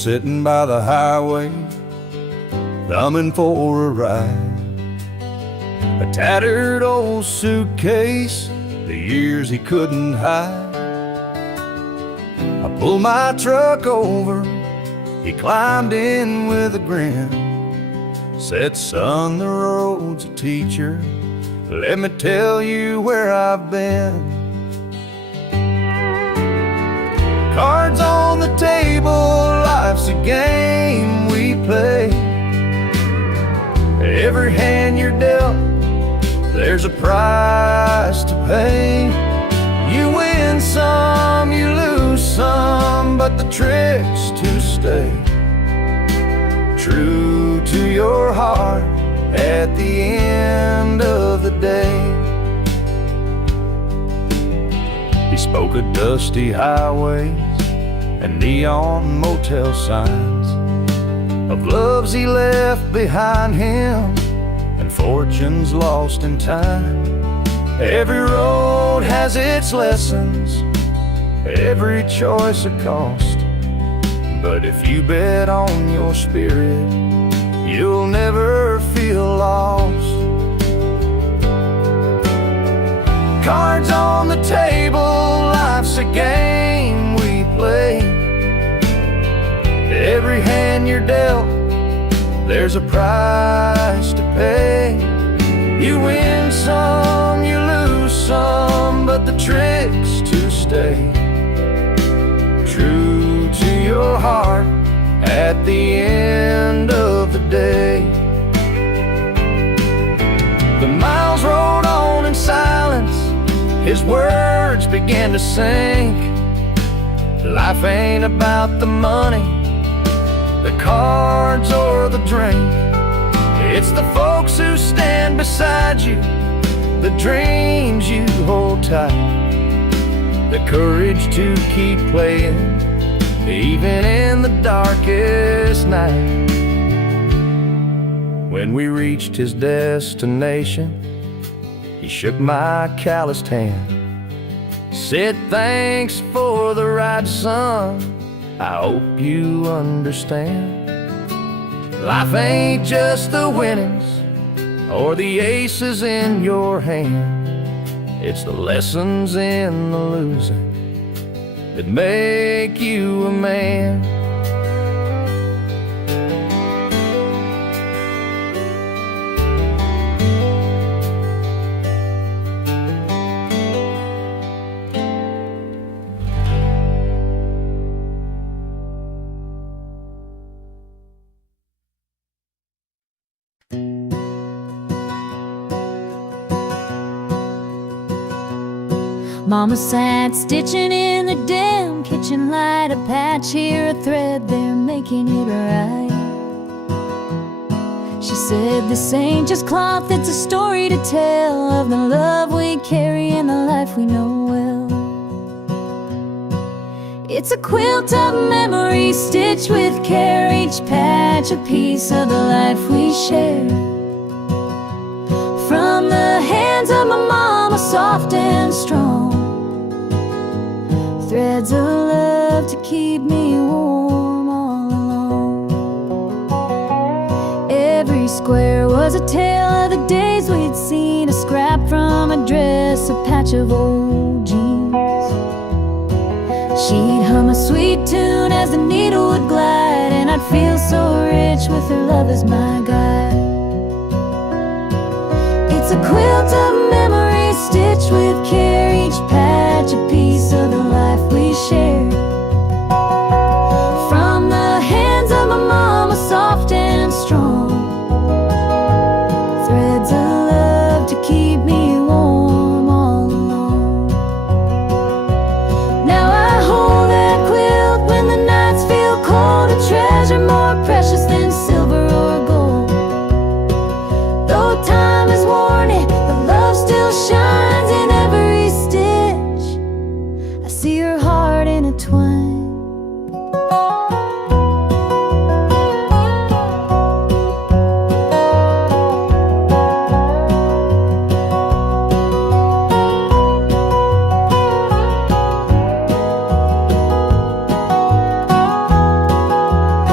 sitting by the highway, thumbing for a ride. A tattered old suitcase, the years he couldn't hide. I pulled my truck over, he climbed in with a grin. Said, son, the road's a teacher, let me tell you where I've been. Cards on the table, life's a game we play. Every hand you're dealt, there's a price to pay. You win some, you lose some, but the trick's to stay true to your heart at the end of the day. He spoke of dusty highways and neon motel signs, of loves he left behind him and fortunes lost in time. Every road has its lessons, every choice a cost, but if you bet on your spirit, you'll never feel lost. Cards on the table, life's a game we play. Every hand you're dealt, there's a price to pay. You win some, you lose some, but the trick's to stay true to your heart at the end of the day. The miles rolled on in silence, his words began to sink. Life ain't about the money, the cards or the drink. It's the folks who stand beside you, the dreams you hold tight, the courage to keep playing even in the darkest night. When we reached his destination, he shook my calloused hand, said, thanks for the ride, son, I hope you understand. Life ain't just the winnings or the aces in your hand, it's the lessons in the losing that make you a man. Mama sat stitching in the dim kitchen light, a patch here, a thread there, making it right. She said, this ain't just cloth, it's a story to tell of the love we carry and the life we know well. It's a quilt of memories stitched with care, each patch a piece of the life we share. From the hands of my mama, soft and strong, threads of love to keep me warm all along. Every square was a tale of the days we'd seen, a scrap from a dress, a patch of old jeans. She'd hum a sweet tune as the needle would glide, and I'd feel so rich with her love as my guide. It's a quilt of memories stitched with care, each patch a piece of the life we share. From the hands of my mama, soft and strong, threads of love to keep me warm all along. Now I hold that quilt when the nights feel cold, a treasure more precious than silver or gold. Though time has worn it, the love still shines in every stitch. I see her heart intertwined.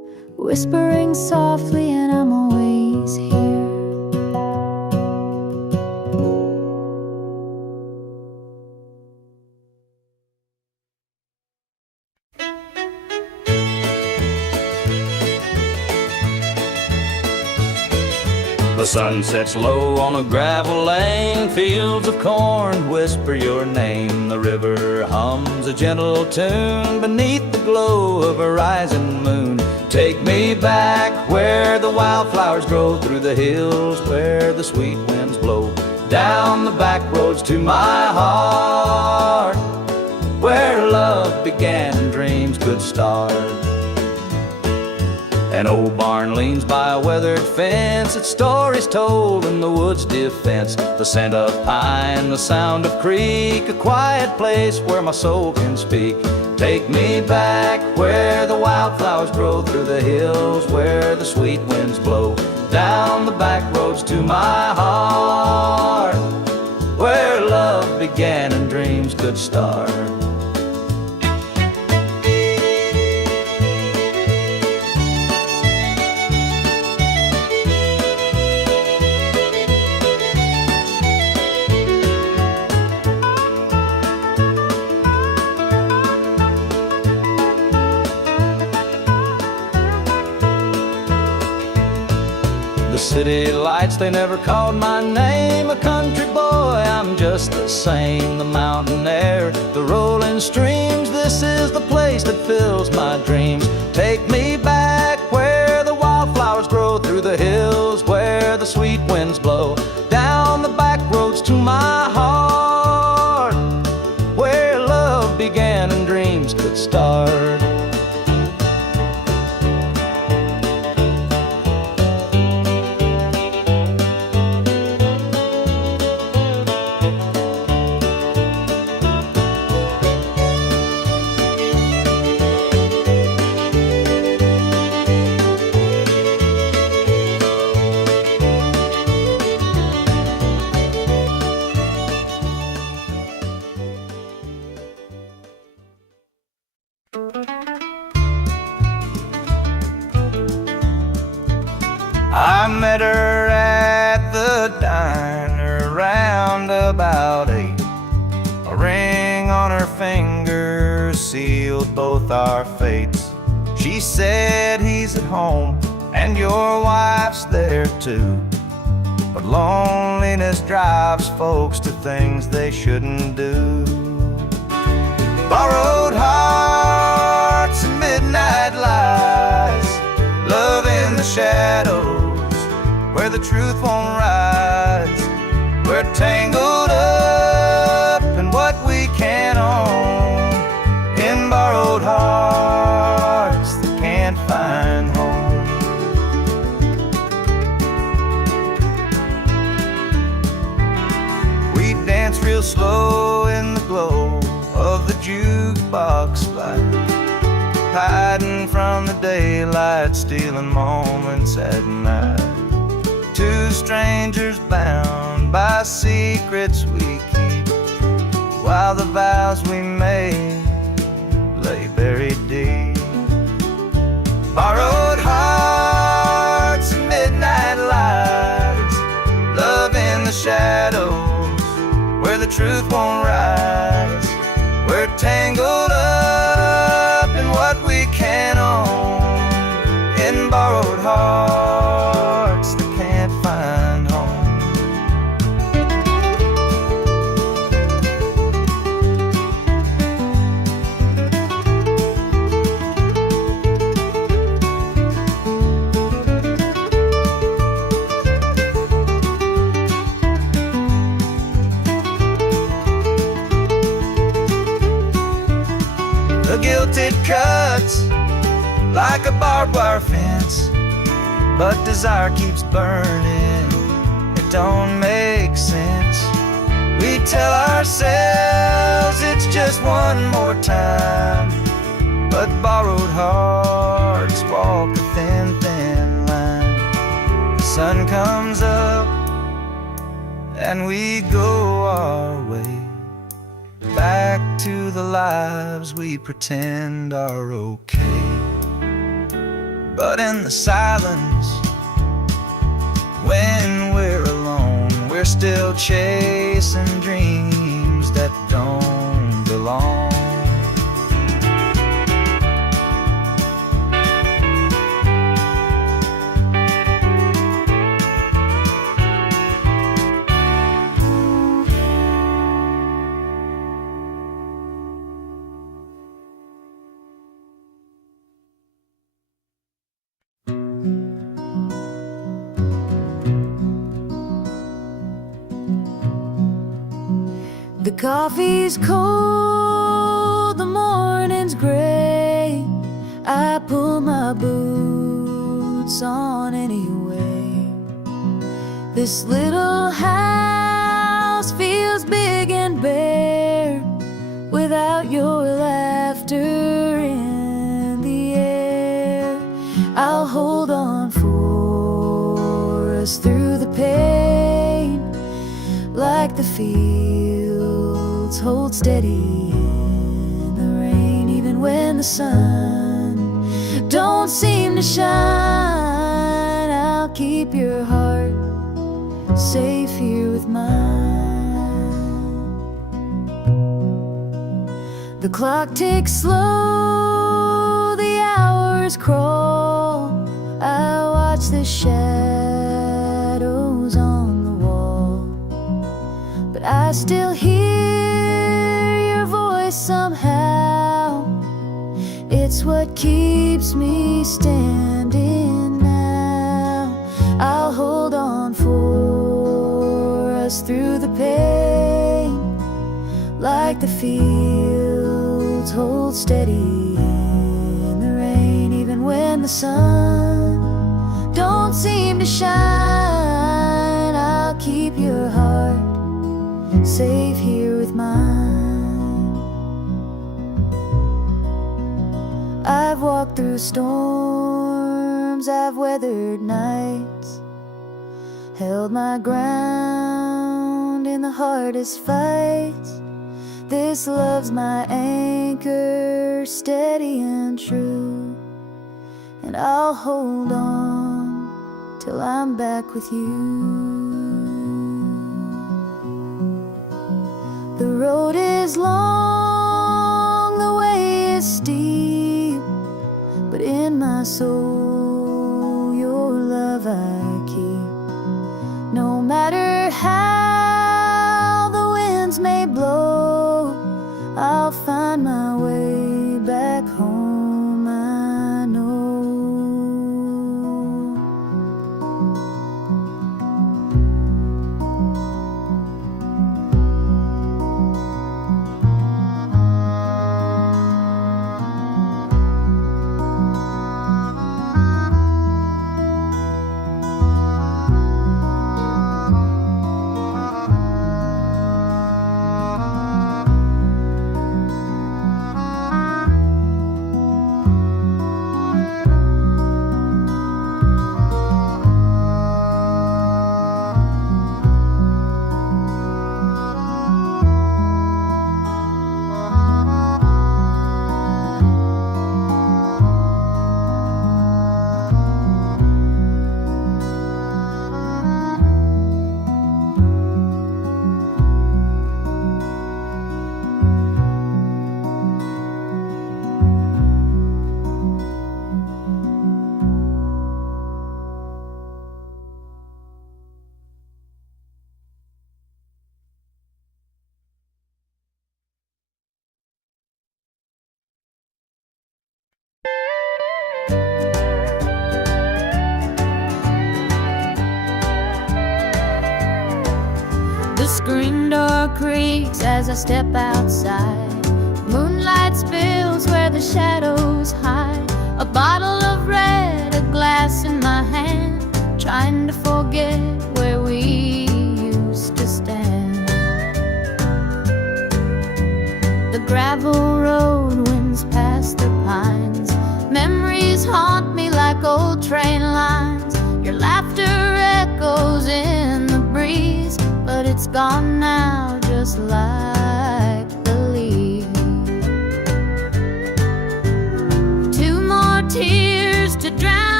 whispering softly, and I'm always here. The sun sets low on a gravel lane, fields of corn whisper your name. The river hums a gentle tune beneath the glow of a rising moon. Take me back where the wildflowers grow, through the hills where the sweet winds blow, down the back roads to my heart, where love began and dreams could start. An old barn leans by a weathered fence, its stories told in the wood's defense. The scent of pine, the sound of creek, a quiet place where my soul can speak. Take me back where the wildflowers grow, through the hills where the sweet winds blow, down the back roads to my heart, where love began and dreams could start. The city lights, they never called my name. A country boy, I'm just the same. The mountain air, the rolling streams, this is the place that fills my dreams. Take me back where the wildflowers grow, through the hills where the sweet winds blow, down the back roads to my heart, where love began and dreams could start. I met her at the diner around about 8. A ring on her finger sealed both our fates. She said, he's at home and your wife's there too, but loneliness drives folks to things they shouldn't do. Borrowed hearts and midnight lies, love in the shadows where the truth won't rise. We're tangled up in what we can't own, in borrowed hearts that can't find home. We dance real slow in the glow of the jukebox light, hiding from the daylight, stealing moments at night. Two strangers bound by secrets we keep, while the vows we made lay buried deep. Borrowed hearts and midnight lights, love in the shadows where the truth won't rise. We're tangled up in what we can't own, in borrowed hearts that can't find home. The guilt it cuts like a barbed wire fence, but desire keeps burning, it don't make sense. We tell ourselves it's just one more time, but borrowed hearts walk a thin, thin line. The sun comes up and we go our way, back to the lives we pretend are okay. But in the silence, when we're alone, we're still chasing dreams that don't belong. The coffee's cold, the morning's gray. I pull my boots on anyway. This little house feels big and bare without your laughter in the air. I'll hold on for us through the pain, like the fields hold steady in the rain. Even when the sun don't seem to shine, I'll keep your heart safe here with mine. The clock ticks slow, the hours crawl. I watch the shadows on the wall, but I still hear your voice somehow. It's what keeps me standing now. I'll hold on for us through the pain, like the fields hold steady in the rain. Even when the sun don't seem to shine, I'll keep your heart safe here with mine. I've walked through storms, I've weathered nights, held my ground in the hardest fights. This love's my anchor, steady and true, and I'll hold on till I'm back with you. The road is long, the way is steep, but in my soul your love I keep. No matter how the winds may blow, I'll find my way back home, I know. The screen door creaks as I step outside. Moonlight spills where the shadows hide. A bottle of red, a glass in my hand, trying to forget where we used to stand. The gravel road winds past the pines. Memories haunt me like old train lines. Your laughter echoes in the breeze, but it's gone now, just like the leaves. Two more tears to drown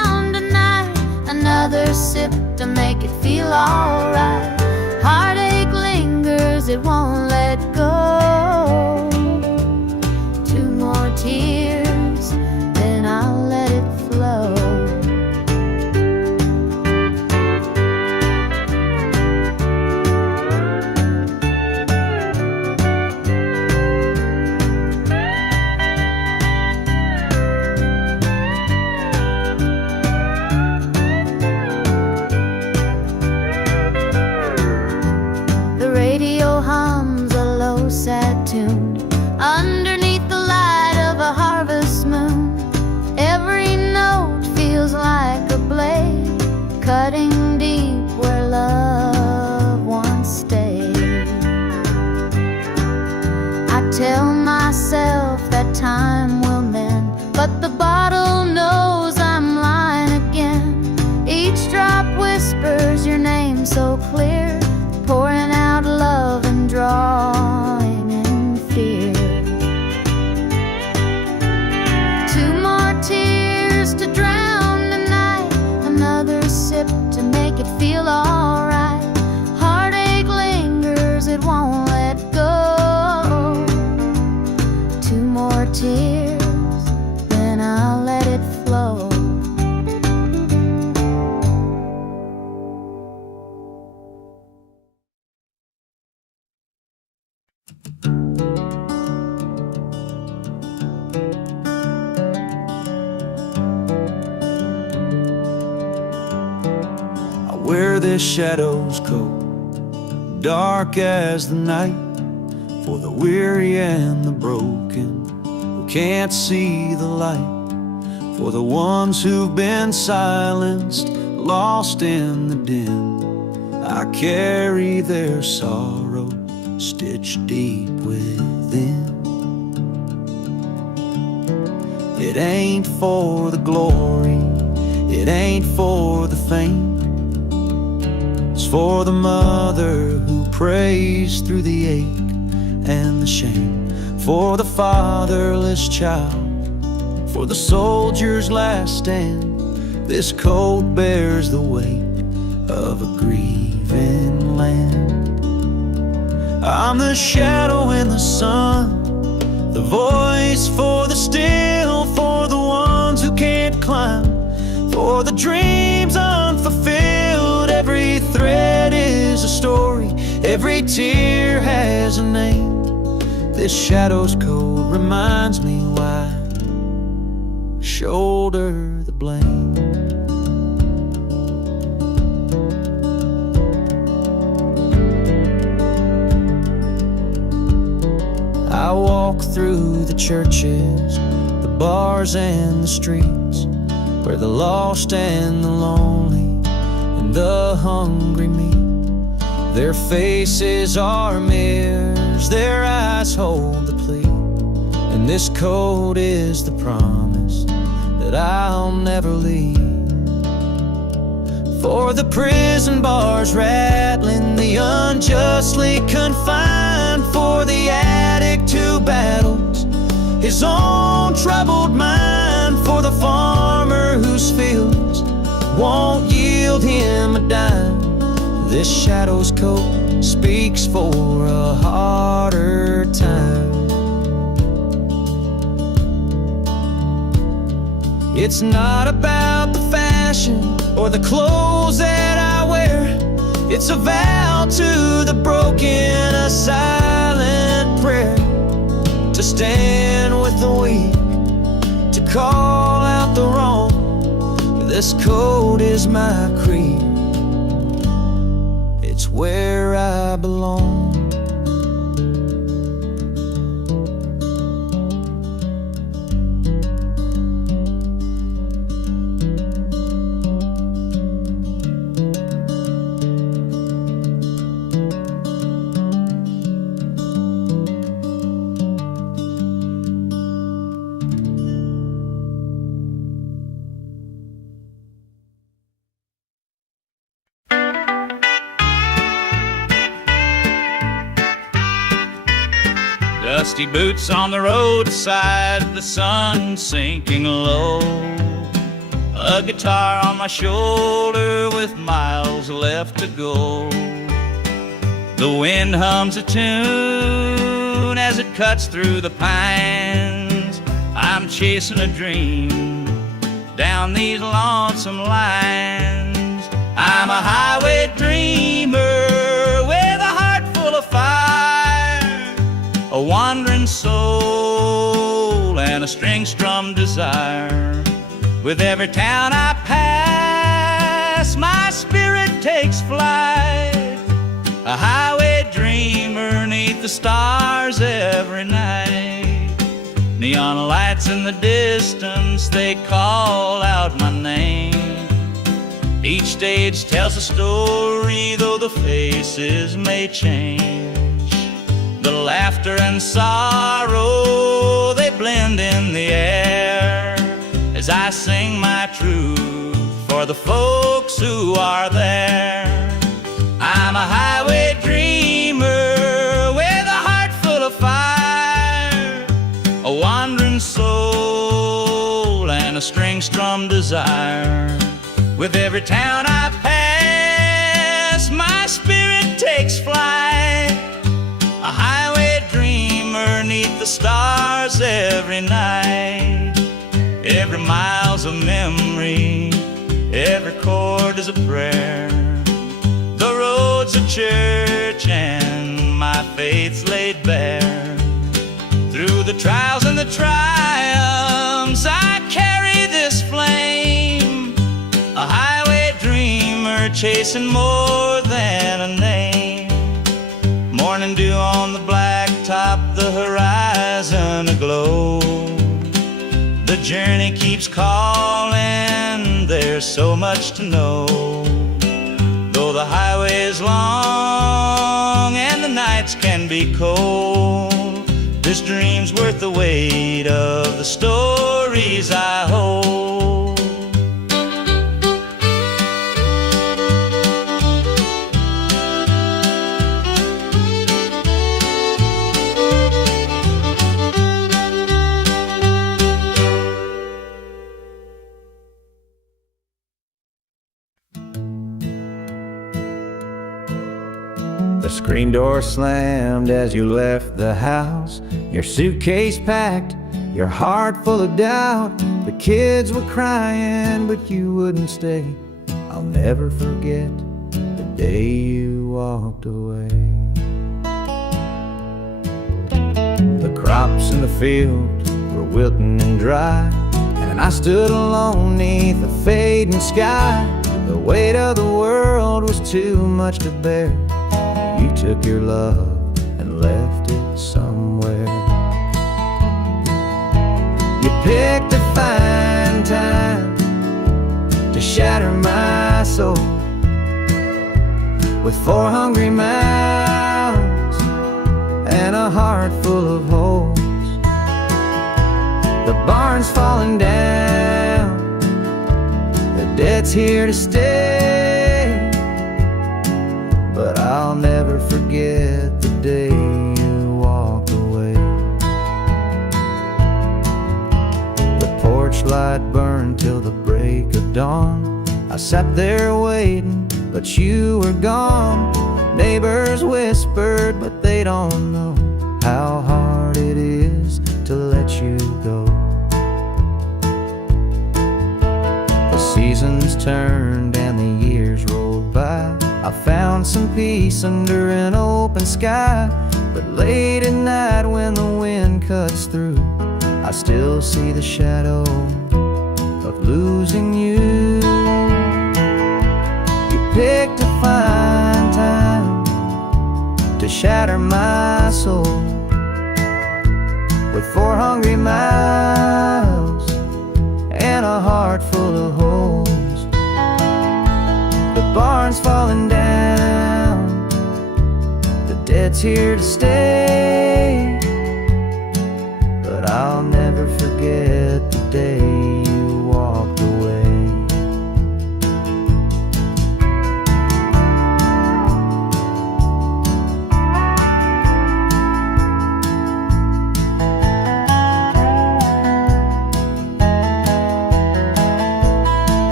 another sip to make it feel alright. Heartache lingers, it won't let go. Two more tears, then I'll let it flow. Sad tune underneath the light of a harvest moon. Every note feels like a blade cutting deep where love once stayed. I tell myself that time will mend, but the bottle knows I'm lying again. Each drop whispers your name so clear, pouring out love and drawing in fear. Two more tears to drown the night, another sip to make it feel alright. Heartache lingers, it won't let go. Two more tears, then I'll let it flow. I wear this shadow's coat, dark as the night, for the weary and the broken who can't see the light, for the ones who've been silenced, lost in the din. I carry their sorrow stitched deep within. It ain't for the glory, it ain't for the fame. It's for the mother who prays through the ache and the shame, for the fatherless child, for the soldier's last stand. This coat bears the weight of a grieving land. I'm the shadow in the sun, the voice for the still, for the ones who can't climb, for the dreams unfulfilled. Every thread is a story, every tear has a name. This shadow's coat reminds me why I shoulder the blame. I walk through the churches, the bars and the streets, where the lost and the lonely and the hungry meet. Their faces are mirrors, their eyes hold the plea, and this coat is the promise that I'll never leave. For the prison bars rattling, the unjustly confined, for the addict who battles his own troubled mind, for the farmer whose fields won't yield him a dime. This shadow's coat speaks for a harder time. It's not about the fashion or the clothes that I wear. It's a vow to the broken, a silent prayer, to stand with the weak, to call out the wrong. This coat is my creed, it's where I belong. Dusty boots on the roadside, the sun sinking low. a guitar on my shoulder with miles left to go. The wind hums a tune as it cuts through the pines. I'm chasing a dream down these lonesome lines. I'm a highway dreamer with a heart full of fire, a wandering soul and a string-strummed desire. With every town I pass, my spirit takes flight, a highway dreamer 'neath the stars every night. Neon lights in the distance, they call out my name. Each stage tells a story, though the faces may change. The laughter and sorrow, they blend in the air as I sing my truth for the folks who are there. I'm a highway dreamer with a heart full of fire, a wandering soul and a string-strummed desire. With every town I pass, my spirit takes flight, a highway dreamer 'neath the stars every night. Every mile's a memory, every chord is a prayer. The road's a church and my faith's laid bare. Through the trials and the triumphs, I carry this flame, a highway dreamer chasing more than a name. Morning dew on the blacktop, the horizon aglow. The journey keeps calling, there's so much to know. Though the highway is long and the nights can be cold, this dream's worth the weight of the stories I hold. The screen door slammed as you left the house, your suitcase packed, your heart full of doubt. The kids were crying, but you wouldn't stay. I'll never forget the day you walked away. The crops in the field were wilting and dry, and I stood alone neath the fading sky. The weight of the world was too much to bear. You took your love and left it somewhere. You picked a fine time to shatter my soul with 4 hungry mouths and a heart full of holes. The barn's falling down, the debt's here to stay, but I'll never forget the day you walked away. The porch light burned till the break of dawn. I sat there waiting, but you were gone. Neighbors whispered, but they don't know how hard it is to let you go. The seasons turned and the years rolled by. I found some peace under an open sky, but late at night when the wind cuts through, I still see the shadow of losing you. You picked a fine time to shatter my soul with 4 hungry mouths and a heart full of holes. The barn's falling down, the debt's here to stay, but I'll never forget the day you walked away.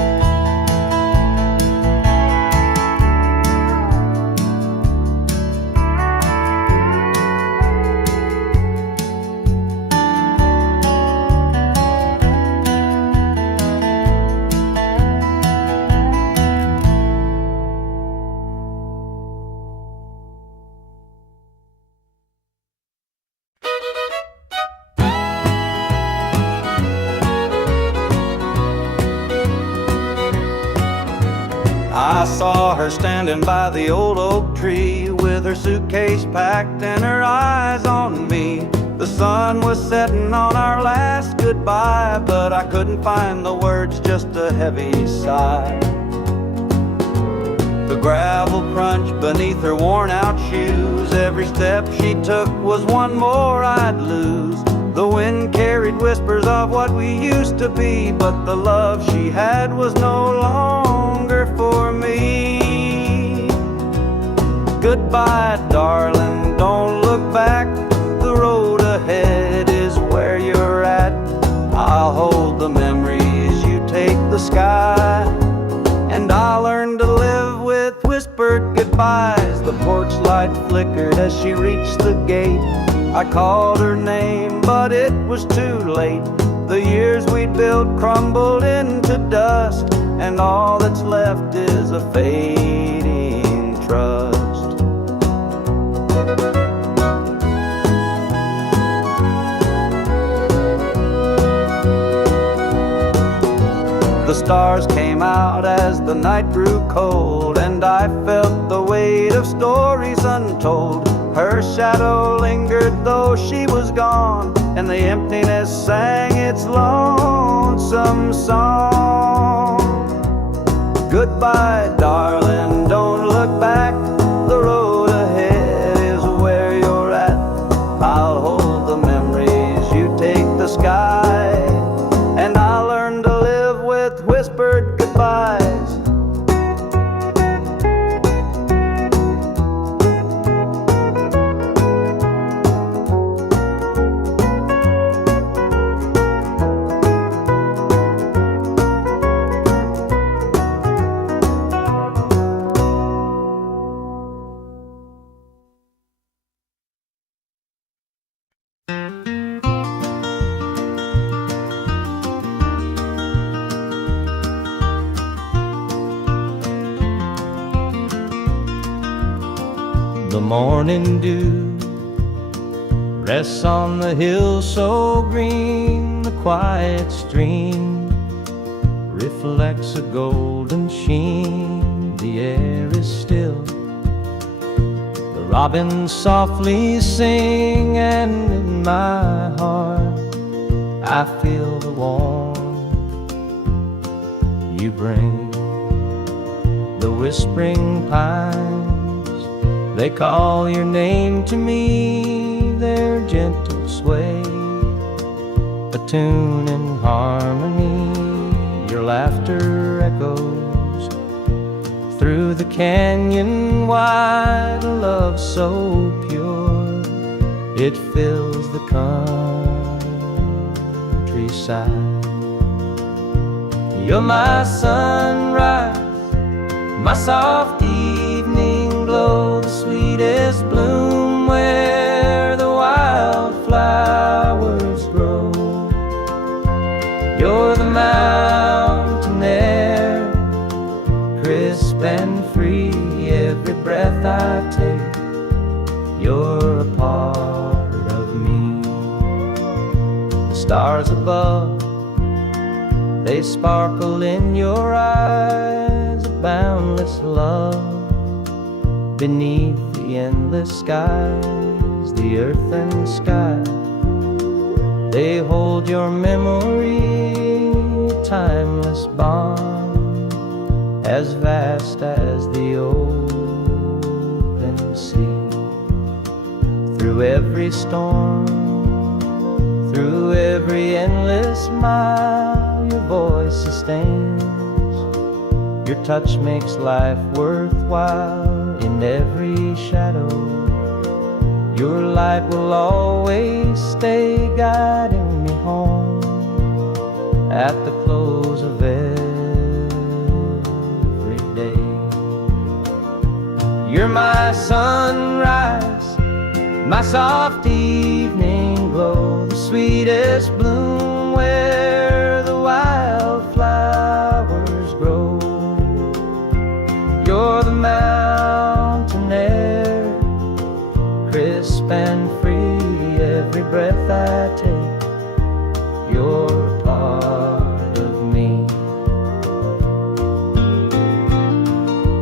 I saw her standing by the old oak tree with her suitcase packed and her eyes on me. The sun was setting on our last goodbye, but I couldn't find the words, just a heavy sigh. The gravel crunched beneath her worn-out shoes. Every step she took was one more I'd lose. The wind carried whispers of what we used to be, but the love she had was no longer for me. Goodbye, darling, don't look back. The road ahead is where you're at. I'll hold the memories, you take the sky. And I'll learn to live with whispered goodbyes. The porch light flickered as she reached the gate. I called her name, but it was too late. The years we'd built crumbled into dust, and all that's left is a fading trust. The stars came out as the night grew cold, and I felt the weight of stories untold. Her shadow lingered though she was gone, and the emptiness sang its lonesome song. Goodbye, darling, don't look back. The road ahead is where you're at. I'll hold the memories, you take the sky. And I'll learn to live with whispered goodbyes. The morning dew rests on the hill so green. The quiet stream reflects a golden sheen. The air is still, the robins softly sing, and in my heart I feel the warmth you bring. The whispering pines, they call your name to me, their gentle sway, a tune in harmony. Your laughter echoes through the canyon wide, a love so pure, it fills the countryside. You're my sunrise, my soft evening glow, the sweetest bloom where the wildflowers grow. You're the mountain air, crisp and free, every breath I take, you're a part of me. The stars above, they sparkle in your eyes, a boundless love beneath the endless skies. The earth and sky, they hold your memory, a timeless bond, as vast as the open sea. Through every storm, through every endless mile, your voice sustains, your touch makes life worthwhile. In every shadow, your light will always stay, guiding me home at the close of every day. You're my sunrise, my soft evening glow, the sweetest bloom where the wildflowers grow. You're the mountain air, crisp and free, every breath I take, you're a part of me.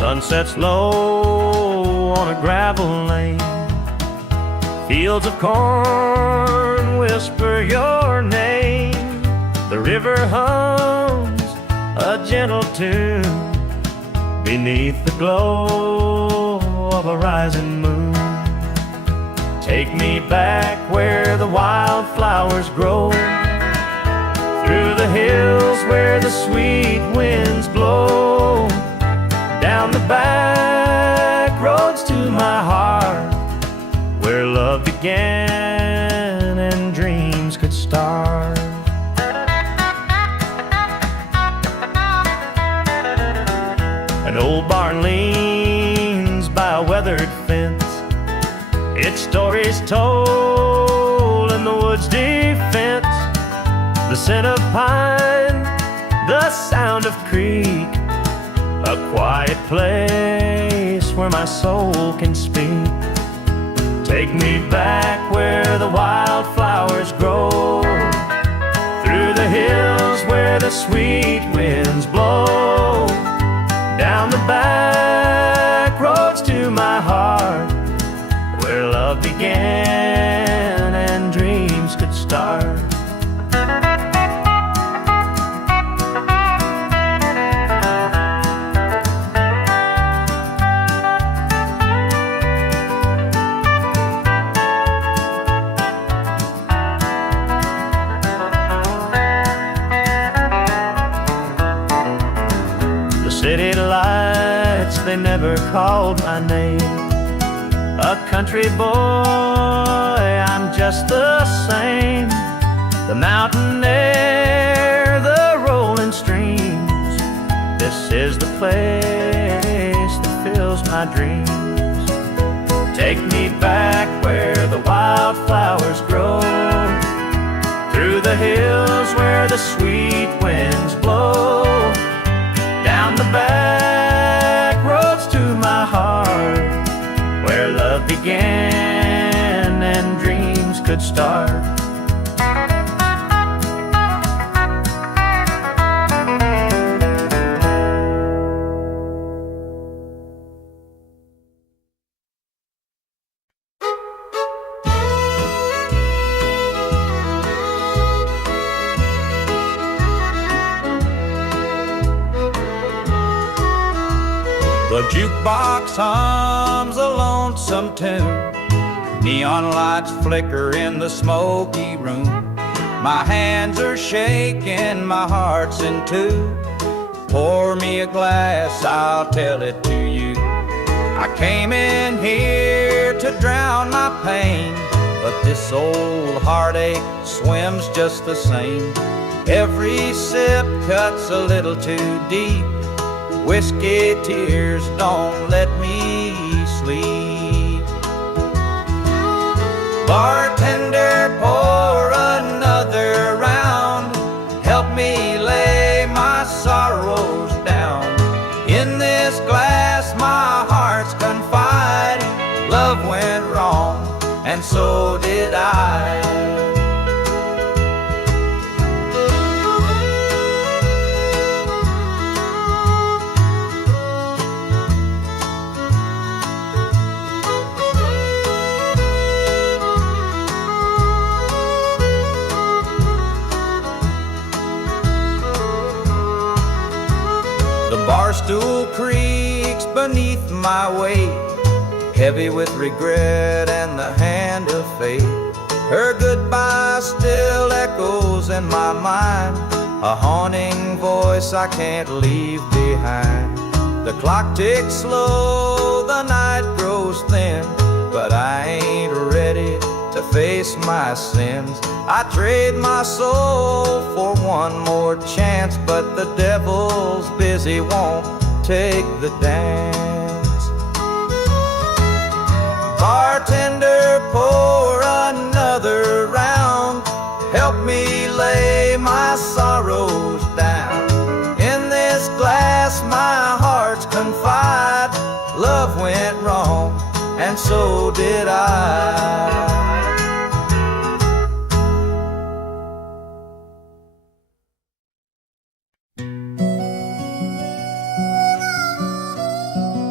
sun sets low on a gravel lane. Fields of corn whisper your name. The river hums a gentle tune beneath the glow of a rising moon. Take me back where the wildflowers grow, through the hills where the sweet winds blow, down the back roads to my heart, where love began and dreams could start. An old barn leans by a weathered fence, its story's told in the woods' defense. The scent of pine, the sound of creek, a quiet place where my soul can speak. Take me back where the wildflowers grow, through the hills where the sweet winds blow, down the back roads to my heart, where love began and dreams could start. City lights, they never called my name. A country boy, I'm just the same. The mountain air, the rolling streams, this is the place that fills my dreams. Take me back where the wildflowers grow, through the hills where the sweet winds blow, down the back roads to my heart, where love began and dreams could start. The jukebox hums a lonesome tune, neon lights flicker in the smoky room. My hands are shaking, my heart's in two. Pour me a glass, I'll tell it to you. I came in here to drown my pain, but this old heartache swims just the same. Every sip cuts a little too deep. Whiskey tears don't let me sleep. Bartender, pour another round. Help me lay my sorrows down. In this glass my heart's confide. Love went wrong, and so did I. Barstool creaks beneath my weight, heavy with regret and the hand of fate. Her goodbye still echoes in my mind, a haunting voice I can't leave behind. The clock ticks slow, the night grows thin, but I ain't ready to face my sins. I trade my soul for one more chance, but the devil's busy, won't take the dance. Bartender, pour another round. Help me lay my sorrows down. In this glass my heart's confide. Love went wrong, and so did I.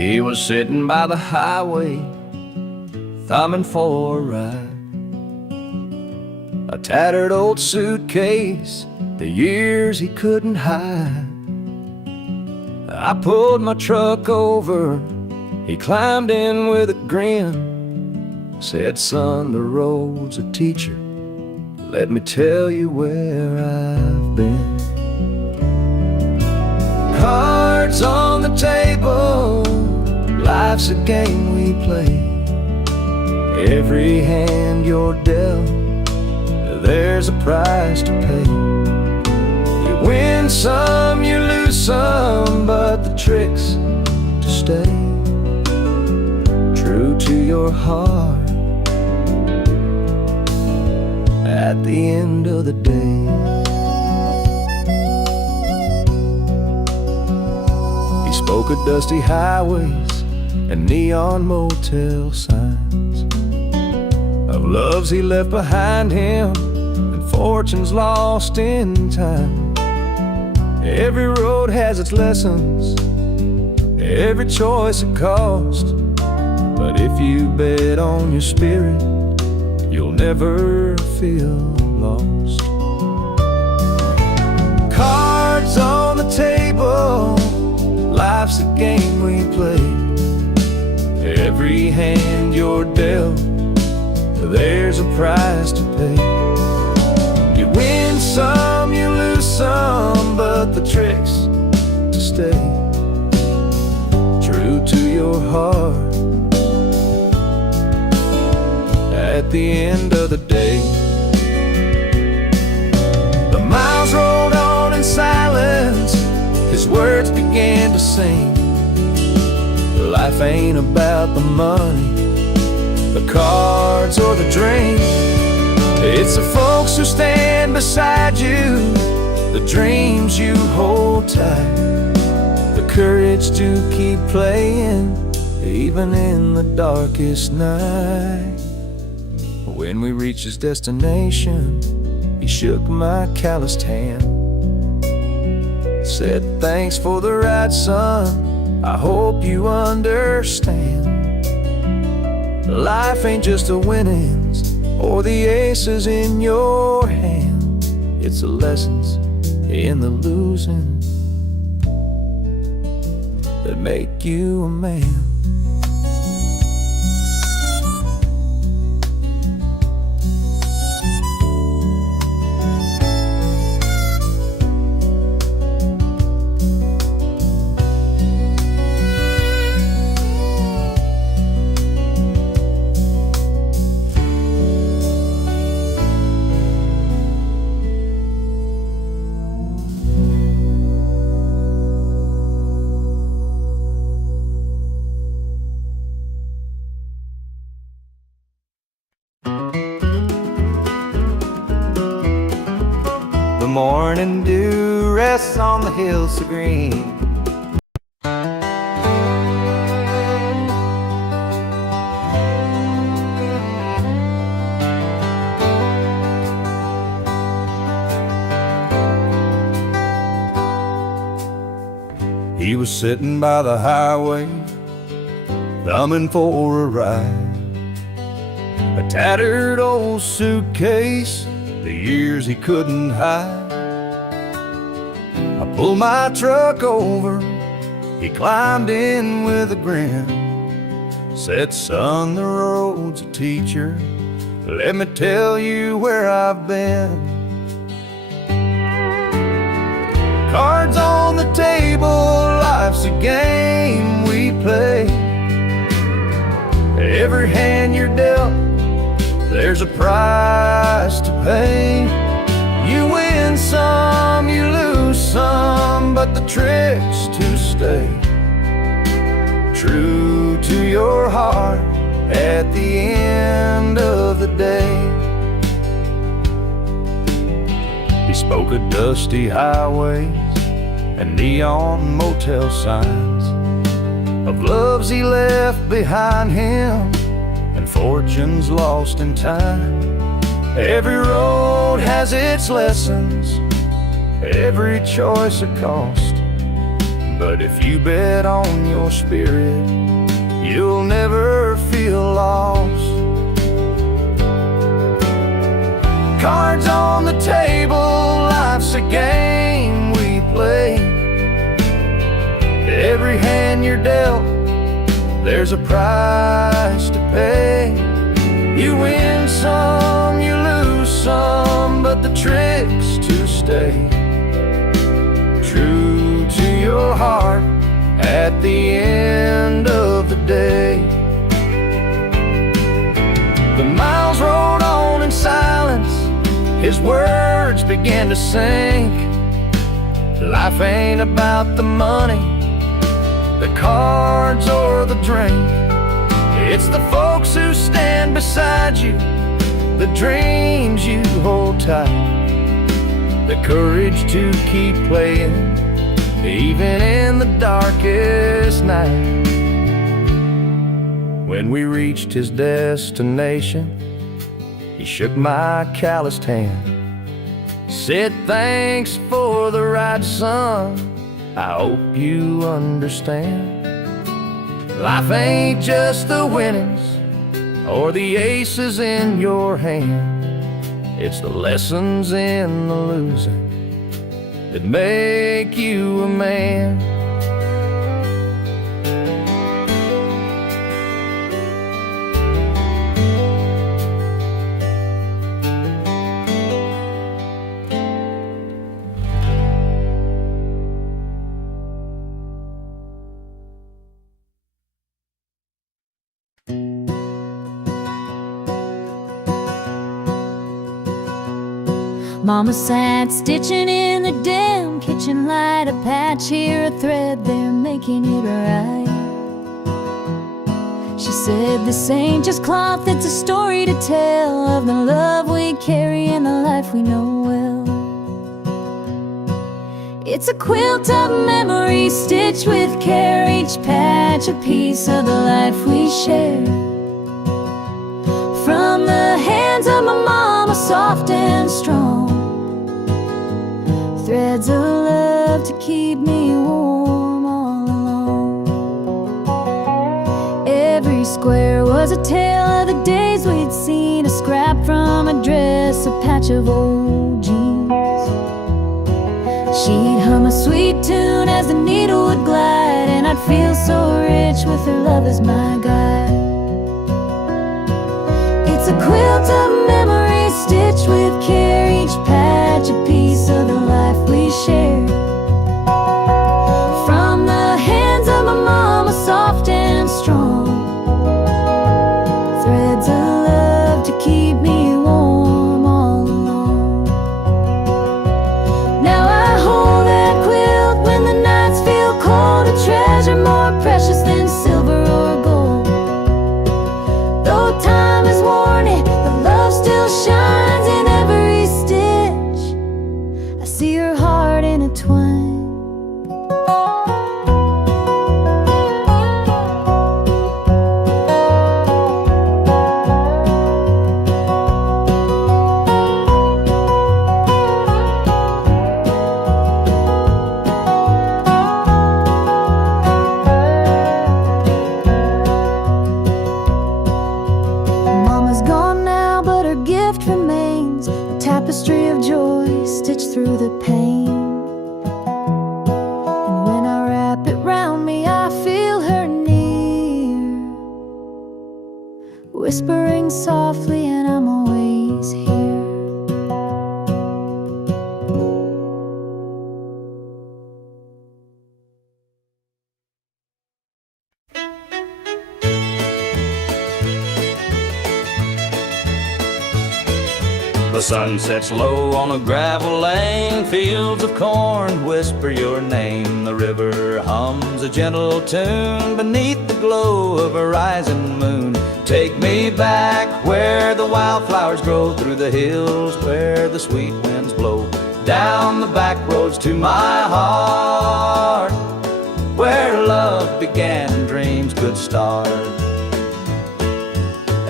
He was sitting by the highway, thumbing for a ride. A tattered old suitcase, the years he couldn't hide. I pulled my truck over, he climbed in with a grin. Said, son, the road's a teacher, let me tell you where I've been. Cards on the table, life's a game we play. Every hand you're dealt, there's a price to pay. You win some, you lose some, but the trick's to stay true to your heart at the end of the day. He spoke of dusty highways and neon motel signs, of loves he left behind him and fortunes lost in time. Every road has its lessons, every choice a cost, but if you bet on your spirit, you'll never feel lost. Cards on the table, life's a game we play. Every hand you're dealt, there's a price to pay. You win some, you lose some, but the trick's to stay true to your heart at the end of the day. The miles rolled on in silence, his words began to sing. Life ain't about the money, the cards or the drink. It's the folks who stand beside you, the dreams you hold tight, the courage to keep playing even in the darkest night. When we reached his destination, he shook my calloused hand, said, thanks for the ride, son, I hope you understand. Life ain't just the winnings or the aces in your hand, it's the lessons in the losing that make you a man. The morning dew rests on the hills so green. He was sitting by the highway, thumbing for a ride. A tattered old suitcase, the years he couldn't hide. I pulled my truck over, he climbed in with a grin. Said, son, the road's a teacher, let me tell you where I've been. Cards on the table, life's a game we play. Every hand you're dealt, there's a price to pay. You win some, you lose some, but the trick's to stay true to your heart at the end of the day. He spoke of dusty highways and neon motel signs, of loves he left behind him and fortunes lost in time. Every road has its lessons, every choice a cost, But if you bet on your spirit, you'll never feel lost. Cards on the table, life's a game we play. Every hand you're dealt, there's a price to pay. You win some, you lose some, but the trick's to stay true to your heart at the end of the day. The miles rolled on in silence, his words began to sink. Life ain't about the money, the cards or the drink. It's the folks who stand beside you, the dreams you hold tight, the courage to keep playing, even in the darkest night. When we reached his destination, he shook my calloused hand, said, "Thanks for the ride, son, I hope you understand. Life ain't just the winnings or the aces in your hand. It's the lessons in the losing that make you a man." Mama sat stitching in the damn kitchen light, a patch here, a thread there, making it right. She said, "This ain't just cloth, it's a story to tell of the love we carry and the life we know well. It's a quilt of memories stitched with care, each patch a piece of the life we share. From the hands of my mama, soft and strong, threads of love to keep me warm all along. Every square was a tale of the days we'd seen, a scrap from a dress, a patch of old jeans. She'd hum a sweet tune as the needle would glide, and I'd feel so rich with her love as my guide. It's a quilt of memories stitched with care, each patch a piece of the life we share. From the hands of my mama, soft and strong, threads of love to keep me warm all along. Now I hold that quilt when the nights feel cold, a treasure more precious than silver or gold. Though time has worn it, the love still shines in every stitch. I see her heart intertwined. Mama's gone now, but her gift remains, a tapestry of joy stitched through the pain. And when I wrap it round me, I feel her near, whispering softly, and I'm always here. The sun sets low on a gravel lane, fields of corn whisper your name. The river hums a gentle tune beneath the glow of a rising moon. Take me back where the wildflowers grow, through the hills where the sweet winds blow, down the back roads to my heart, where love began and dreams could start.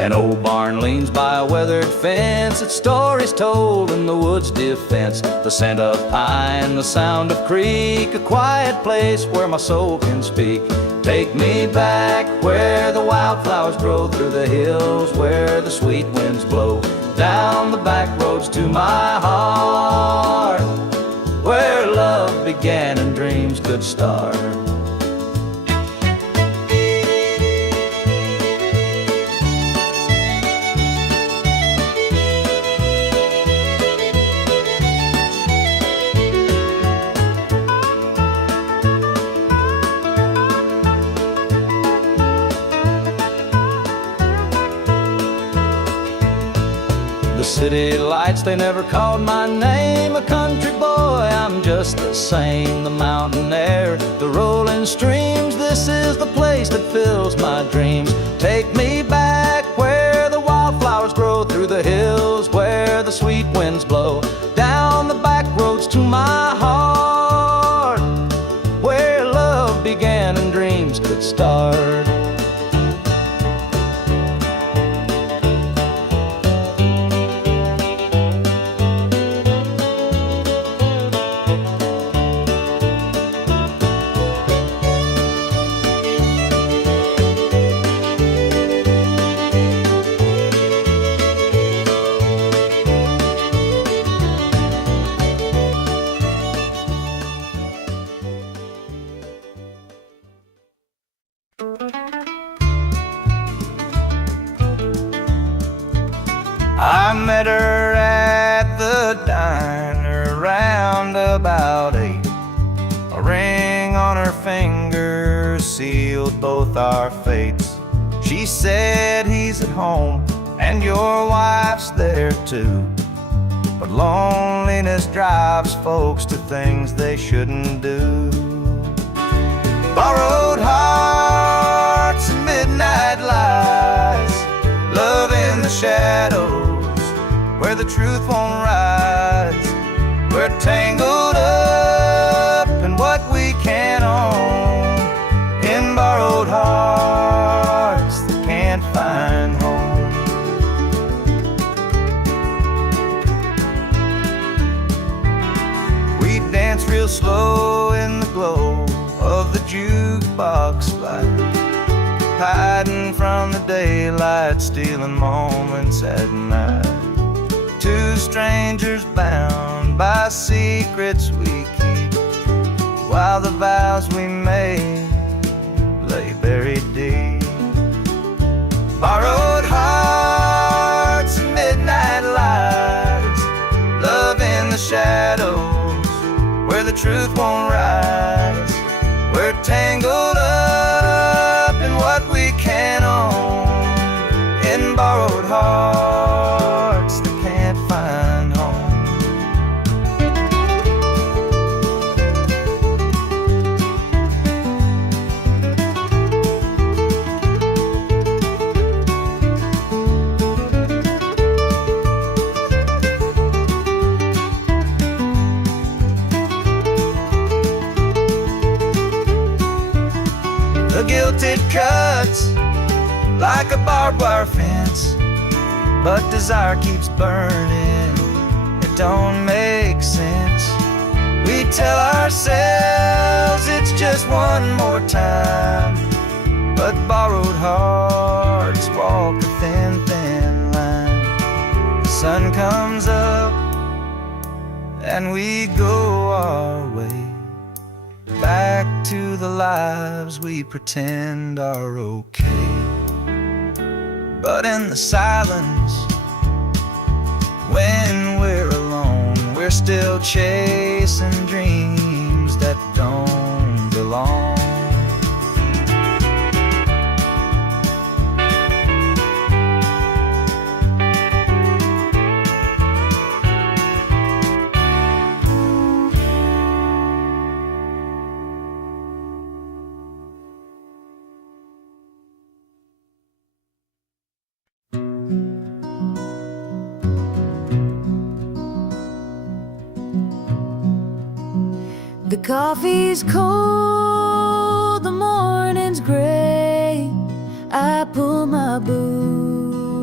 An old barn leans by a weathered fence. Its stories told in the woods' defense. The scent of pine, the sound of creek, a quiet place where my soul can speak. Take me back where the wildflowers grow, through the hills where the sweet winds blow, down the back roads to my heart, where love began and dreams could start. The city lights, they never called my name. A country boy, I'm just the same. The mountain air, the rolling streams, this is the place that fills my dreams. Take me back where the wildflowers grow, through the hills where the sweet winds blow, down the back roads to my heart, where love began and dreams could start. I met her at the diner around about 8. A ring on her finger sealed both our fates. She said, he's at home and your wife's there too, but loneliness drives folks to things they shouldn't do. Borrowed hearts and midnight lies, love in the shadows where the truth won't rise. We're tangled up in what we can't own, in borrowed hearts that can't find home. We dance real slow in the glow of the jukebox light, hiding from the daylight, stealing moments at night. Two strangers bound by secrets we keep, while the vows we made lay buried deep. Borrowed hearts and midnight lights, love in the shadows where the truth won't rise. We're tangled up in what we can't own, in borrowed hearts that can't find home. The guilt it cuts like a barbed wire fence, but desire keeps burning, it don't make sense. We tell ourselves it's just one more time, but borrowed hearts walk a thin, thin line. The sun comes up and we go our way, back to the lives we pretend are okay. But in the silence, when we're alone, we're still chasing dreams that don't belong. The coffee's cold, the morning's gray. I pull my boots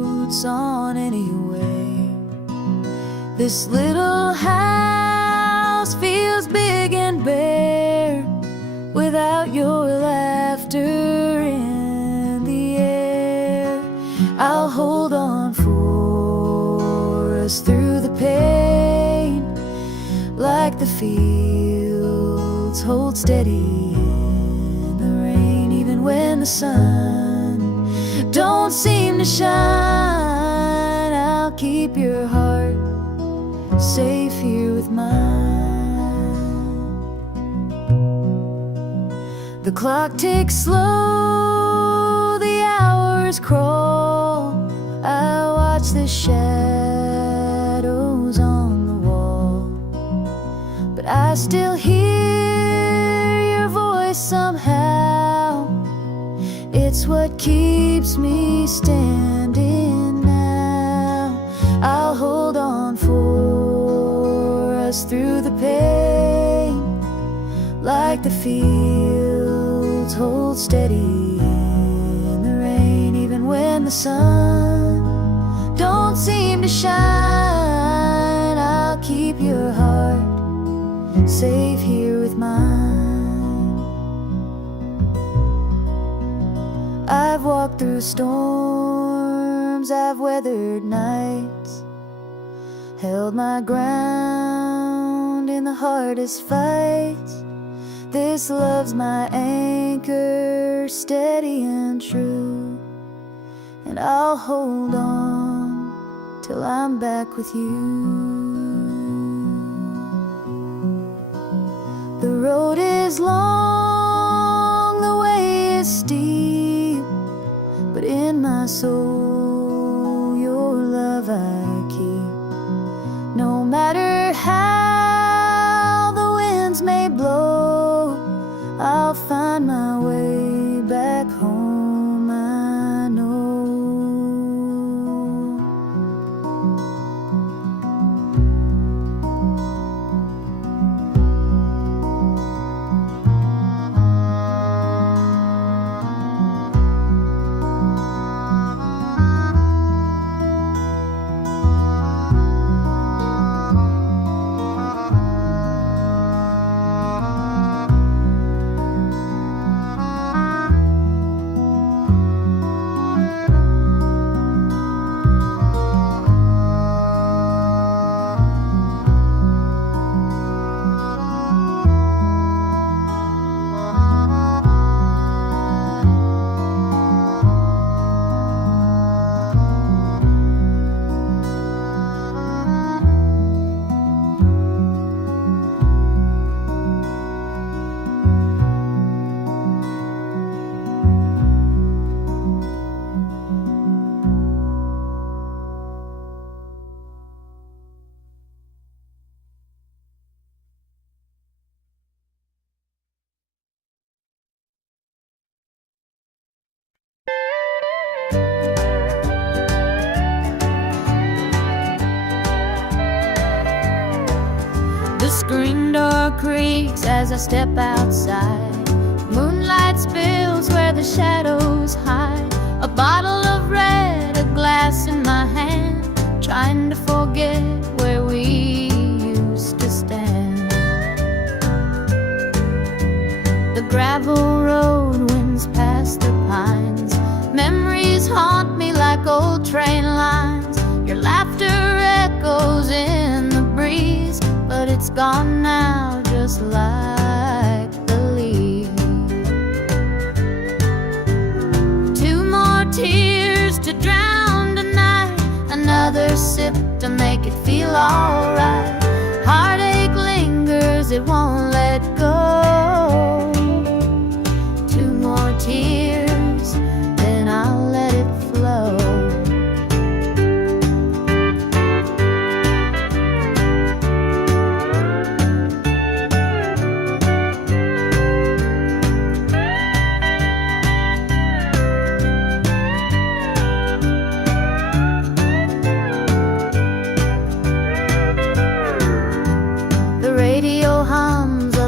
This little house feels big and bare without your laughter in the air. I'll hold on for us through the pain, like the fields hold steady in the rain. Even when the sun don't seem to shine, I'll keep your heart safe here with mine. The clock ticks slow, the hours crawl. I watch the shadows on the wall, but I still hear your voice somehow. It's what keeps me standing now. I'll hold on for us through the pain, like the fields hold steady in the rain. Even when the sun don't seem to shine, I'll keep your heart safe here with mine. I've walked through storms, I've weathered nights, held my ground in the hardest fights. This love's my anchor, steady and true, and I'll hold on till I'm back with you. The road is long, the way is steep, but in my soul your love I keep. No matter how the winds may blow, I'll find my way back home, I know. The screen door creaks as I step outside. Moonlight spills where the shadows hide. A bottle of red, a glass in my hand, trying to forget where we used to stand. The gravel road winds past the pines. Memories haunt me like old train lines. Your laughter echoes in the breeze, but it's gone now, just like the leaves. Two more tears to drown tonight, another sip to make it feel alright. Heartache lingers, it won't let go. Two more tears, then I'll let it flow. The radio hums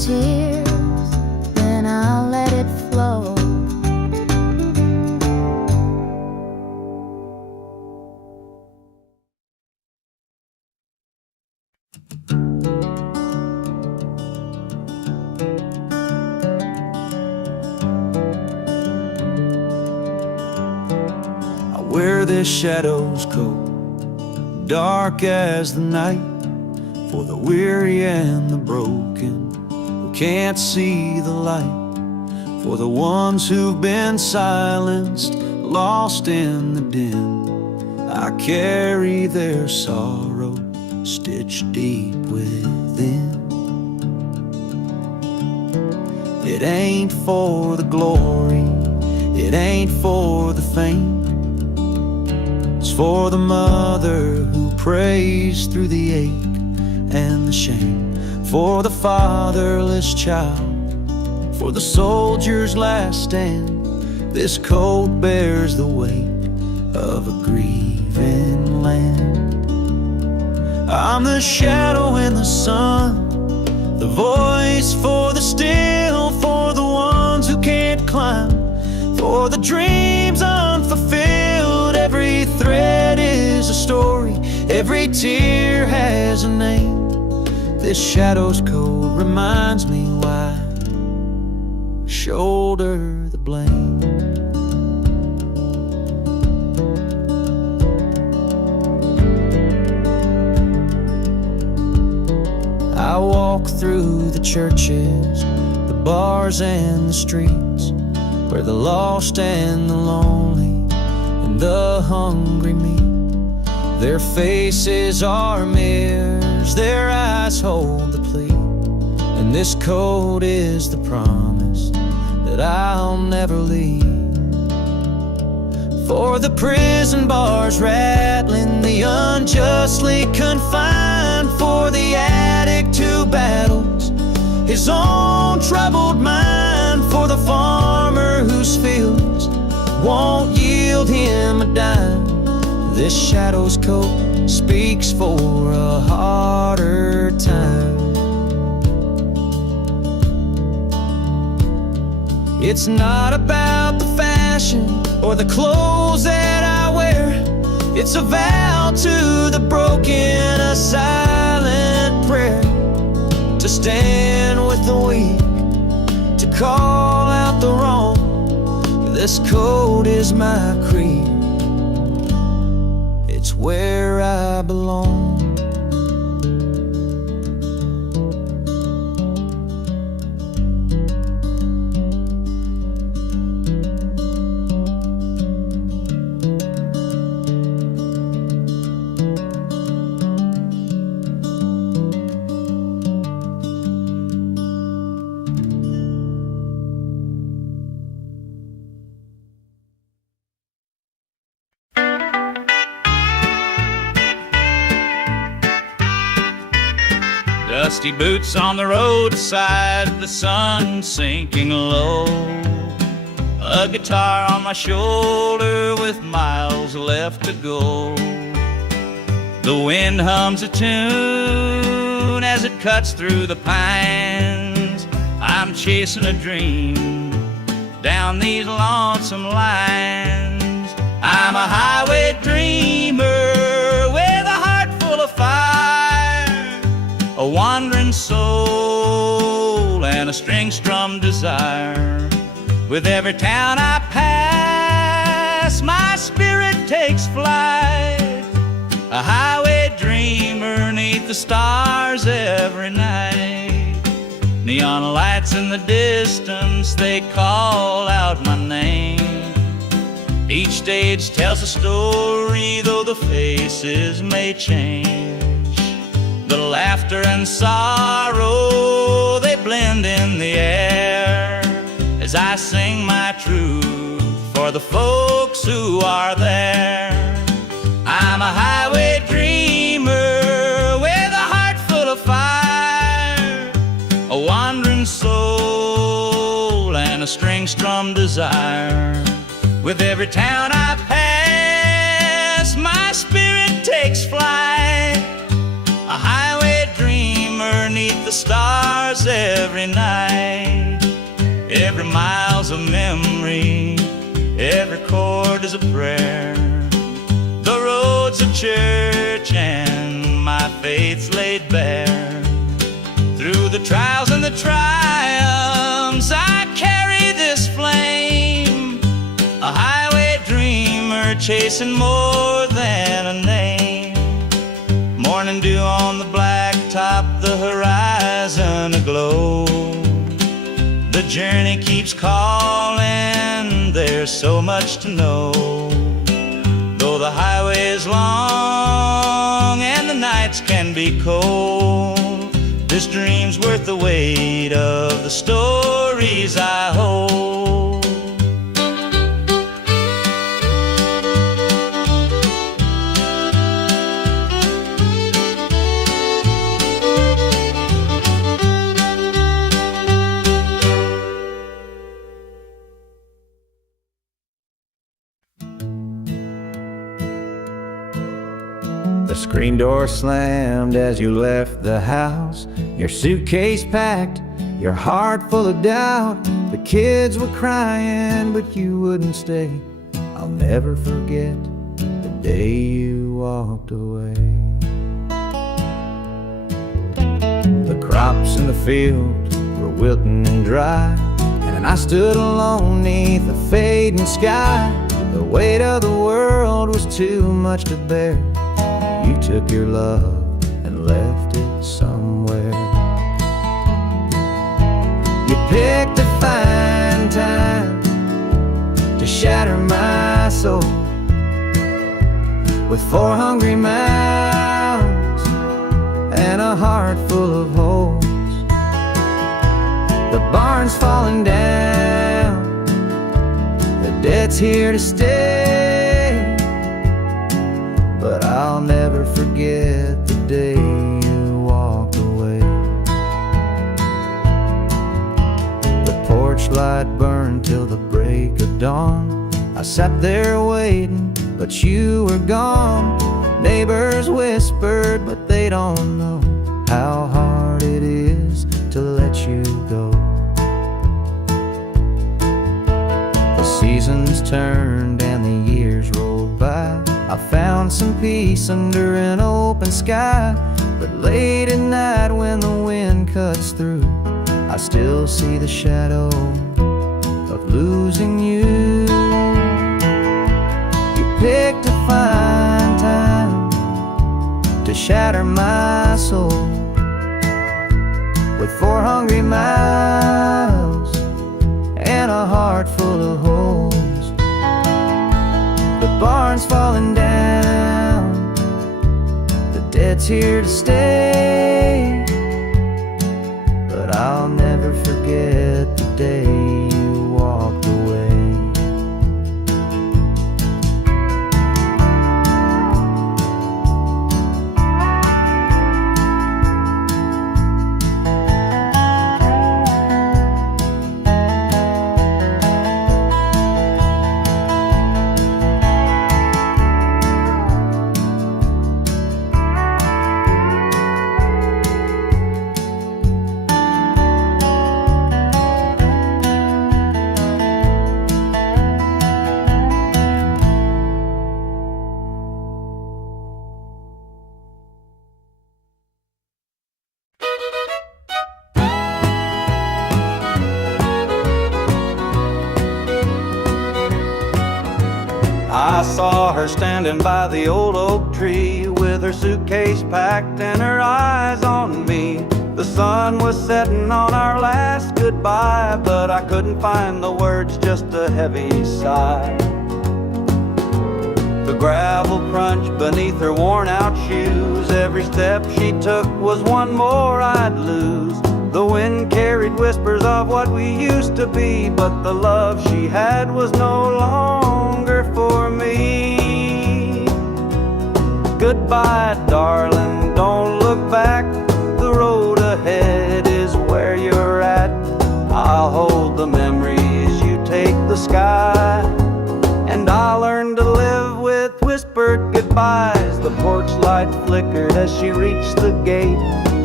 tears, then I'll let it flow. I wear this shadow's coat, dark as the night, for the weary and the broken who can't see the light, for the ones who've been silenced, lost in the din. I carry their sorrow stitched deep within. It ain't for the glory, it ain't for the fame. It's for the mother who prays through the ache and the shame, for the fatherless child, for the soldier's last stand. This coat bears the weight of a grieving land. I'm the shadow in the sun, the voice for the still, for the ones who can't climb, for the dreams unfulfilled. Every thread is a story, every tear has a name. This shadow's coat reminds me why I shoulder the blame. I walk through the churches, the bars and the streets, where the lost and the lonely and the hungry meet. Their faces are mirrors, their eyes hold the plea, and this coat is the promise that I'll never leave. For the prison bars rattling, the unjustly confined, for the addict who battles his own troubled mind, for the farmer whose fields won't yield him a dime. This shadow's coat speaks for a harder time. It's not about the fashion or the clothes that I wear. It's a vow to the broken, a silent prayer, to stand with the weak, to call out the wrong. This coat is my creed, it's where I belong. Dusty boots on the roadside, the sun sinking low. A guitar on my shoulder with miles left to go. The wind hums a tune as it cuts through the pines. I'm chasing a dream down these lonesome lines. I'm a highway dreamer with a heart full of fire, a wandering soul and a string-strummed desire. With every town I pass, my spirit takes flight, a highway dreamer 'neath the stars every night. Neon lights in the distance, they call out my name. Each stage tells a story, though the faces may change. The laughter and sorrow, they blend in the air, as I sing my truth for the folks who are there. I'm a highway dreamer with a heart full of fire, a wandering soul and a string-strummed desire. With every town I pass, my spirit takes flight, a highway dreamer 'neath the stars every night. Every mile's a memory, every chord is a prayer. The road's a church and my faith's laid bare. Through the trials and the triumphs I carry this flame, a highway dreamer chasing more than a name. Morning dew on the blacktop, the horizon aglow. The journey keeps calling, there's so much to know. Though the highway is long and the nights can be cold, this dream's worth the weight of the stories I hold. The screen door slammed as you left the house, your suitcase packed, your heart full of doubt. The kids were crying, but you wouldn't stay. I'll never forget the day you walked away. The crops in the field were wilting and dry, and I stood alone neath the fading sky. The weight of the world was too much to bear. You took your love and left it somewhere. You picked a fine time to shatter my soul with 4 hungry mouths and a heart full of holes. The barn's falling down, the debt's here to stay, but I'll never forget the day you walked away. The porch light burned till the break of dawn. I sat there waiting, but you were gone. Neighbors whispered, but they don't know how hard it is to let you go. The seasons turned and the years rolled by. I found some peace under an open sky, but late at night when the wind cuts through, I still see the shadow of losing you. You picked a fine time to shatter my soul with 4 hungry mouths and a heart full of holes. The barn's falling down, the debt's here to stay, but I'll never forget the day you walked away. I saw her standing by the old oak tree with her suitcase packed and her eyes on me. The sun was setting on our last goodbye, but I couldn't find the words, just a heavy sigh. The gravel crunched beneath her worn out shoes. Every step she took was one more I'd lose. The wind carried whispers of what we used to be, but the love she had was no longer for me. Goodbye, darling, don't look back. The road ahead is where you're at. I'll hold the memories, you take the sky, and I'll learn to live with whispered goodbyes. The porch light flickered as she reached the gate.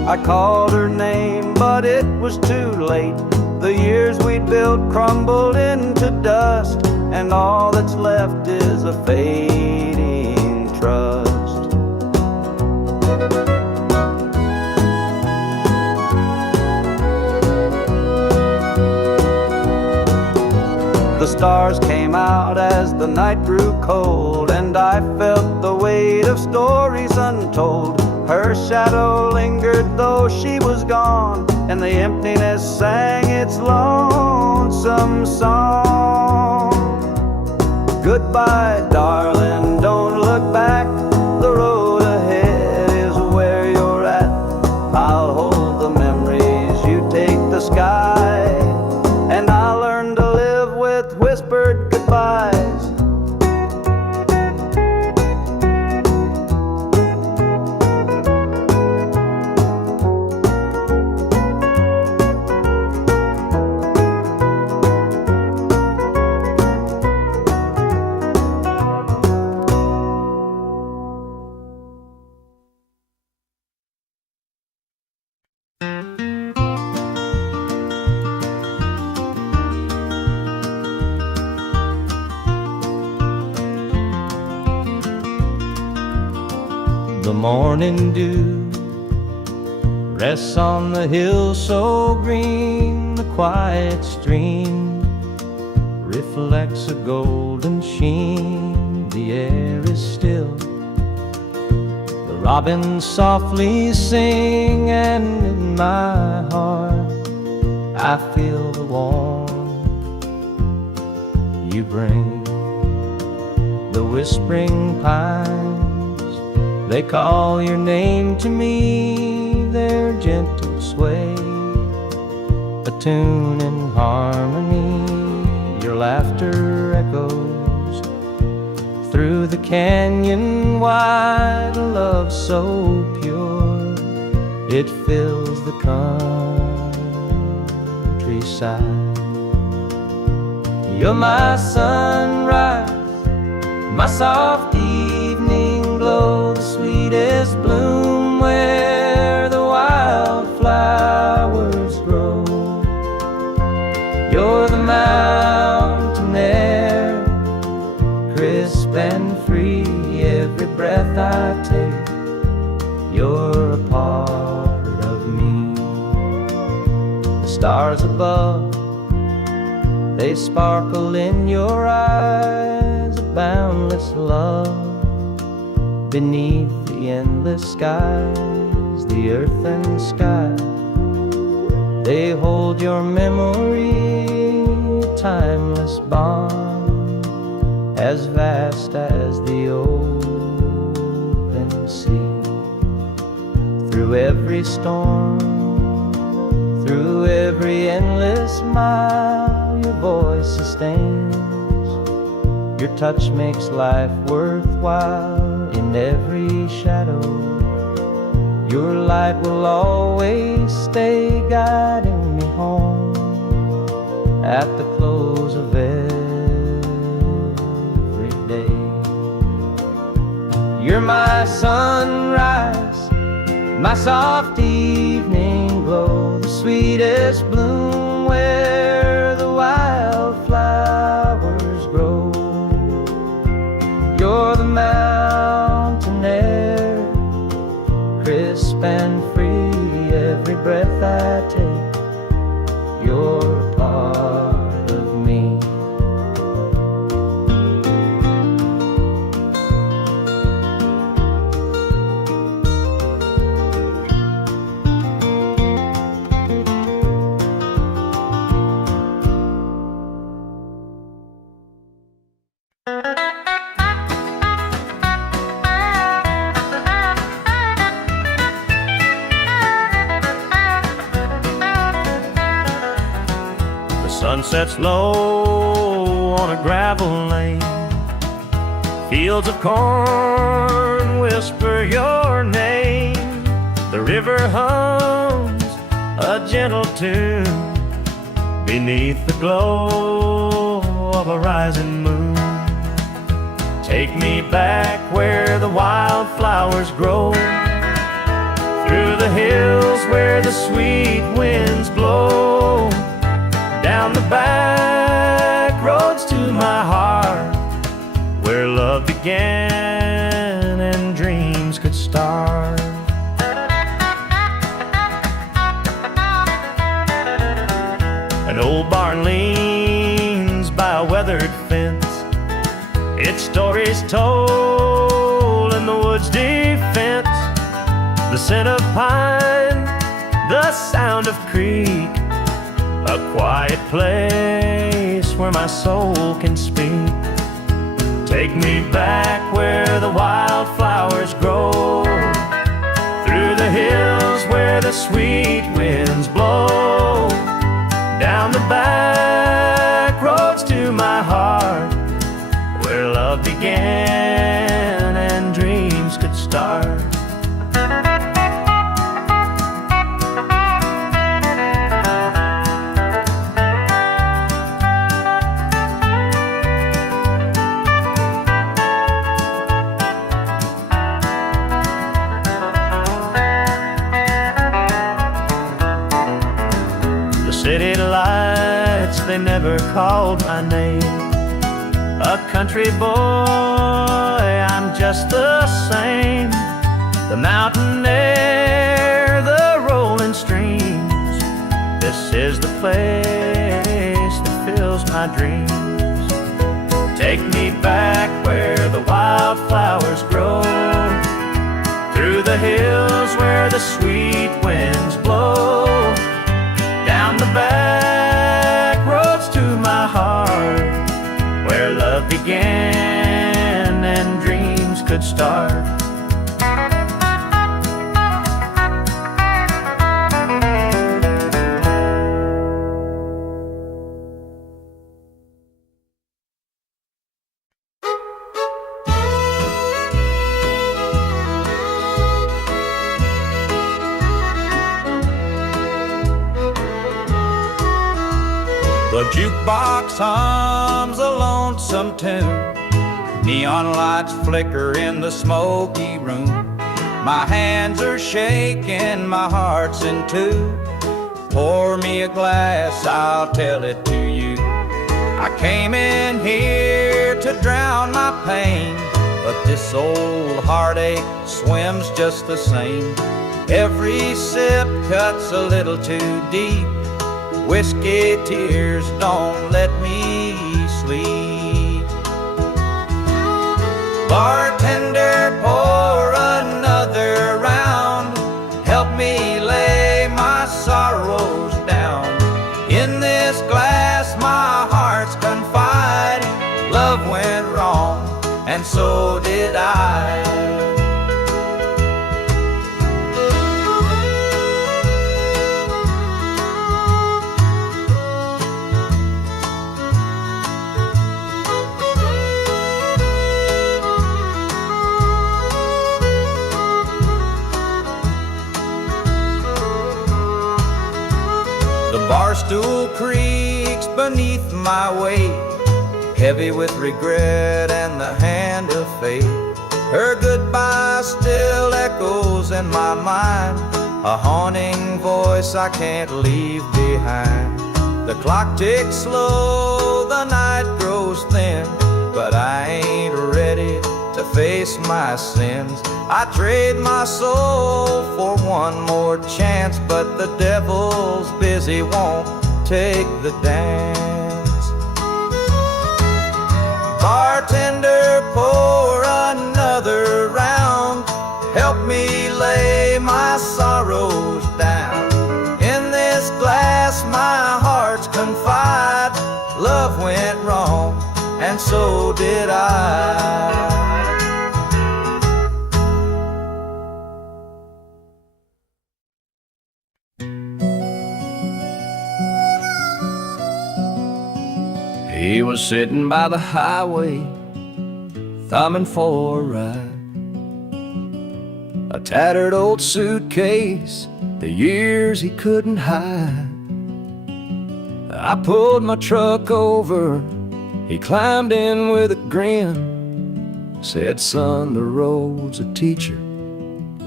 I called her name, but it was too late. The years we'd built crumbled into dust, and all that's left is a fading trust. The stars came out as the night grew cold, and I felt the weight of stories untold. Her shadow lingered though she was gone, and the emptiness sang its lonesome song. Goodbye, darling, don't look back. The road ahead is where you're at. I'll hold the memories, you take the sky, and I'll learn to live with whispered goodbyes. The morning dew rests on the hill so green. The quiet stream reflects a golden sheen. The air is still, the robins softly sing, and in my heart I feel the warmth you bring. The whispering pines, they call your name to me, their gentle sway, a tune in harmony. Your laughter echoes through the canyon wide, a love so pure it fills the countryside. You're my sunrise, my soft evening glow, the sweetest bloom where the wildflowers grow. You're the mountain air, crisp and free, every breath I take, you're a part of me. The stars above, they sparkle in your eyes, a boundless love beneath the endless skies. The earth and sky, they hold your memory, a timeless bond, as vast as the open sea. Through every storm, through every endless mile, your voice sustains, your touch makes life worthwhile. In every shadow, your light will always stay, guiding me home at the close of every day. You're my sunrise, my soft evening glow, the sweetest bloom where the wildflowers grow. You're the mountain air, crisp and free, every breath I take, you're a part of me. Sun sets low on a gravel lane, fields of corn whisper your name. The river hums a gentle tune beneath the glow of a rising moon. Take me back where the wildflowers grow, through the hills where the sweet winds blow, down the back roads to my heart, where love began and dreams could start. An old barn leans by a weathered fence, its stories told in the woods' defense. The scent of pine, the sound of creek, a quiet place where my soul can speak. Take me back where the wildflowers grow, through the hills where the sweet winds blow, down the back roads to my heart, where love began and dreams could start. City lights, they never called my name. A country boy, I'm just the same. The mountain air, the rolling streams, this is the place that fills my dreams. Take me back where the wildflowers grow, through the hills where the sweet winds blow, down the back roads to my heart, where love began and dreams could start. The jukebox hums a lonesome tune, neon lights flicker in the smoky room. My hands are shaking, my heart's in two. Pour me a glass, I'll tell it to you. I came in here to drown my pain, but this old heartache swims just the same. Every sip cuts a little too deep. Whiskey tears don't let me sleep. Bartender, pour another round. Help me lay my sorrows down. In this glass my heart's confide. Love went wrong, and so did I. The bar stool creaks beneath my weight, heavy with regret and the hand of fate. Her goodbye still echoes in my mind, a haunting voice I can't leave behind. The clock ticks slow, the night grows thin, but I ain't ready to face my sins. I trade my soul for one more chance, but the devil's busy, won't take the dance. Bartender, pour another round. Help me lay my sorrows down. In this glass my heart's confide. Love went wrong, and so did I. He was sitting by the highway, thumbing for a ride. A tattered old suitcase, the years he couldn't hide. I pulled my truck over, he climbed in with a grin. Said, son, the road's a teacher,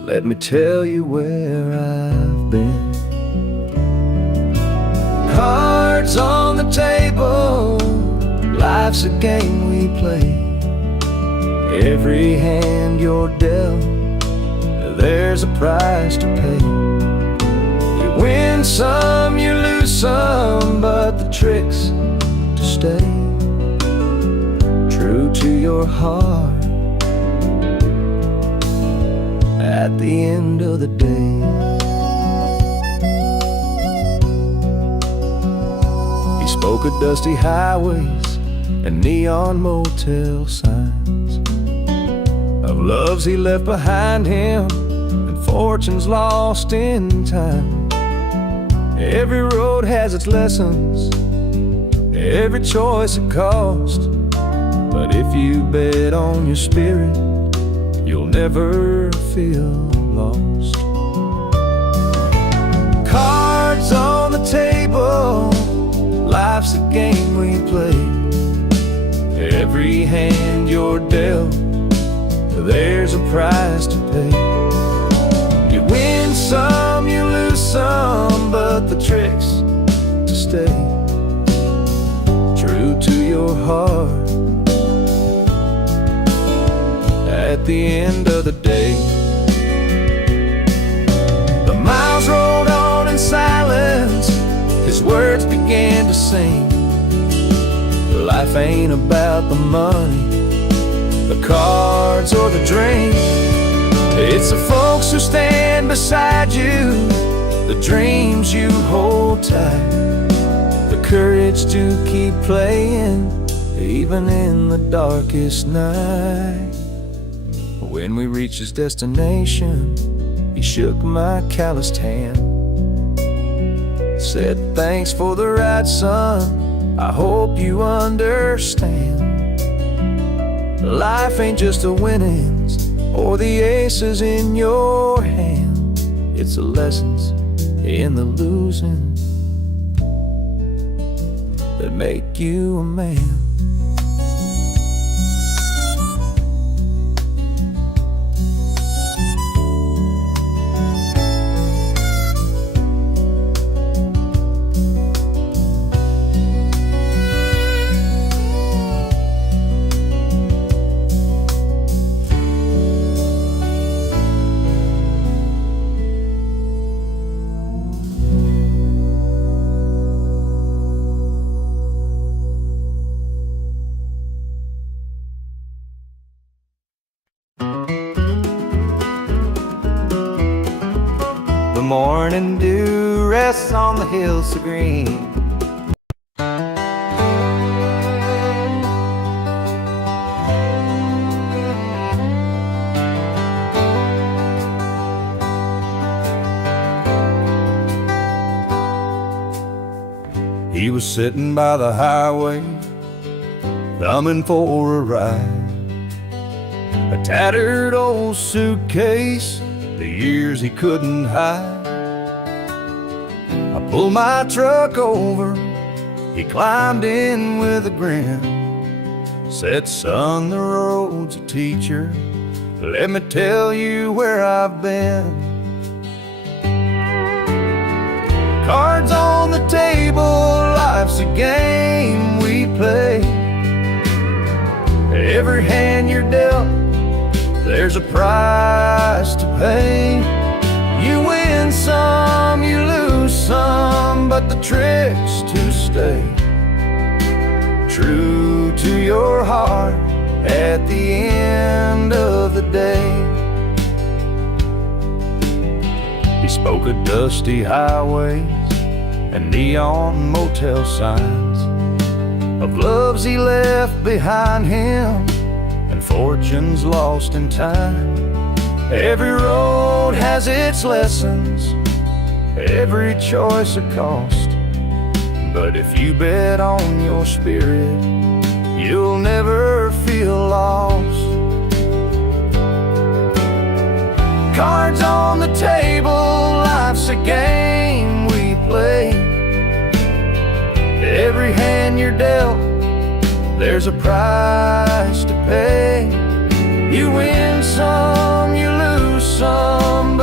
let me tell you where I've been. Cards on the table, life's a game we play. Every hand you're dealt, there's a price to pay. You win some, you lose some, but the trick's to stay true to your heart at the end of the day. He spoke of dusty highways and neon motel signs, of loves he left behind him and fortunes lost in time. Every road has its lessons, every choice a cost, but if you bet on your spirit, you'll never feel lost. Cards on the table, life's a game we play. Every hand you're dealt, there's a price to pay. You win some, you lose some, but the trick's to stay true to your heart at the end of the day. The miles rolled on in silence, his words began to sing. Life ain't about the money, the cards or the drink. It's the folks who stand beside you, the dreams you hold tight, the courage to keep playing even in the darkest night. When we reached his destination, he shook my calloused hand, said, "Thanks for the ride, son, I hope you understand. Life ain't just the winnings or the aces in your hand, it's the lessons in the losing that make you a man." The morning dew rests on the hills so green. He was sitting by the highway, thumbing for a ride. A tattered old suitcase, the years he couldn't hide. I pulled my truck over, he climbed in with a grin, said, "Son, the road's a teacher, let me tell you where I've been." Cards on the table, life's a game we play. Every hand you're dealt, there's a price to pay. You win some, you lose some, but the trick's to stay true to your heart at the end of the day. He spoke of dusty highways and neon motel signs, of loves he left behind him and fortunes lost in time. Every road has its lessons, every choice a cost, but if you bet on your spirit, you'll never feel lost. Cards on the table, life's a game we play. Every hand you're dealt, there's a price to pay. You win some, you lose some,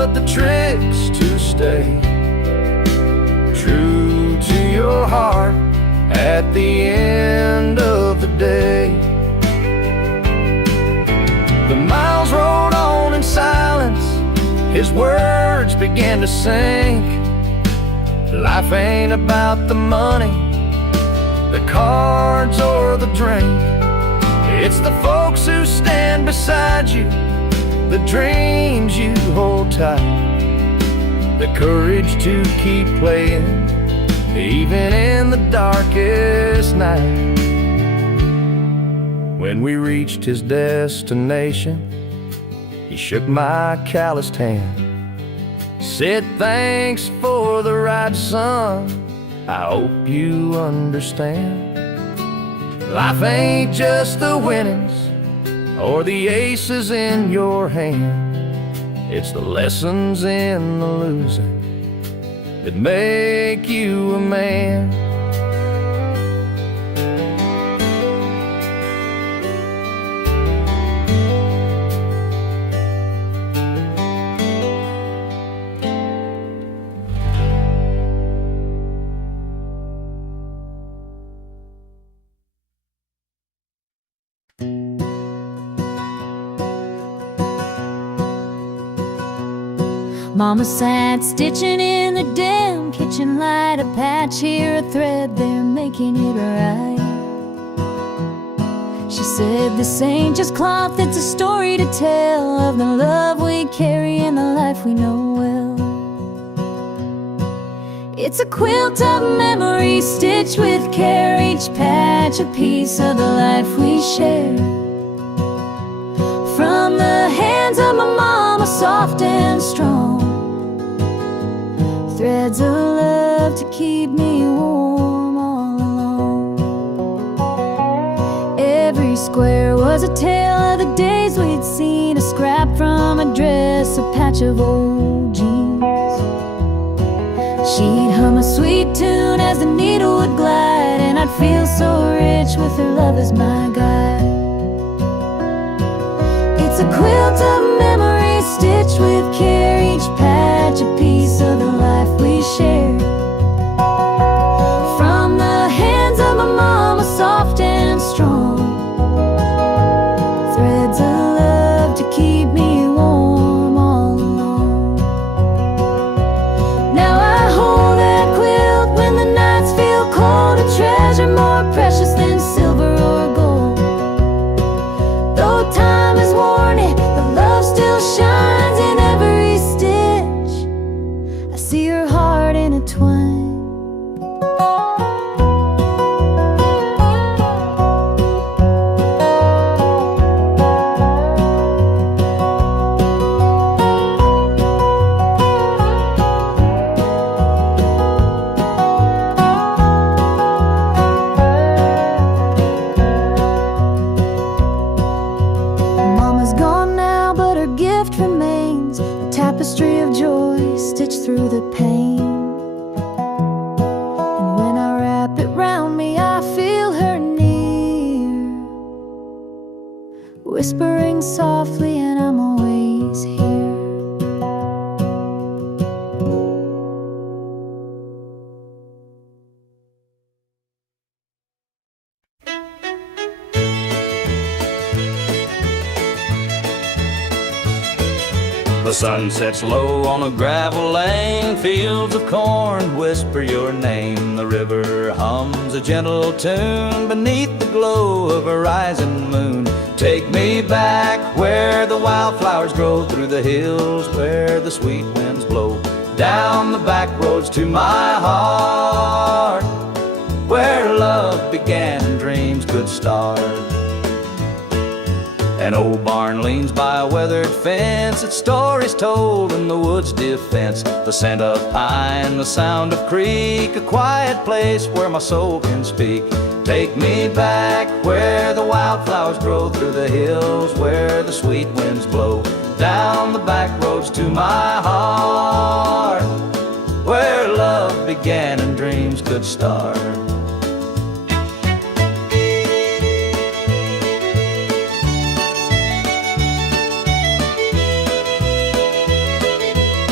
but the trick's to stay true to your heart at the end of the day. The miles rolled on in silence, his words began to sink. Life ain't about the money, the cards or the drink. It's the folks who stand beside you, the dreams you hold tight, the courage to keep playing even in the darkest night. When we reached his destination, he shook my calloused hand, said thanks for the ride, son, I hope you understand. Life ain't just the winnings or the aces in your hand, it's the lessons in the losing that make you a man. Mama sat stitching in the damn kitchen light, a patch here, a thread there, making it right. She said this ain't just cloth, it's a story to tell of the love we carry and the life we know well. It's a quilt of memories stitched with care, each patch a piece of the life we share. From the hands of my mama, soft and strong, threads of love to keep me warm all along. Every square was a tale of the days we'd seen, a scrap from a dress, a patch of old jeans. She'd hum a sweet tune as the needle would glide, and I'd feel so rich with her love as my guide. It's a quilt of memories stitched with care, each patch a piece of the life we share. From the hands of my mama, soft and strong, threads of love to keep me warm all along. Now I hold that quilt when the nights feel cold, a treasure more precious than silver or gold. Though time has worn it, the love still shines in every stitch. I see her heart intertwined. Mama's gone now, but her gift remains, a tapestry of joy stitched through the pain. And when I wrap it round me, I feel her near, whispering softly, and I'm always here. The sun sets low on a gravel lane, fields of corn whisper your name. The river hums a gentle tune beneath the glow of a rising moon. Take me back where the wildflowers grow, through the hills where the sweet winds blow, down the back roads to my heart, where love began and dreams could start. An old barn leans by a weathered fence, its stories told in the wood's defense. The scent of pine, the sound of creek, a quiet place where my soul can speak. Take me back where the wildflowers grow, through the hills where the sweet winds blow, down the back roads to my heart, where love began and dreams could start.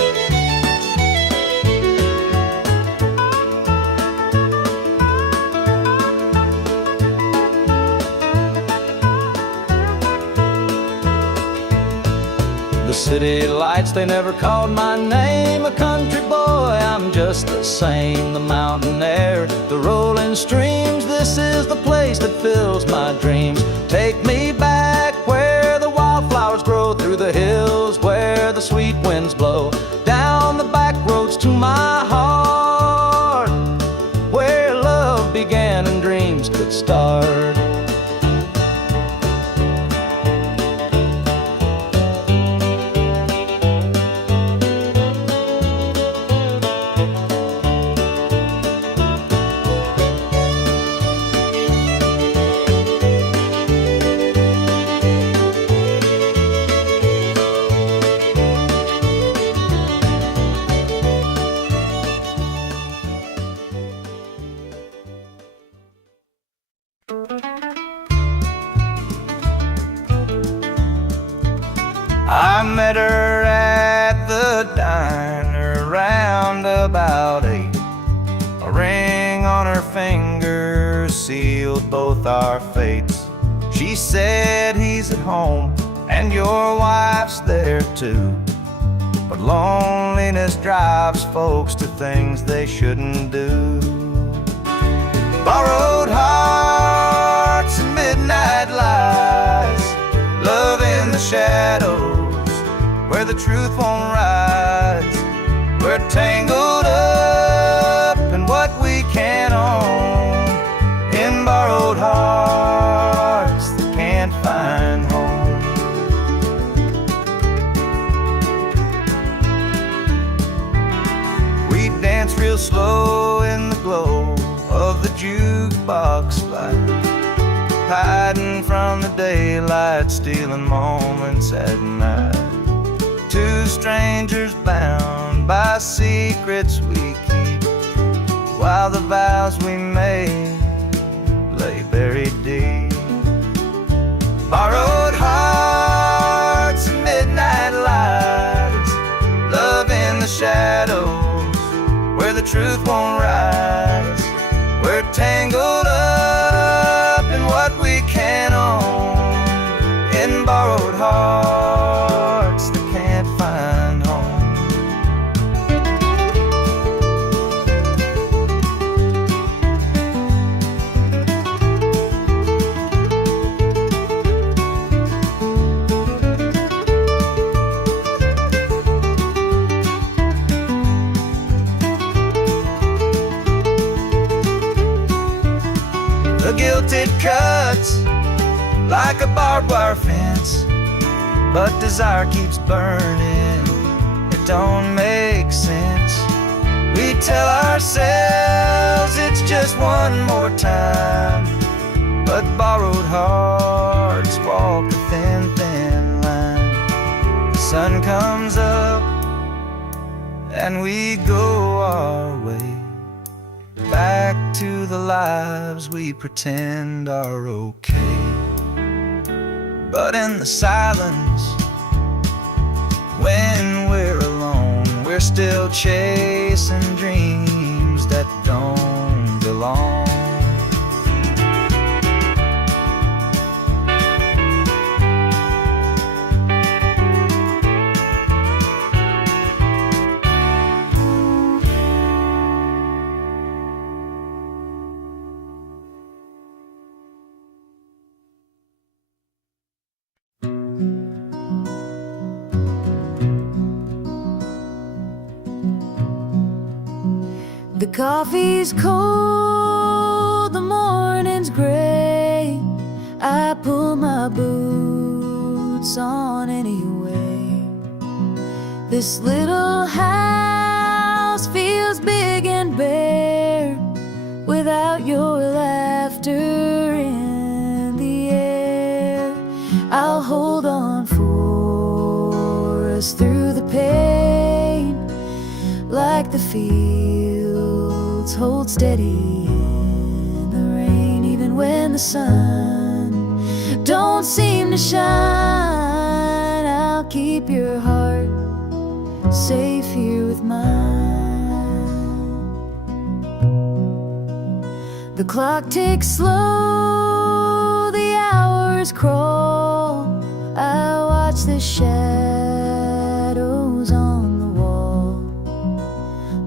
city lights, they never called my name. A country boy, I'm just the same. The mountain air, the rolling streams, this is the place that fills my dreams. Take me back where the wildflowers grow, through the hills where the sweet winds blow, down the back roads to my heart, where love began and dreams could start. I met her at the diner round about 8. A ring on her finger sealed both our fates. She said, he's at home and your wife's there too, but loneliness drives folks to things they shouldn't do. Borrowed hearts and midnight lies, love in the shadows where the truth won't rise. We're tangled up in what we can't own, in borrowed hearts that can't find home. We dance real slow in the glow of the jukebox light, hiding from the daylight, stealing moments at night. Two strangers bound by secrets we keep, while the vows we made lay buried deep. Borrowed hearts and midnight lights, love in the shadows where the truth won't rise. We're tangled up in what we can't own, in borrowed hearts that can't find home. The guilt it cuts like a barbed wire fence, but desire keeps burning, it don't make sense. We tell ourselves it's just one more time, but borrowed hearts walk a thin, thin line. The sun comes up and we go our way, back to the lives we pretend are okay. But in the silence, when we're alone, we're still chasing dreams that don't belong. The coffee's cold, the morning's gray. I pull my boots on anyway. This little house feels big and bare without your laughter in the air. I'll hold on for us through the pain, like the fields hold steady in the rain. Even when the sun don't seem to shine, I'll keep your heart safe here with mine. The clock ticks slow, the hours crawl. I watch the shadows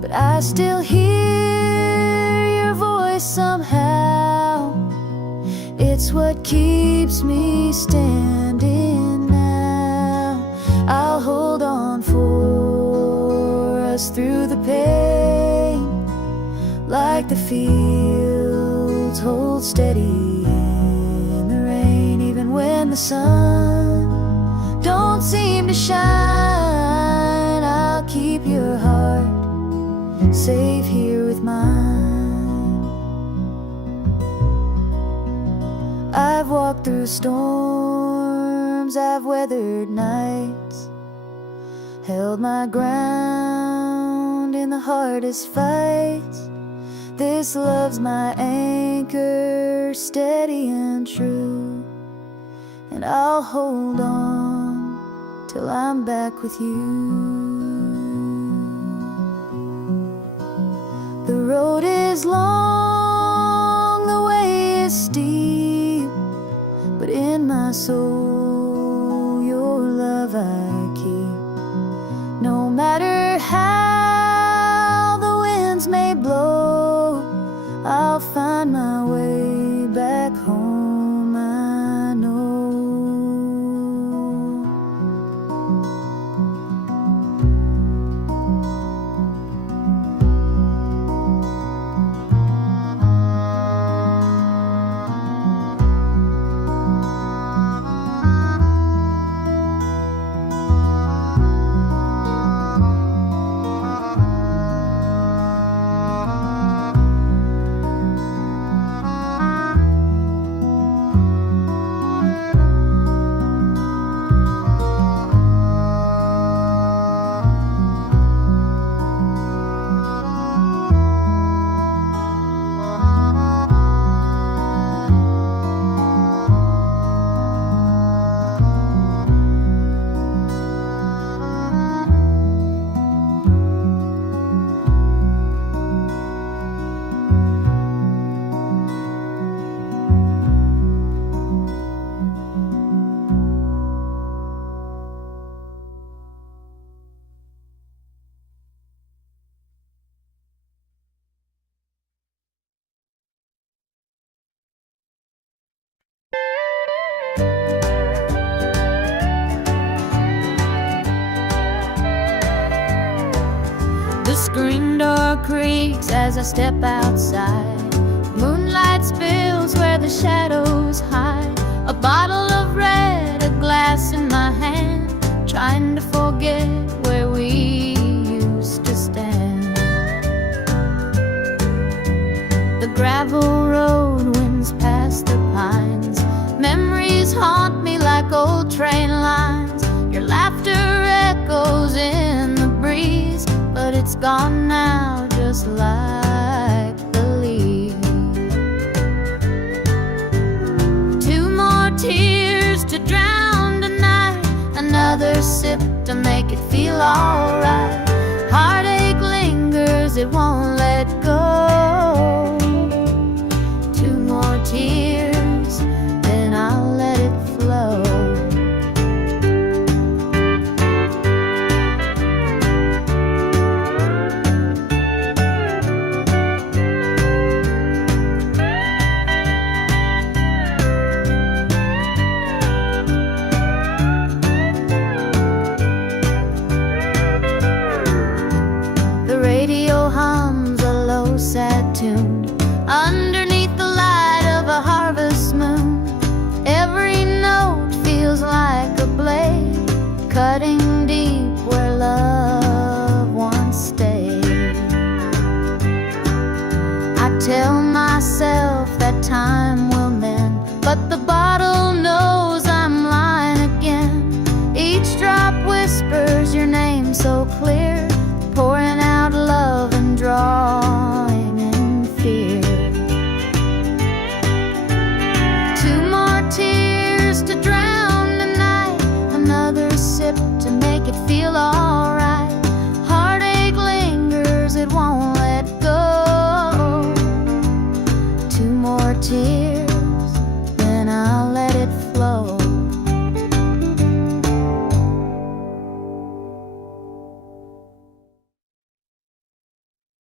but I still hear your voice somehow. It's what keeps me standing now. I'll hold on for us through the pain, like the fields hold steady in the rain. Even when the sun don't seem to shine, I'll keep your heart safe here with mine. I've walked through storms, I've weathered nights, held my ground in the hardest fights. This love's my anchor, steady and true, and I'll hold on till I'm back with you. The road is long, the way is steep, but in my soul your love I keep. No matter how the winds may blow, I'll find my way back home, I know. The screen door creaks as I step outside. Moonlight spills where the shadows hide. A bottle of red, a glass in my hand, trying to forget where we used to stand. The gravel road winds past the pines. Memories haunt me like old train lines. Your laughter echoes in the breeze, but it's gone now, just like the leaves. Two more tears to drown tonight, another sip to make it feel alright. Heartache lingers, it won't let go. Two more tears, then I'll let it flow. The radio hums a low, sad tune underneath the light of a harvest moon. Every note feels like a blade, cutting deep where love once stayed. I tell myself that time will mend, but the bottle knows I'm lying again. Each drop whispers your name so clear, pouring out love and drawing in fear. Two more tears to drown tonight, another sip to make it feel alright. Heartache lingers, it won't let go. Two more tears, then I'll let it flow.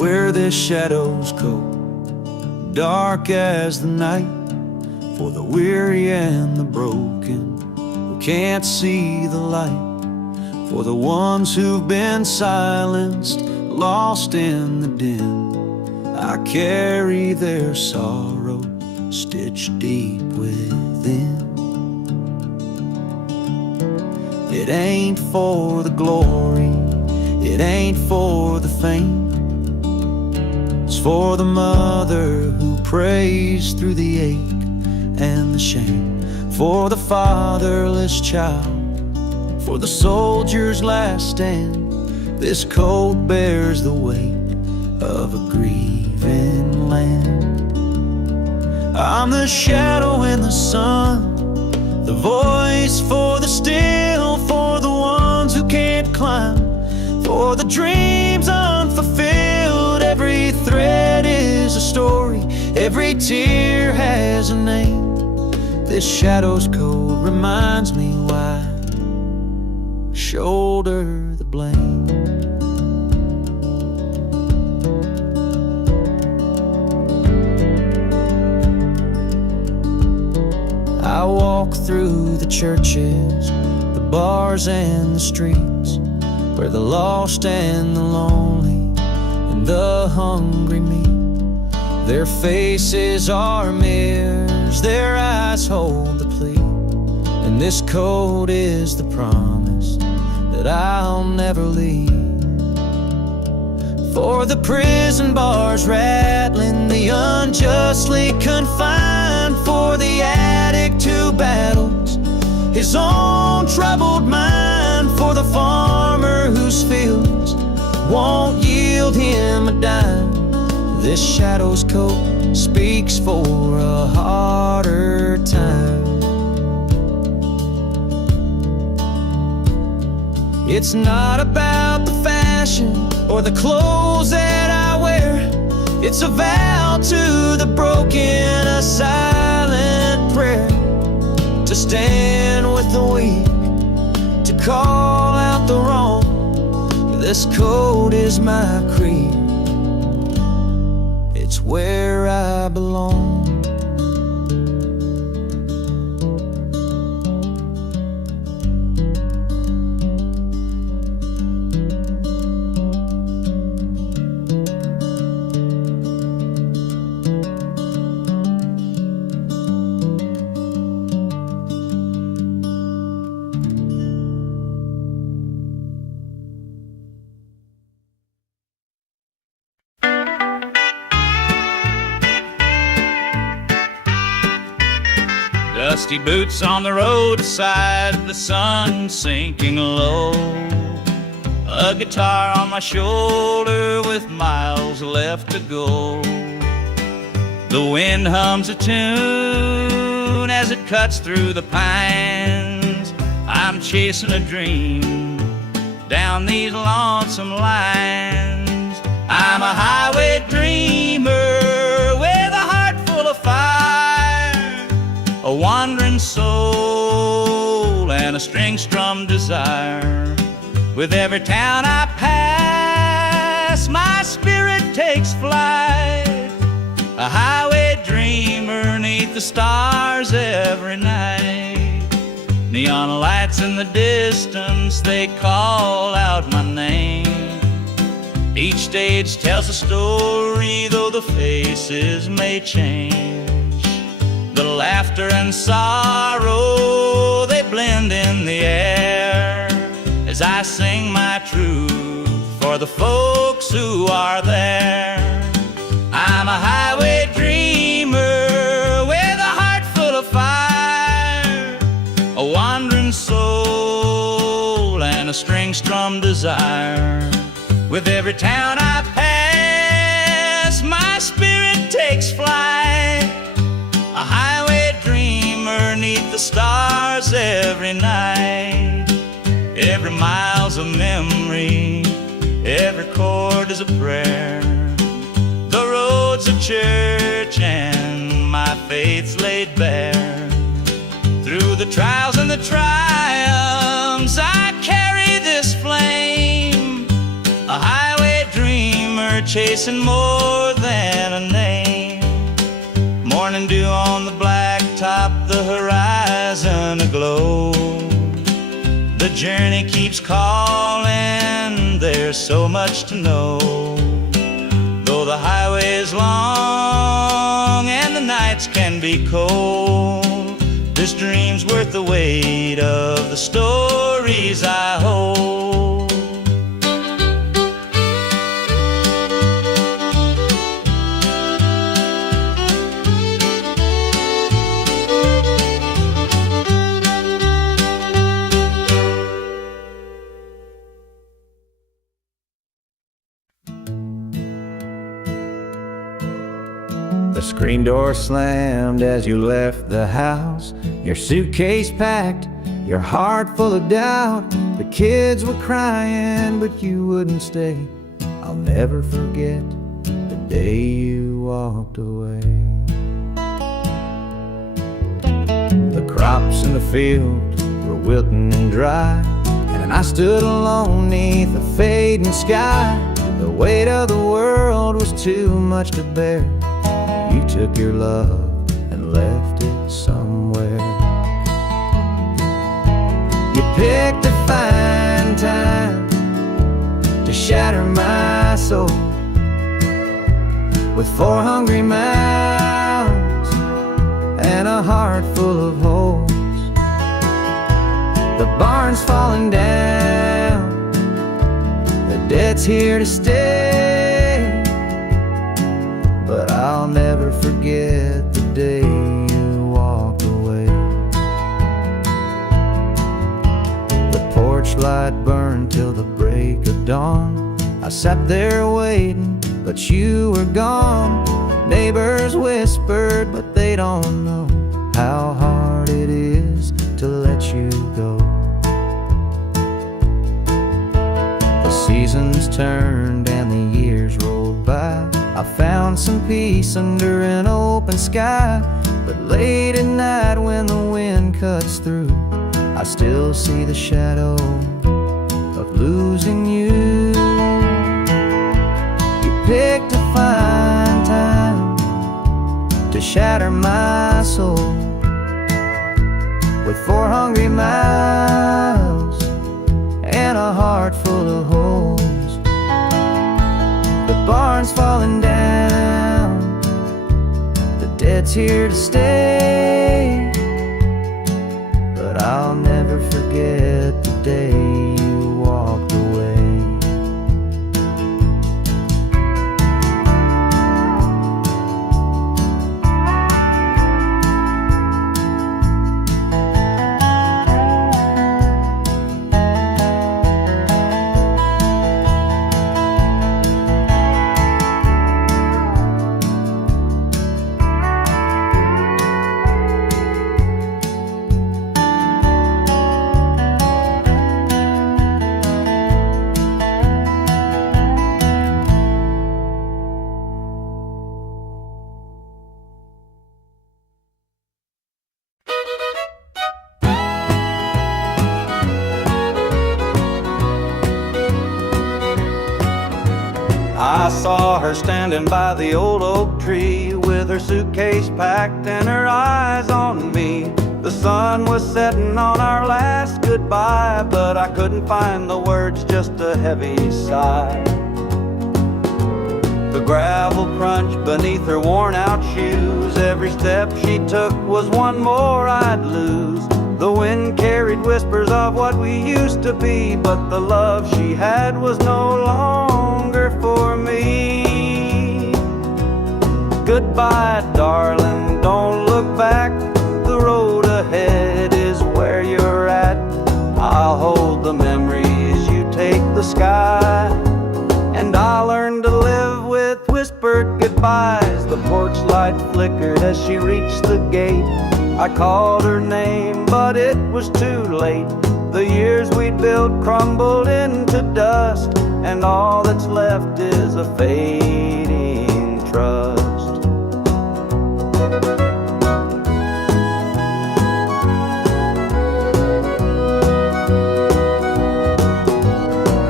where the shadows go, dark as the night, for the weary and the broken who can't see the light, for the ones who've been silenced, lost in the din. I carry their sorrow stitched deep within. It ain't for the glory, it ain't for the fame, it's for the mother who prays through the ache and the shame, for the fatherless child, for the soldier's last stand. This coat bears the weight of a grieving land. I'm the shadow in the sun, the voice for the still, for the ones who can't climb, for the dreams unfulfilled. Every thread is a story, every tear has a name. This shadow's code reminds me why I shoulder the blame. I walk through the churches, the bars and the streets, where the lost and the lonely and the hungry meet. Their faces are mirrors, their eyes hold the plea, and this code is the promise that I'll never leave. For the prison bars rattling, the unjustly confined, for the addict who battles his own troubled mind, for the farmer whose fields won't yield him a dime. This shadow's coat speaks for a harder time. It's not about the fashion or the clothes that I wear, it's a vow to the broken, a silent prayer, to stand with the weak, to call out the wrong. This code is my creed, it's where I belong. Dusty boots on the roadside, the sun sinking low, a guitar on my shoulder with miles left to go. The wind hums a tune as it cuts through the pines. I'm chasing a dream down these lonesome lines. I'm a highway dreamer with a heart full of fire, a wandering soul and a string-strummed desire. With every town I pass, my spirit takes flight, a highway dreamer 'neath the stars every night. Neon lights in the distance, they call out my name. Each stage tells a story, though the faces may change. The laughter and sorrow, they blend in the air, as I sing my truth for the folks who are there. I'm a highway dreamer with a heart full of fire, a wandering soul and a string-strummed desire. With every town I pass, my spirit takes flight, a highway dreamer 'neath the stars every night. Every mile's a memory, every chord is a prayer. The road's a church and my faith's laid bare. Through the trials and the triumphs, I carry this flame, a highway dreamer chasing more than a name. Morning dew on the blacktop, the horizon aglow. The journey keeps calling, there's so much to know. Though the highway is long and the nights can be cold, this dream's worth the weight of the stories I hold. The screen door slammed as you left the house, your suitcase packed, your heart full of doubt. The kids were crying, but you wouldn't stay. I'll never forget the day you walked away. The crops in the field were wilting and dry, and I stood alone neath the fading sky. The weight of the world was too much to bear. You took your love and left it somewhere. You picked a fine time to shatter my soul with 4 hungry mouths and a heart full of holes. The barn's falling down, the debt's here to stay, but I'll never forget the day you walked away. The porch light burned till the break of dawn. I sat there waiting, but you were gone. Neighbors whispered, but they don't know how hard it is to let you go. The seasons turned and the years rolled by. I found some peace under an open sky, but late at night when the wind cuts through, I still see the shadow of losing you. You picked a fine time to shatter my soul with 4 hungry mouths and a heart full of holes. The barn's falling down, the debt's here to stay, but I'll never forget the day you walked away. I saw her standing by the old oak tree with her suitcase packed and her eyes on me. The sun was setting on our last goodbye, but I couldn't find the words, just a heavy sigh. The gravel crunched beneath her worn out shoes. Every step she took was one more I'd lose. The wind carried whispers of what we used to be, but the love she had was no longer for me. Goodbye, darling, don't look back. The road ahead is where you're at. I'll hold the memories, you take the sky, and I'll learn to live with whispered goodbyes. The porch light flickered as she reached the gate. I called her name, but it was too late. The years we'd built crumbled into dust, and all that's left is a fading trust.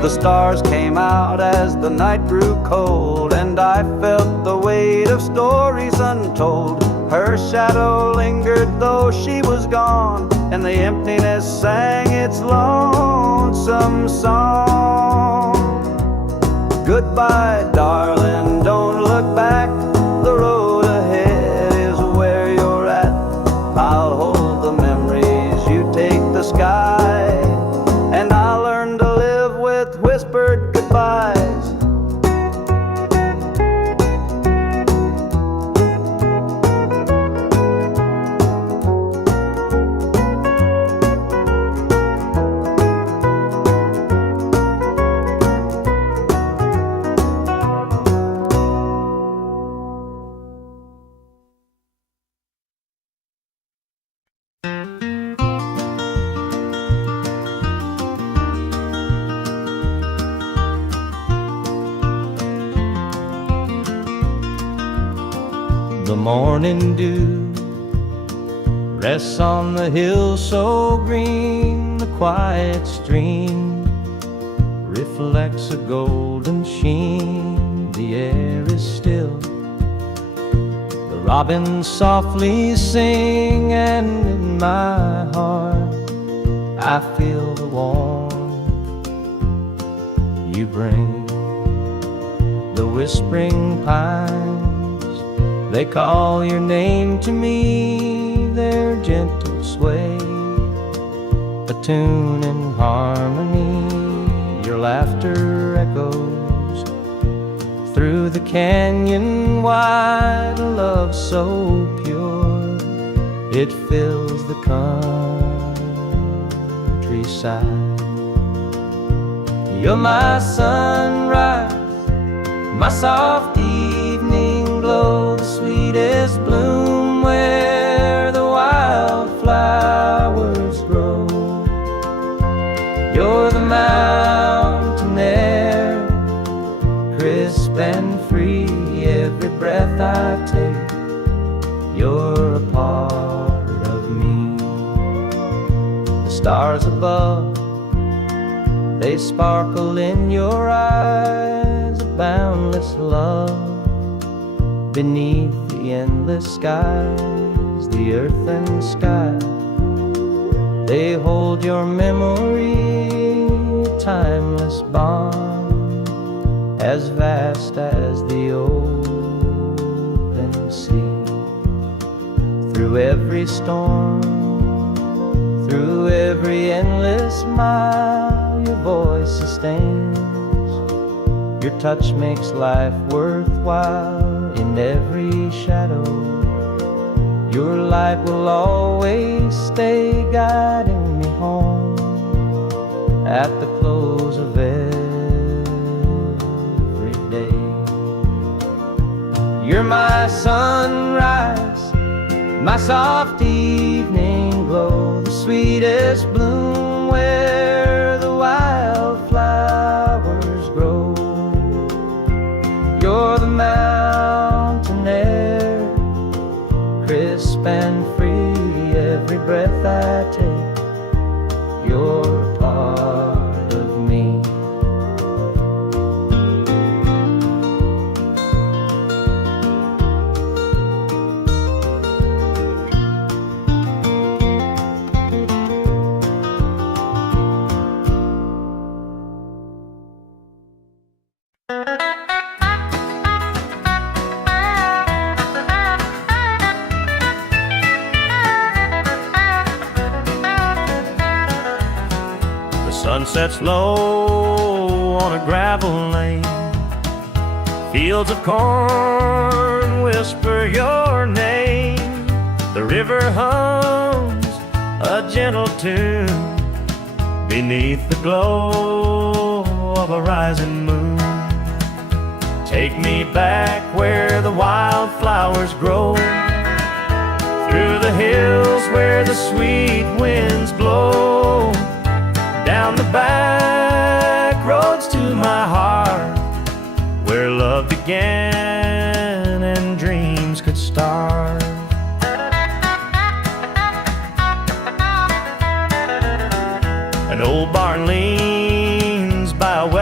The stars came out as the night grew cold, and I felt the weight of stories untold. Her shadow lingered though she was gone, and the emptiness sang its lonesome song. Goodbye, darling, don't look back. The road ahead is where you're at. I'll hold the memories, you take the sky, and I'll learn to live with whispered goodbyes. The morning dew rests on the hill so green. The quiet stream reflects a golden sheen. The air is still, the robins softly sing, and in my heart I feel the warmth you bring. The whispering pines, they call your name to me, their gentle sway, a tune in harmony. Your laughter echoes through the canyon wide, a love so pure, it fills the countryside. You're my sunrise, my soft evening glow, the sweetest bloom where the wildflowers grow. You're the mountain air, crisp and free, every breath I take, you're a part of me. The stars above, they sparkle in your eyes, a boundless love beneath the endless skies. The earth and sky, they hold your memory, a timeless bond, as vast as the open sea. Through every storm, through every endless mile, your voice sustains, your touch makes life worthwhile. In every shadow, your light will always stay, guiding me home at the close of every day. You're my sunrise, my soft evening glow, the sweetest bloom where the wildflowers grow. You're the mountain air, crisp and free, every breath I take, you're a part of me. Sun sets low on a gravel lane, fields of corn whisper your name. The river hums a gentle tune beneath the glow of a rising moon. Take me back where the wildflowers grow, through the hills where the sweet winds blow, down the back roads to my heart, where love began and dreams could start. An old barn leans by a well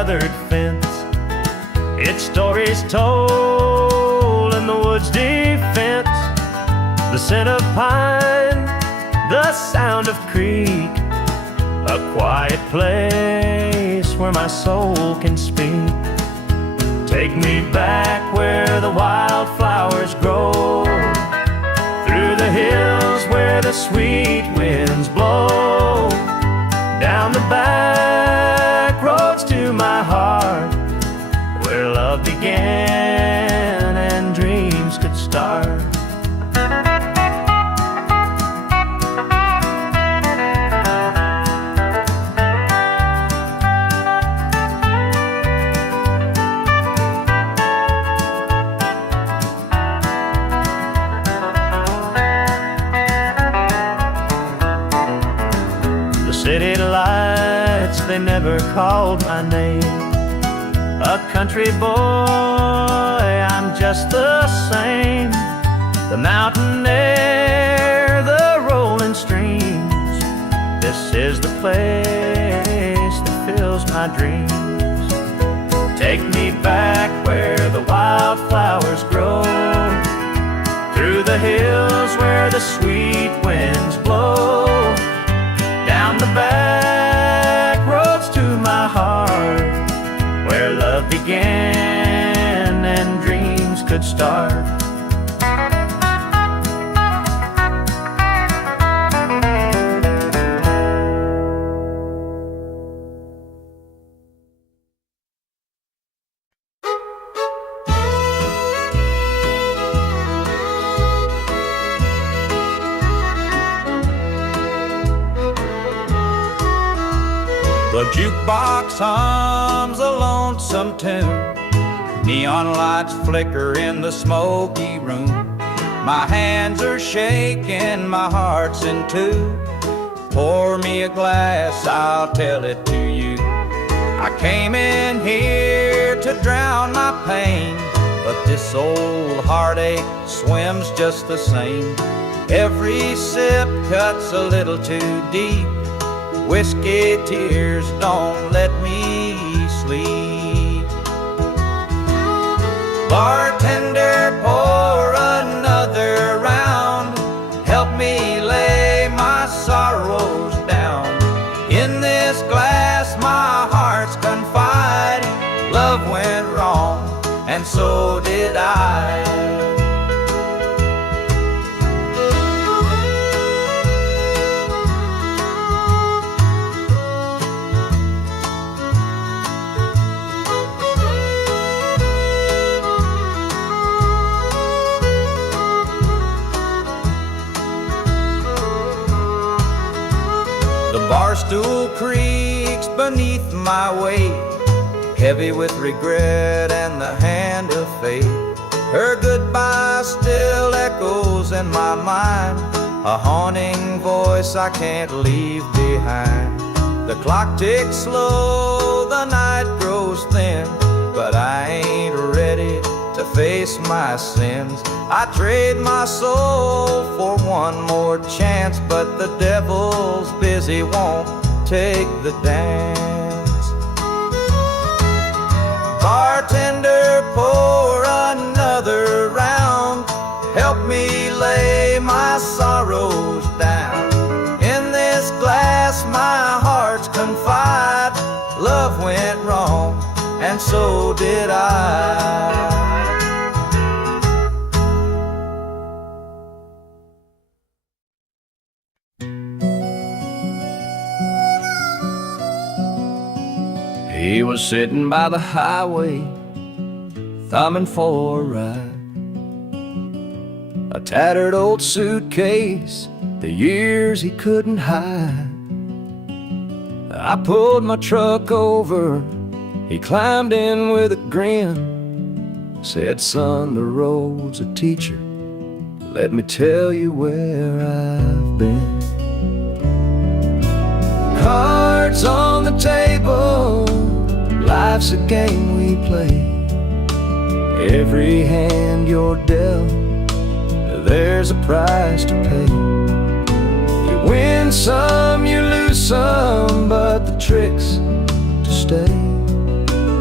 weathered fence. Its stories told in the woods' defense. The scent of pine, the sound of creek, a quiet place where my soul can speak. Take me back where the wildflowers grow, through the hills where the sweet winds blow, down the back roads to my heart, where love began and dreams could start. City lights, they never called my name. A country boy, I'm just the same. The mountain air, the rolling streams, this is the place that fills my dreams. Take me back where the wildflowers grow, through the hills where the sweet winds blow, down the back roads to my heart, where love began and dreams could start. The jukebox hums a lonesome tune, neon lights flicker in the smoky room. My hands are shaking, my heart's in two. Pour me a glass, I'll tell it to you. I came in here to drown my pain, but this old heartache swims just the same. Every sip cuts a little too deep. Whiskey tears don't let me sleep. Bartender, pour another round. Help me lay my sorrows down. In this glass my heart's confide. Love went wrong, and so did I. Barstool creaks beneath my weight, heavy with regret and the hand of fate. Her goodbye still echoes in my mind, a haunting voice I can't leave behind. The clock ticks slow, the night grows thin, but I ain't ready to face my sins. I trade my soul for one more chance, but the devil's busy, won't take the dance. Bartender, pour another round. Help me lay my sorrows down. In this glass my heart's confide. Love went wrong, and so did I. He was sitting by the highway, thumbing for a ride. A tattered old suitcase, the years he couldn't hide. I pulled my truck over, he climbed in with a grin. Said, son, the road's a teacher, let me tell you where I've been. Cards on the table, life's a game we play. Every hand you're dealt, there's a price to pay. You win some, you lose some, but the trick's to stay.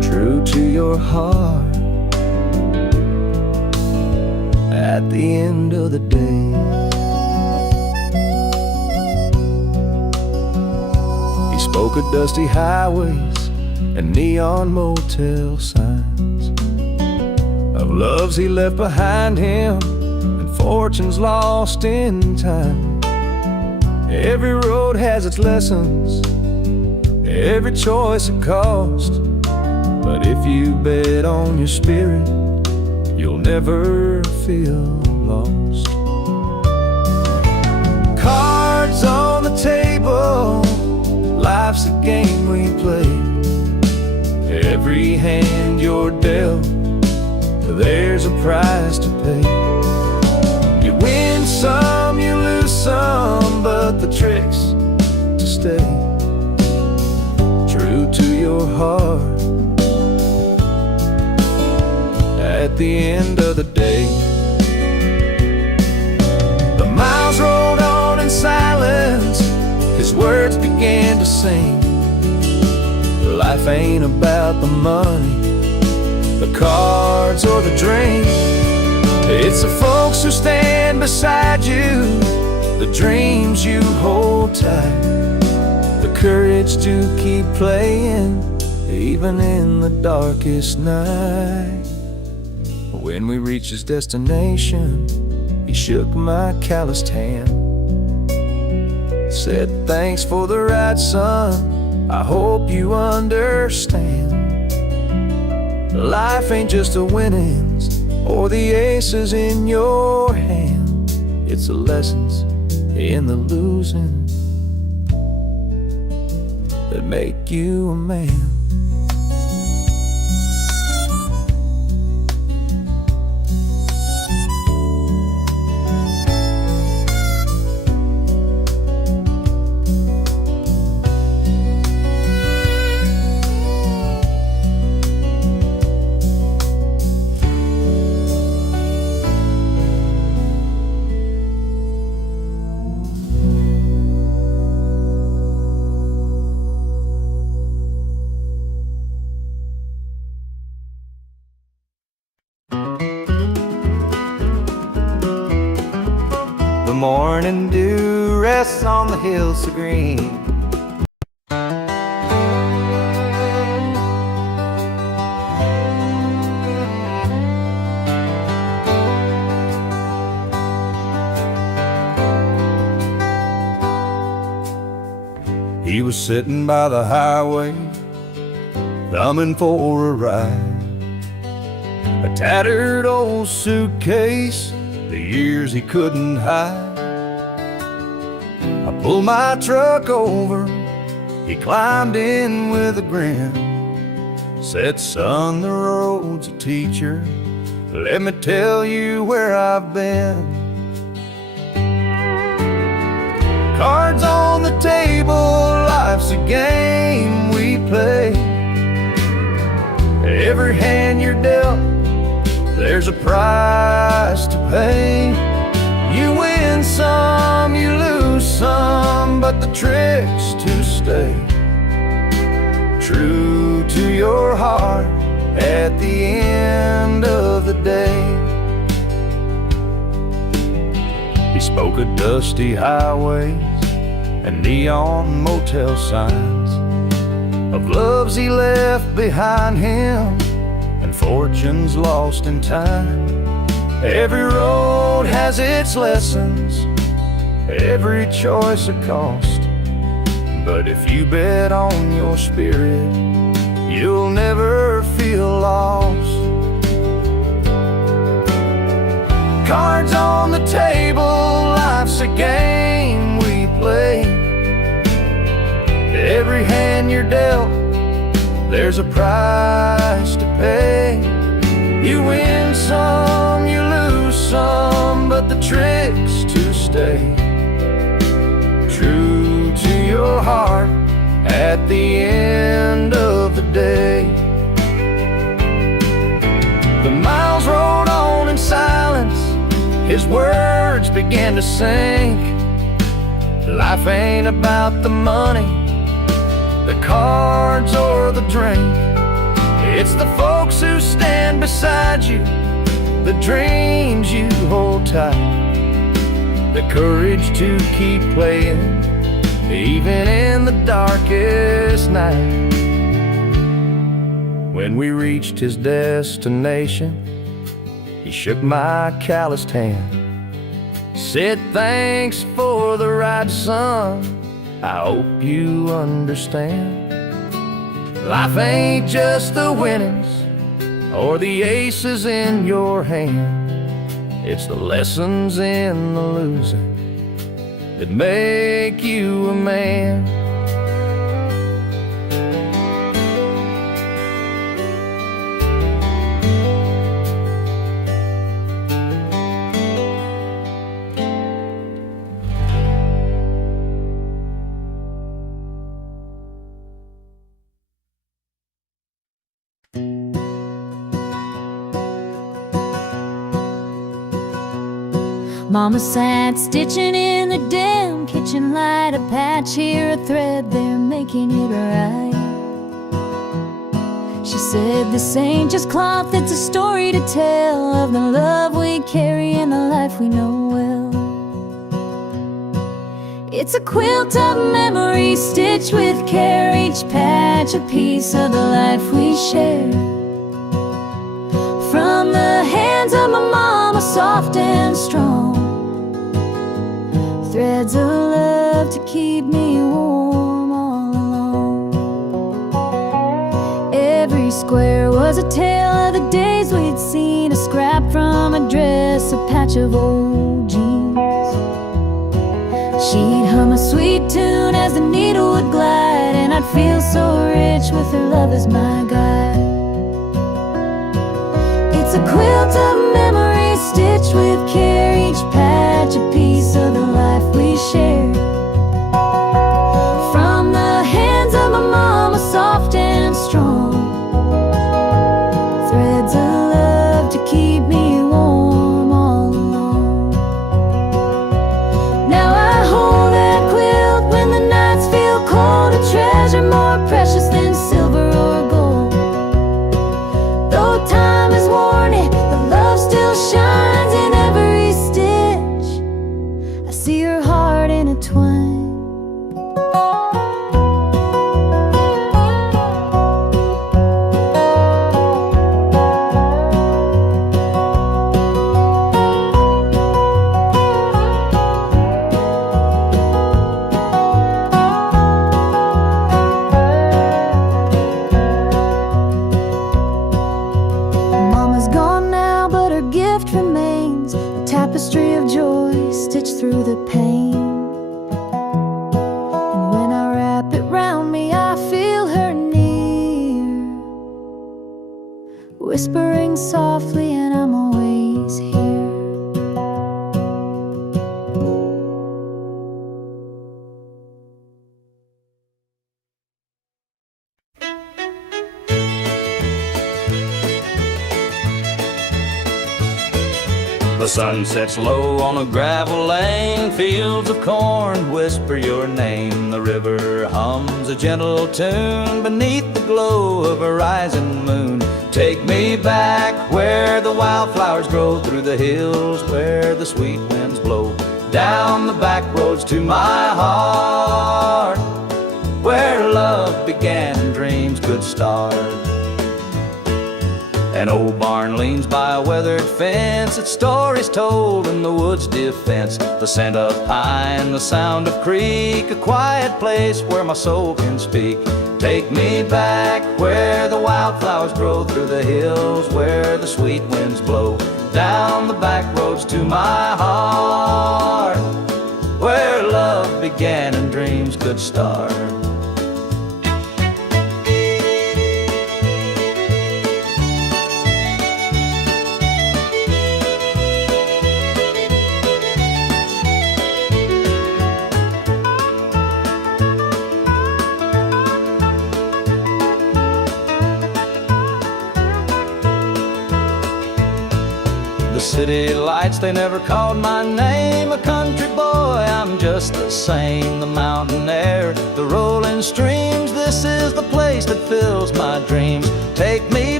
your heart at the end of the day. He spoke of dusty highways and neon motel signs, of loves he left behind him and fortunes lost in time. Every road has its lessons, every choice a cost, but if you bet on your spirit, you'll never feel lost. Cards on the table, life's a game we play. Every hand you're dealt, there's a price to pay. You win some, you lose some, but the trick's to stay true to your heart at the end of the day. The miles rolled on in silence, his words began to sing. Life ain't about the money, the cards or the drink. It's the folks who stand beside you, the dreams you hold tight, the courage to keep playing even in the darkest night. When we reached his destination, he shook my calloused hand, said, "Thanks for the ride, son, I hope you understand. Life ain't just the winnings or the aces in your hand, it's the lessons in the losing that make you a man." The morning dew rests on the hills so green. He was sitting by the highway, thumbing for a ride, a tattered old suitcase, the years he couldn't hide. I pulled my truck over, he climbed in with a grin, said, "Son, the road's a teacher, let me tell you where I've been." Cards on the table, life's a game we play. Every hand you're dealt, there's a price to pay. You win some, you lose some, but the trick's to stay true to your heart at the end of the day. He spoke of dusty highways and neon motel signs, of loves he left behind him and fortunes lost in time. Every road has its lessons, every choice a cost, but if you bet on your spirit, you'll never feel lost. Cards on the table, life's a game we play. Every hand you're dealt, there's a price to pay. You win some, you lose some, but the trick's to stay true to your heart at the end of the day. The miles rolled on in silence, his words began to sink. Life ain't about the money, the cards or the drink. It's the folks who stand beside you, the dreams you hold tight, the courage to keep playing, even in the darkest night. When we reached his destination, he shook my calloused hand, said, "Thanks for the ride, son, I hope you understand. Life ain't just the winnings or the aces in your hand. It's the lessons in the losing that make you a man." Mama sat stitching in the dim kitchen light, a patch here, a thread there, making it right. She said, "This ain't just cloth, it's a story to tell of the love we carry and the life we know well. It's a quilt of memories stitched with care, each patch a piece of the life we share. From the hands of my mama, soft and strong, threads of love to keep me warm all along. Every square was a tale of the days we'd seen, a scrap from a dress, a patch of old jeans. She'd hum a sweet tune as the needle would glide, and I'd feel so rich with her love as my guide. It's a quilt of memories stitched with care, each patch a piece of the life we share. From the hands of my mama, soft and strong, threads of love to keep me warm all along. Now I hold that quilt when the nights feel cold, a treasure more precious than silver or gold. Though time has worn it, the love still shines in every stitch. I see her heart intertwined. Mama's gone now, but her gift remains, a tapestry of joy stitched through the pain. And when I wrap it round me, I feel her near, whispering softly, and I'm always here. The sun sets low on a gravel lane, fields of corn whisper your name. The river hums a gentle tune beneath the glow of a rising moon. Take me back where the wildflowers grow, through the hills where the sweet winds blow, down the back roads to my heart, where love began and dreams could start. An old barn leans by a weathered fence, its stories told in the wood's defense. The scent of pine, the sound of creek, a quiet place where my soul can speak. Take me back where the wildflowers grow, through the hills where the sweet winds blow, down the back roads to my heart, where love began and dreams could start. The city lights, they never called my name. A country boy, I'm just the same. The mountain air, the rolling streams, this is the place that fills my dreams. Take me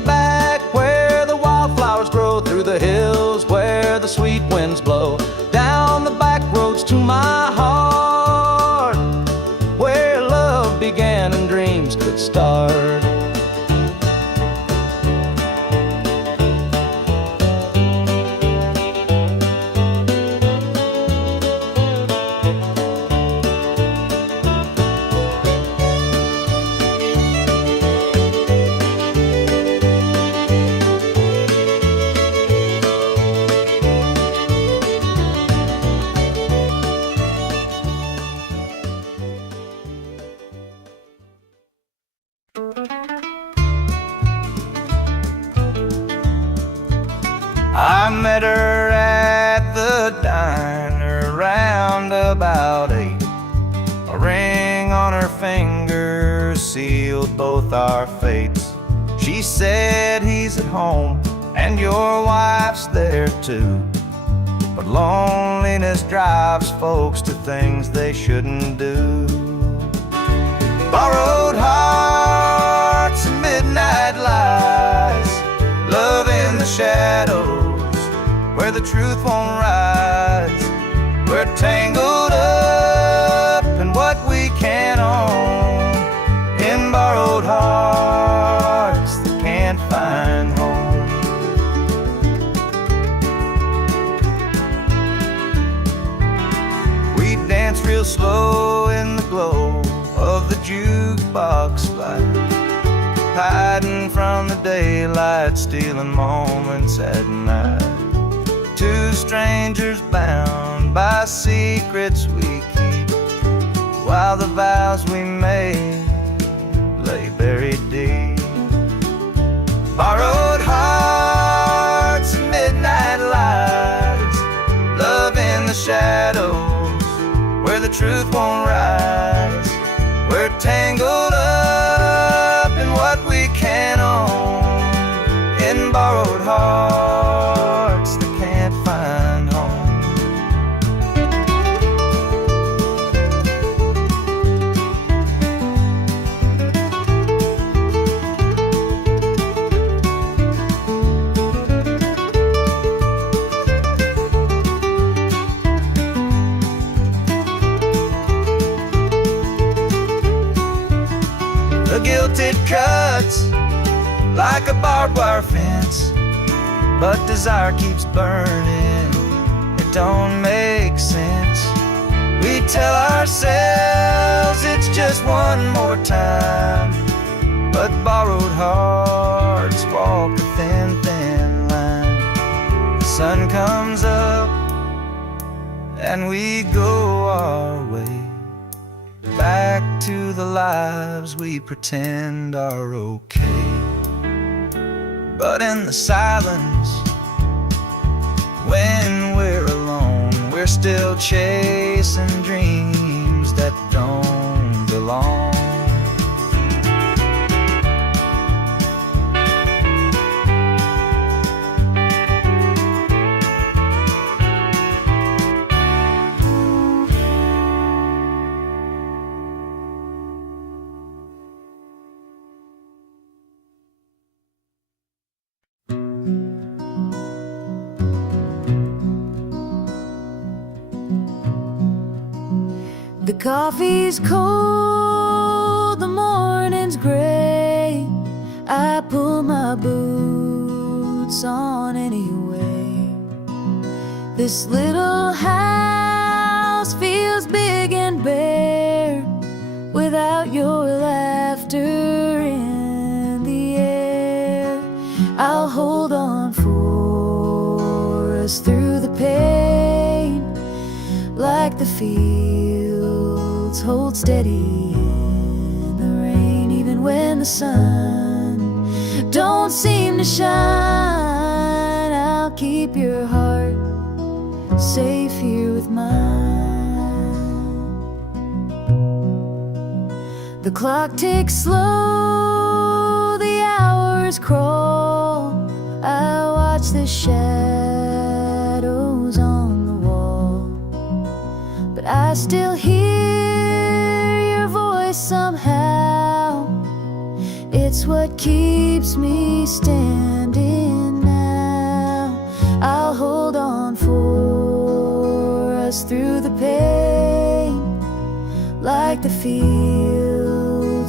began and dreams could start. I met her at the diner around about 8. A ring on her finger sealed both our fates. She said, he's at home and your wife's there too, but loneliness drives folks to things they shouldn't do. Borrowed hearts and midnight lies, love in the shadows where the truth won't rise. We're tangled up in what we can't own, in borrowed hearts that can't find home. We dance real slow in the glow of the jukebox light, hiding from the daylight, stealing moments at night. Two strangers bound by secrets we keep, while the vows we made lay buried deep. Borrowed hearts and midnight lies, love in the shadows where the truth won't rise. We're tangled up in what we can't own, in borrowed hearts that can't find home. The guilt it cuts like a barbed wire fence, but desire keeps burning, it don't make sense. We tell ourselves it's just one more time, but borrowed hearts walk a thin, thin line. The sun comes up and we go our way, back to the lives we pretend are okay. But in the silence, when we're alone, we're still chasing dreams that don't belong. The coffee's cold, the morning's gray. I pull my boots on anyway. This little house feels big and bare without your laughter in the air. I'll hold on for us through the pain, like the fields hold steady in the rain. Even when the sun don't seem to shine, I'll keep your heart safe here with mine. The clock ticks slow, the hours crawl. I watch the shadows on the wall, but I still hear your voice somehow. It's what keeps me standing now. I'll hold on for us through the pain, like the field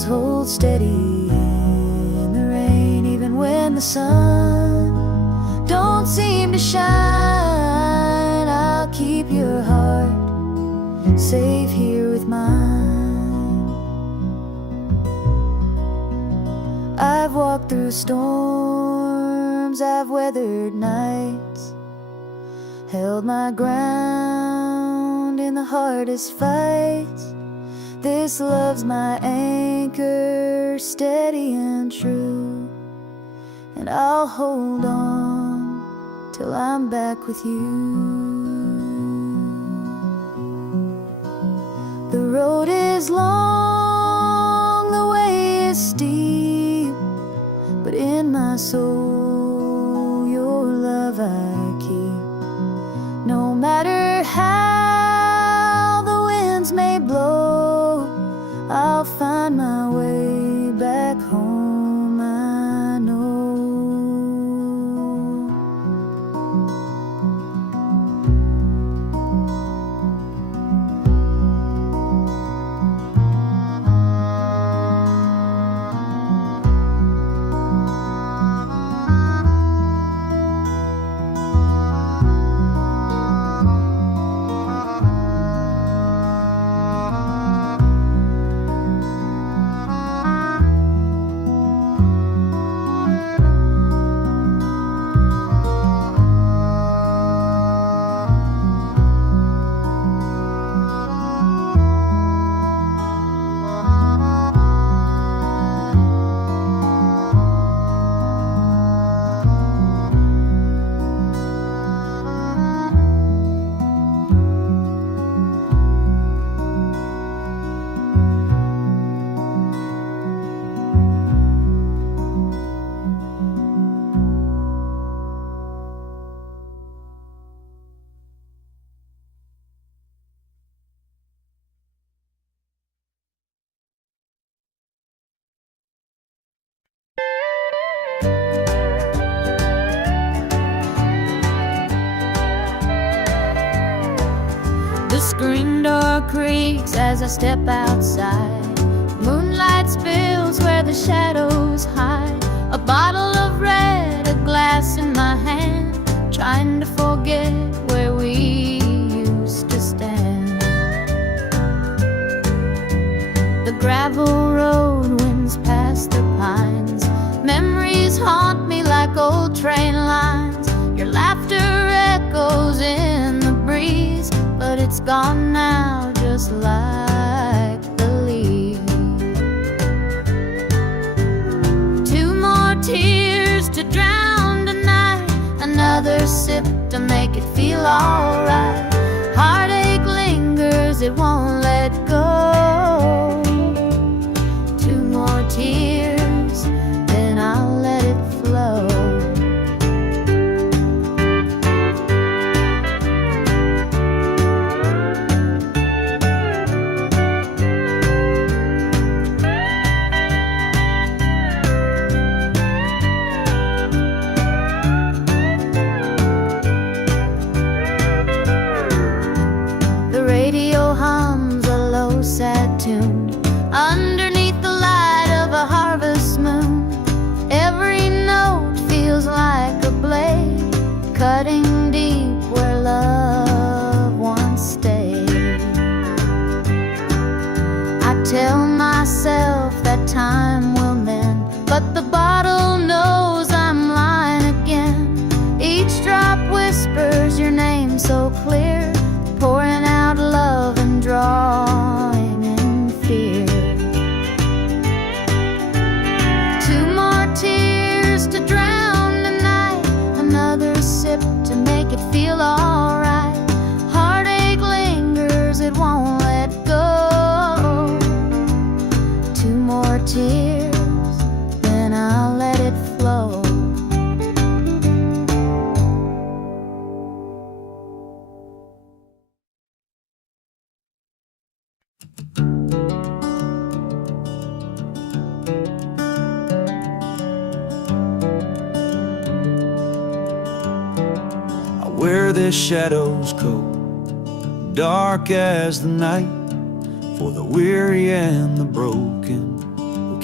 hold steady in the rain, even when the sun don't seem to shine. I'll keep your heart safe here with mine. I've walked through storms, I've weathered nights, held my ground in the hardest fights. This love's my anchor, steady and true, and I'll hold on till I'm back with you. The road is long, the way is steep, but in my soul your love I keep. No matter how the winds may blow, I'll find my way back home, I know. The screen door creaks as I step outside. Moonlight spills where the shadows hide. A bottle of red, a glass in my hand, trying to forget where we used to stand. The gravel road winds past the pines. Memories haunt me like old train lines. Your laughter echoes in the breeze, but it's gone now, just like the leaves. Two more tears to drown tonight, another sip to make it feel alright. Heartache lingers, it won't let go. Two more tears, then I'll let it flow. Sad tune underneath the light of a harvest moon. Every note feels like a blade, cutting deep where love once stayed. I tell myself that time will mend, but the bottle knows I'm lying again. Each drop whispers your name so clear, pouring out love and drawing in fear. Two more tears to drown tonight, another sip to make it feel alright. Heartache lingers, it won't let go. Two more tears, then I'll let it flow. Where the shadows go, dark as the night, for the weary and the broken.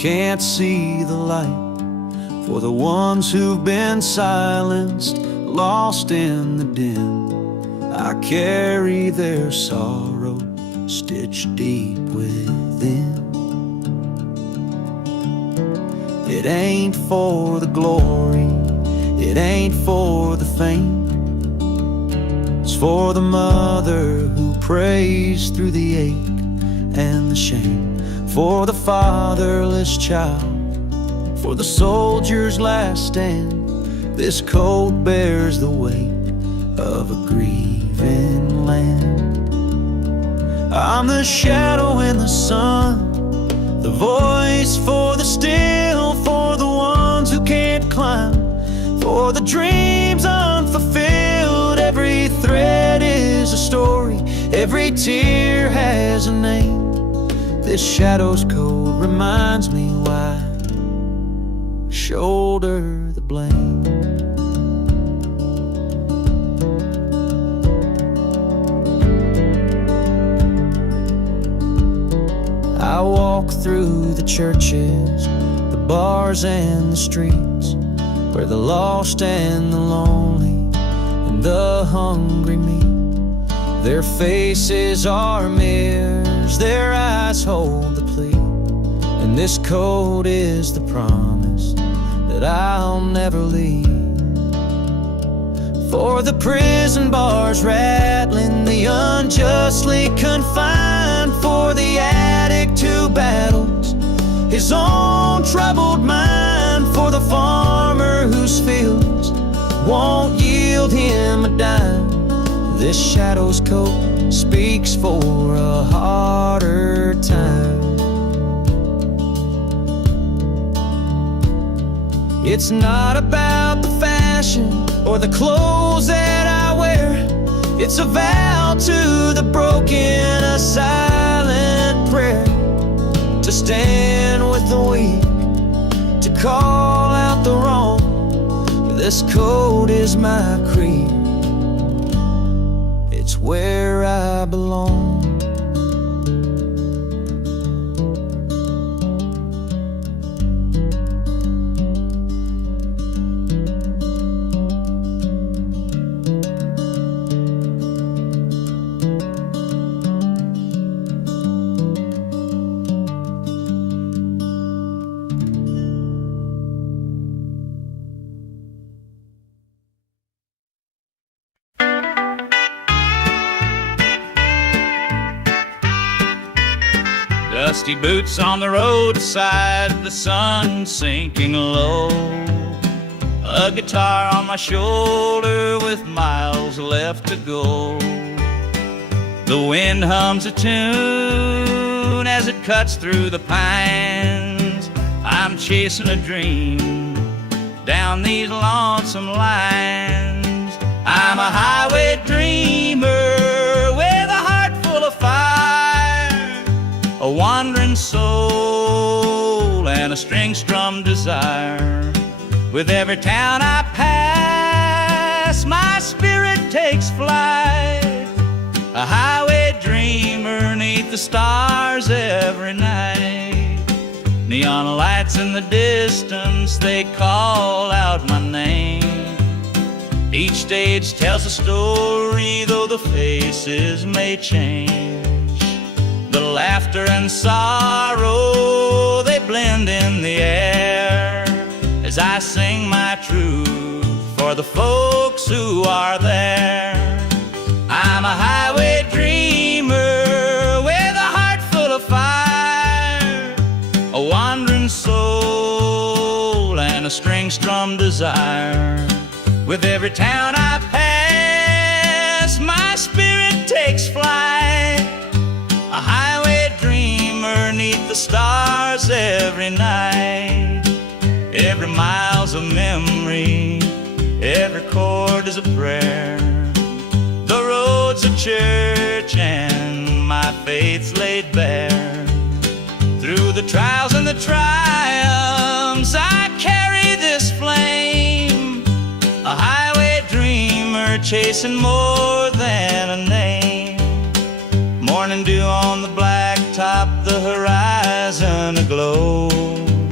can't see the light. For the ones who've been silenced, lost in the din, I carry their sorrow stitched deep within. It ain't for the glory, it ain't for the fame. It's for the mother who prays through the ache and the shame. For the fatherless child, for the soldier's last stand. This coat bears the weight of a grieving land. I'm the shadow in the sun, the voice for the still, for the ones who can't climb, for the dreams unfulfilled. Every thread is a story, every tear has a name. This shadow's code reminds me why I shoulder the blame. I walk through the churches, the bars and the streets, where the lost and the lonely and the hungry meet. Their faces are mirrors, their eyes hold the plea, and this code is the promise that I'll never leave. For the prison bars rattling, the unjustly confined, for the addict who battles his own troubled mind, for the farmer whose fields won't yield him a dime. This shadow's coat speaks for a harder time. It's not about the fashion or the clothes that I wear. It's a vow to the broken, a silent prayer, to stand with the weak, to call out the wrong. This code is my creed, it's where I belong. Dusty boots on the roadside, the sun sinking low. A guitar on my shoulder with miles left to go. The wind hums a tune as it cuts through the pines. I'm chasing a dream down these lonesome lines. I'm a highway dreamer with a heart full of fire, a wandering soul and a string-strummed desire. With every town I pass, my spirit takes flight, a highway dreamer 'neath the stars every night. Neon lights in the distance, they call out my name. Each stage tells a story, though the faces may change. The laughter and sorrow, they blend in the air, as I sing my truth for the folks who are there. I'm a highway dreamer with a heart full of fire, a wandering soul and a string-strummed desire. With every town I pass, my spirit takes flight, a highway dreamer 'neath the stars every night. Every mile's a memory, every chord is a prayer. The road's a church and my faith's laid bare. Through the trials and the triumphs, I carry this flame, a highway dreamer chasing more than a name. Morning dew on the blacktop, the horizon aglow.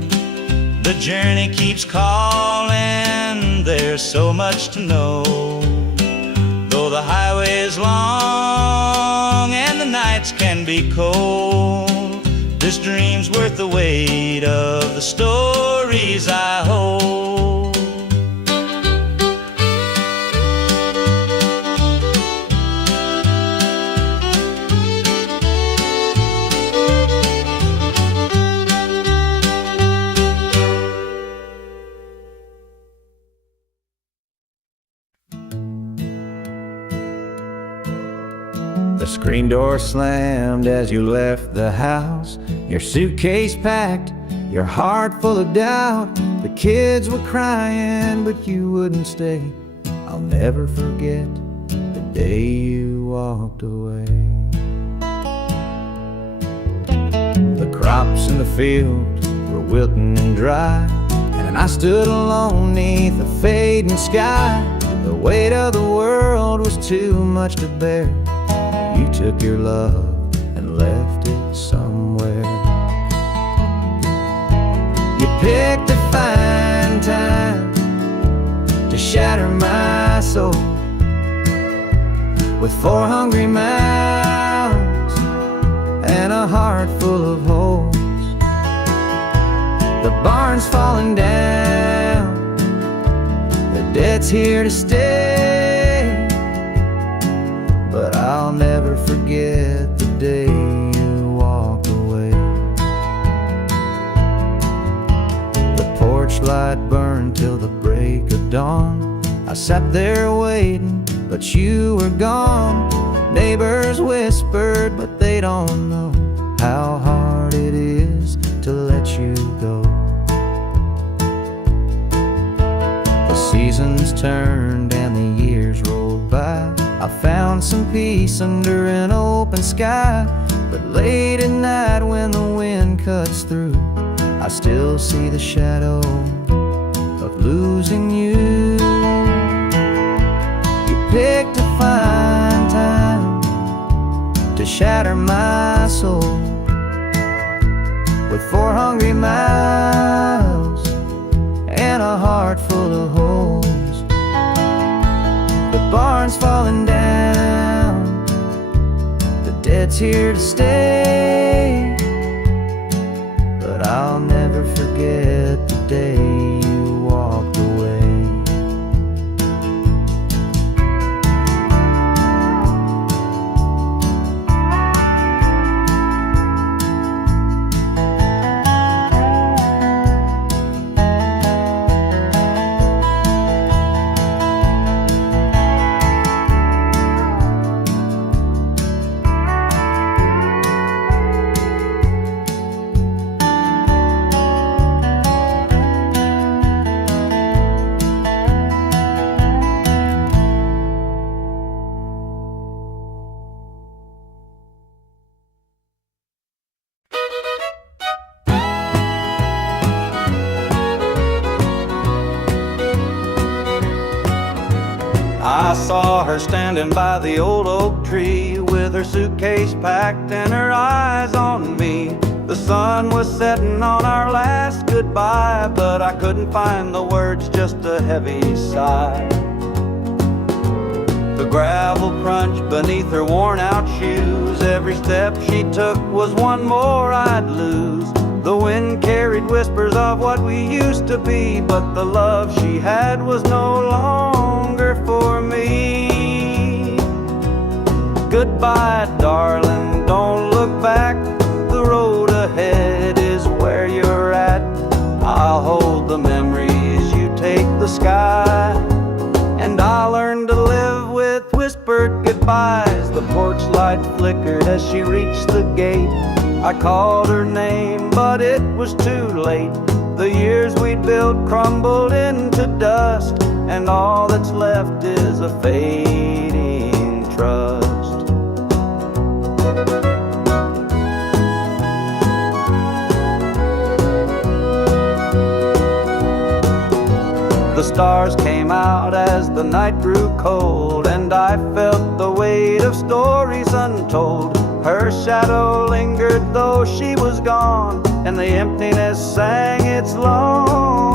journey keeps calling, there's so much to know. Though the highway is long and the nights can be cold, this dream's worth the weight of the stories I hold. The screen door slammed as you left the house, your suitcase packed, your heart full of doubt. The kids were crying, but you wouldn't stay. I'll never forget the day you walked away. The crops in the field were wilting and dry, and I stood alone neath the fading sky. The weight of the world was too much to bear. You took your love and left it somewhere. You picked a fine time to shatter my soul with 4 hungry mouths and a heart full of holes. The barn's falling down, the debt's here to stay, but I'll never forget the day you walked away. The porch light burned till the break of dawn. I sat there waiting, but you were gone. Neighbors whispered, but they don't know how hard it is to let you go. The seasons turned and the years rolled by. I found some peace under an open sky, but late at night when the wind cuts through, I still see the shadow of losing you. You picked a fine time to shatter my soul with 4 hungry mouths and a heart full of holes. The barn's falling down, the debt's here to stay, but I'll never forget the day you walked away. I saw her standing by the old oak tree with her suitcase packed and her eyes on me. The sun was setting on our last goodbye, but I couldn't find the words, just a heavy sigh. The gravel crunched beneath her worn out shoes. Every step she took was one more I'd lose. The wind carried whispers of what we used to be, but the love she had was no longer for me. Goodbye, darling, don't look back. The road ahead is where you're at. I'll hold the memories, you take the sky, and I'll learn to live with whispered goodbyes. The porch light flickered as she reached the gate. I called her name, but it was too late. The years we'd built crumbled into dust, and all that's left is a fading trust. The stars came out as the night grew cold, and I felt the weight of stories untold. Her shadow lingered though she was gone, and the emptiness sang its lone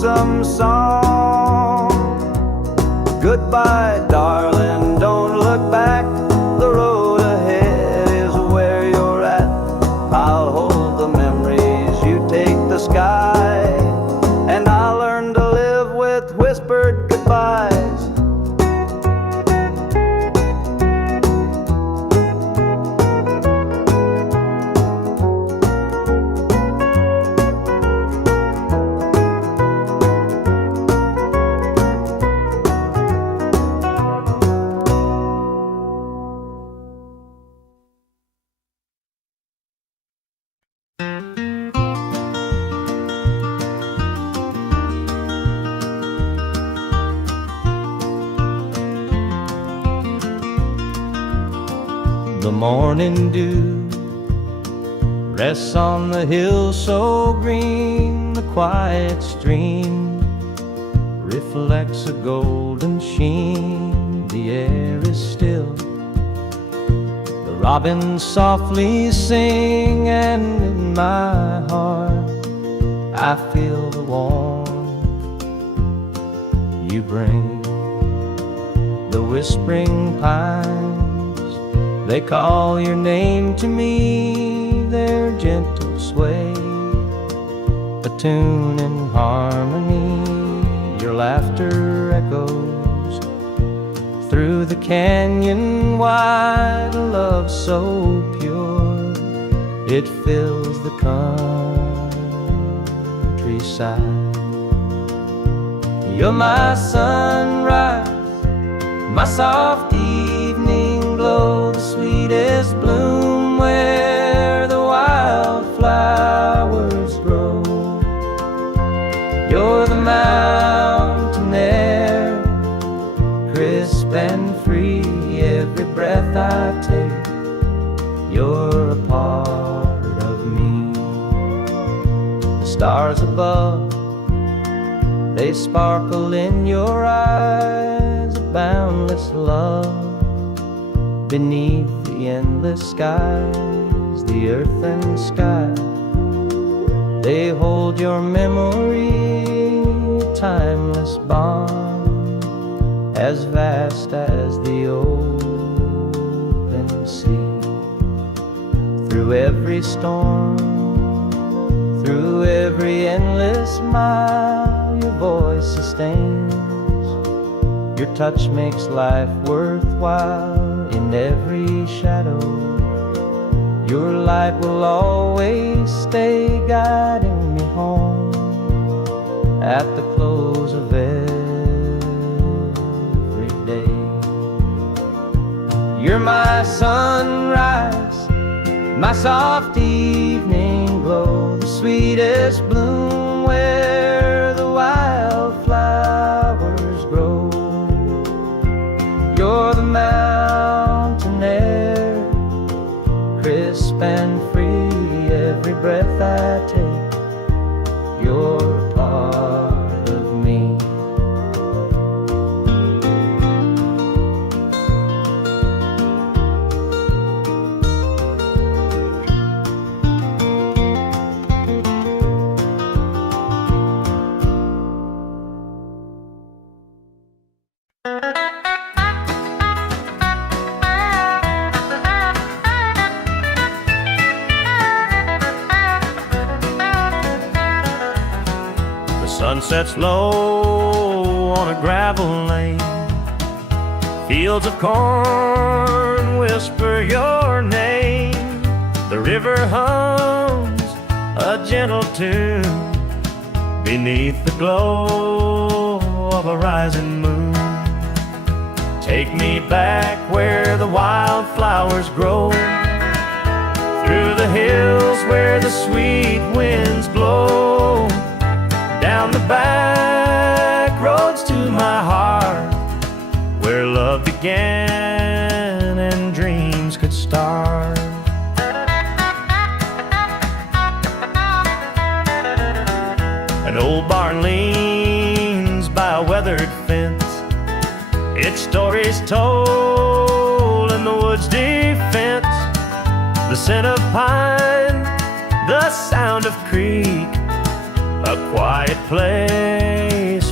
lonesome song. Goodbye, darling, don't look back. The road ahead is where you're at. I'll hold the memories, you take the sky, and I'll learn to live with whispered goodbyes. The morning dew rests on the hill so green. The quiet stream reflects a golden sheen. The air is still, the robins softly sing, and in my heart I feel the warmth you bring. The whispering pines, they call your name to me, their gentle sway, a tune in harmony. Your laughter echoes through the canyon wide, a love so pure, it fills the countryside. You're my sunrise, my soft evening glow, the sweetest bloom where the wildflowers grow. You're the mountain air, crisp and free, every breath I take, you're a part of me. The stars above, they sparkle in your eyes, a boundless love beneath the endless skies. The earth and sky, they hold your memory, a timeless bond, as vast as the open sea. Through every storm, through every endless mile, your voice sustains, your touch makes life worthwhile. In every shadow, your light will always stay, guiding me home at the close of every day. You're my sunrise, my soft evening glow, the sweetest bloom where the wildflowers grow. You're the mountain air, crisp and free, every breath I take, you're a part of me. Sun sets low on a gravel lane, fields of corn whisper your name. The river hums a gentle tune beneath the glow of a rising moon. Take me back where the wildflowers grow, through the hills where the sweet winds blow, down the back roads to my heart, where love began and dreams could start. An old barn leans by a weathered fence, its stories told in the woods' defense. The scent of pine, the sound of creek, a quiet place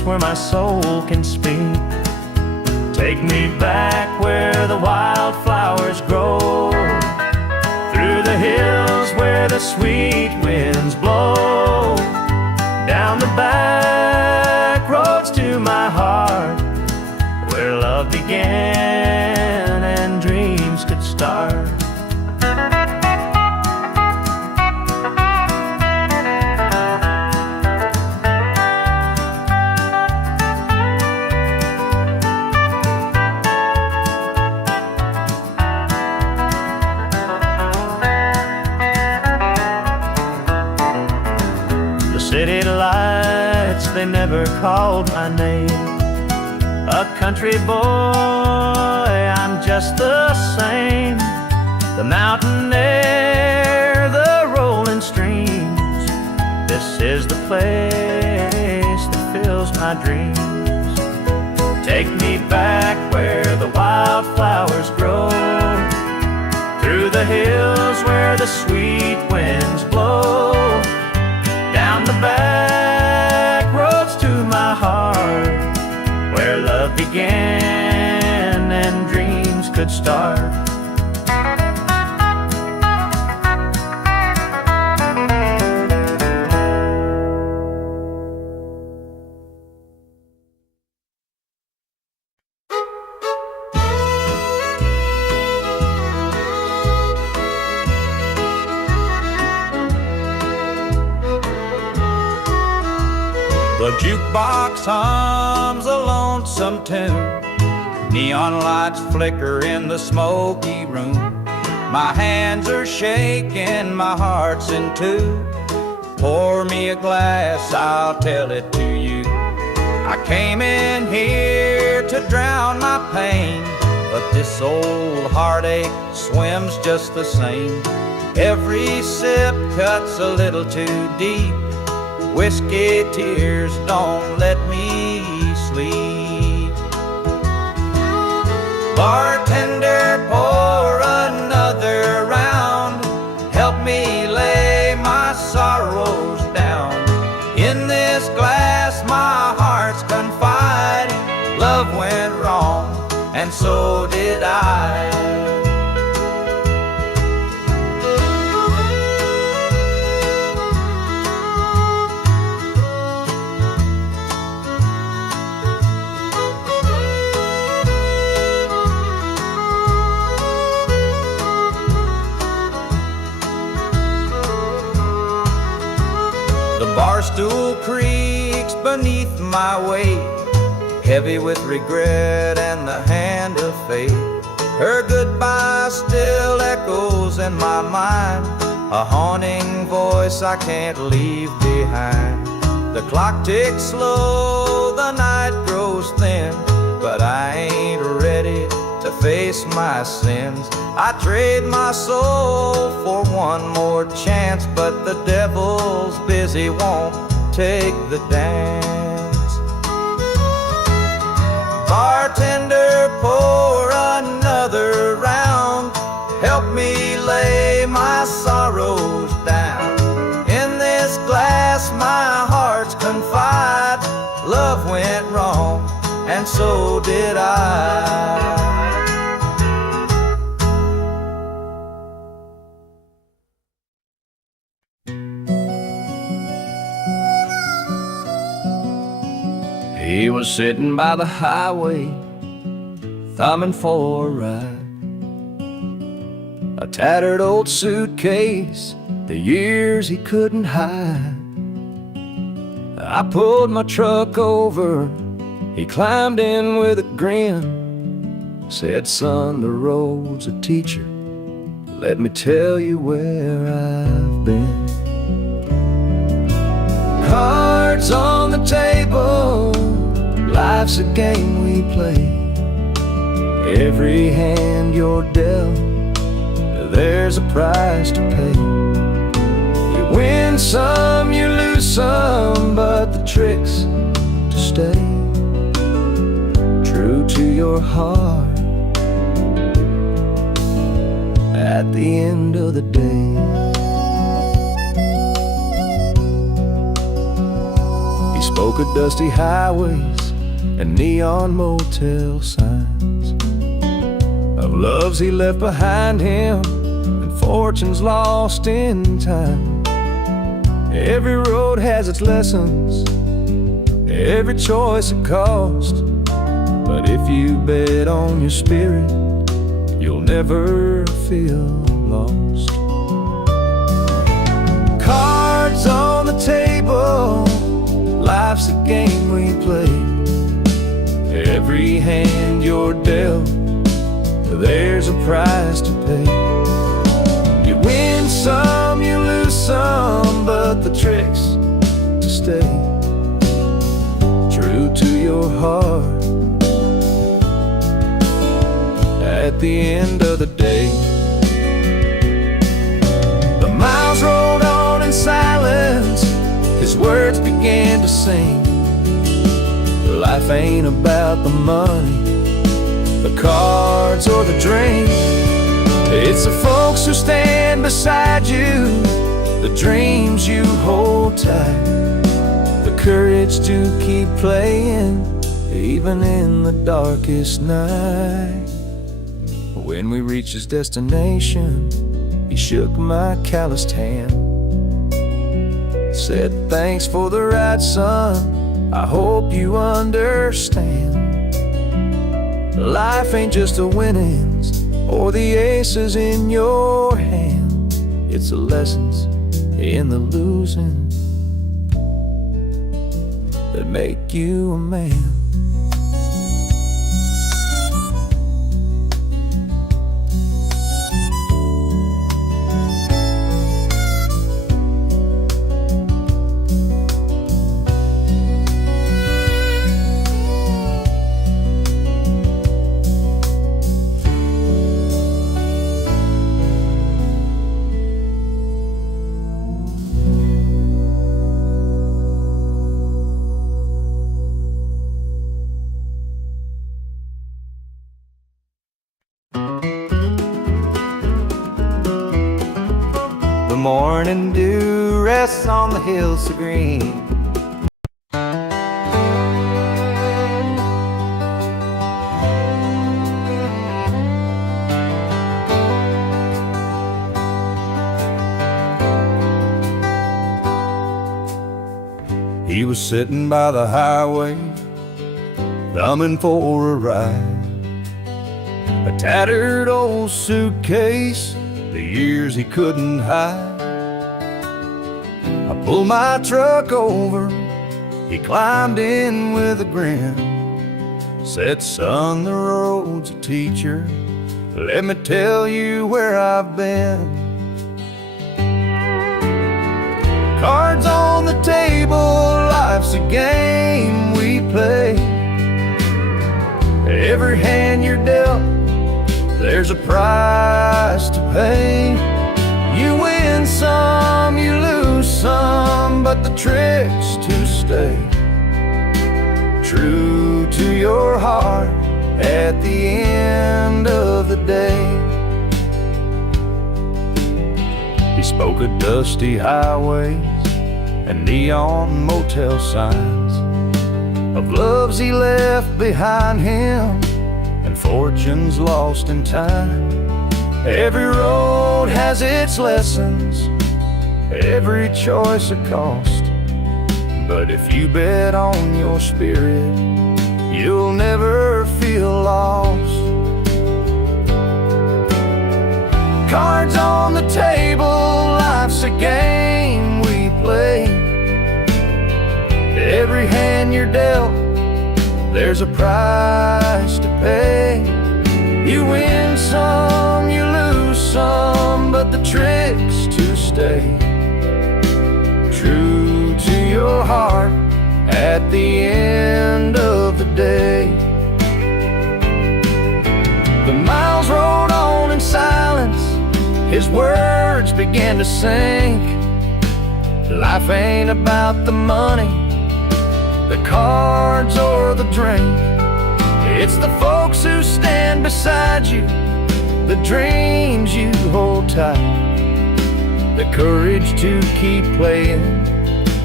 where my soul can speak. Take me back where the wildflowers grow, through the hills where the sweet winds blow, down the back roads to my heart, where love began and dreams could start. City lights, they never called my name. A country boy, I'm just the same. The mountain air, the rolling streams, this is the place that fills my dreams. Take me back where the wildflowers grow, through the hills where the sweet winds blow, down the back roads to my heart, where love began and dreams could start. The jukebox hums a lonesome tune, neon lights flicker in the smoky room. My hands are shaking, my heart's in two. Pour me a glass, I'll tell it to you. I came in here to drown my pain, but this old heartache swims just the same. Every sip cuts a little too deep. Whiskey tears don't let me sleep. Bartender, pour another round. Help me lay my sorrows down. In this glass my heart's confide. Love went wrong, and so did I. Barstool creaks beneath my weight, heavy with regret and the hand of fate. Her goodbye still echoes in my mind, a haunting voice I can't leave behind. The clock ticks slow, the night grows thin, but I ain't ready to face my sins. I trade my soul for one more chance, but the devil's busy, won't take the dance. Bartender, pour another round. Help me lay my sorrows down. In this glass my heart's confide. Love went wrong, and so did I. He was sitting by the highway, thumbing for a ride. A tattered old suitcase, the years he couldn't hide. I pulled my truck over, he climbed in with a grin. Said, son, the road's a teacher, let me tell you where I've been. Cards on the table, life's a game we play. Every hand you're dealt, there's a price to pay. You win some, you lose some, but the trick's to stay true to your heart at the end of the day. He spoke of dusty highways and neon motel signs, of loves he left behind him and fortunes lost in time. Every road has its lessons, every choice a cost, but if you bet on your spirit, you'll never feel lost. Cards on the table, life's a game we play. Every hand you're dealt, there's a price to pay. You win some, you lose some, but the trick's to stay true to your heart at the end of the day. The miles rolled on in silence, his words began to sing. Life ain't about the money, the cards, or the drink. It's the folks who stand beside you, the dreams you hold tight, the courage to keep playing even in the darkest night. When we reached his destination, he shook my calloused hand, said, "Thanks for the ride, son, I hope you understand. Life ain't just the winnings or the aces in your hand, it's the lessons in the losing that make you a man." The morning dew rests on the hills so green. He was sitting by the highway, thumbing for a ride, a tattered old suitcase, the years he couldn't hide. I pulled my truck over, he climbed in with a grin, said, "Son, the road's a teacher, let me tell you where I've been." Cards on the table, life's a game we play. Every hand you're dealt, there's a price to pay. You win some, you lose some, but the trick's to stay true to your heart at the end of the day. He spoke of dusty highways and neon motel signs, of loves he left behind him and fortunes lost in time. Every road has its lessons, every choice a cost, but if you bet on your spirit, you'll never feel lost. Cards on the table, life's a game we play. Every hand you're dealt, there's a price to pay. You win some, you lose some, but the trick's to stay true to your heart at the end of the day. The miles rolled on in silence, his words began to sink. Life ain't about the money, the cards, or the drink. It's the folks who stand beside you, the dreams you hold tight, the courage to keep playing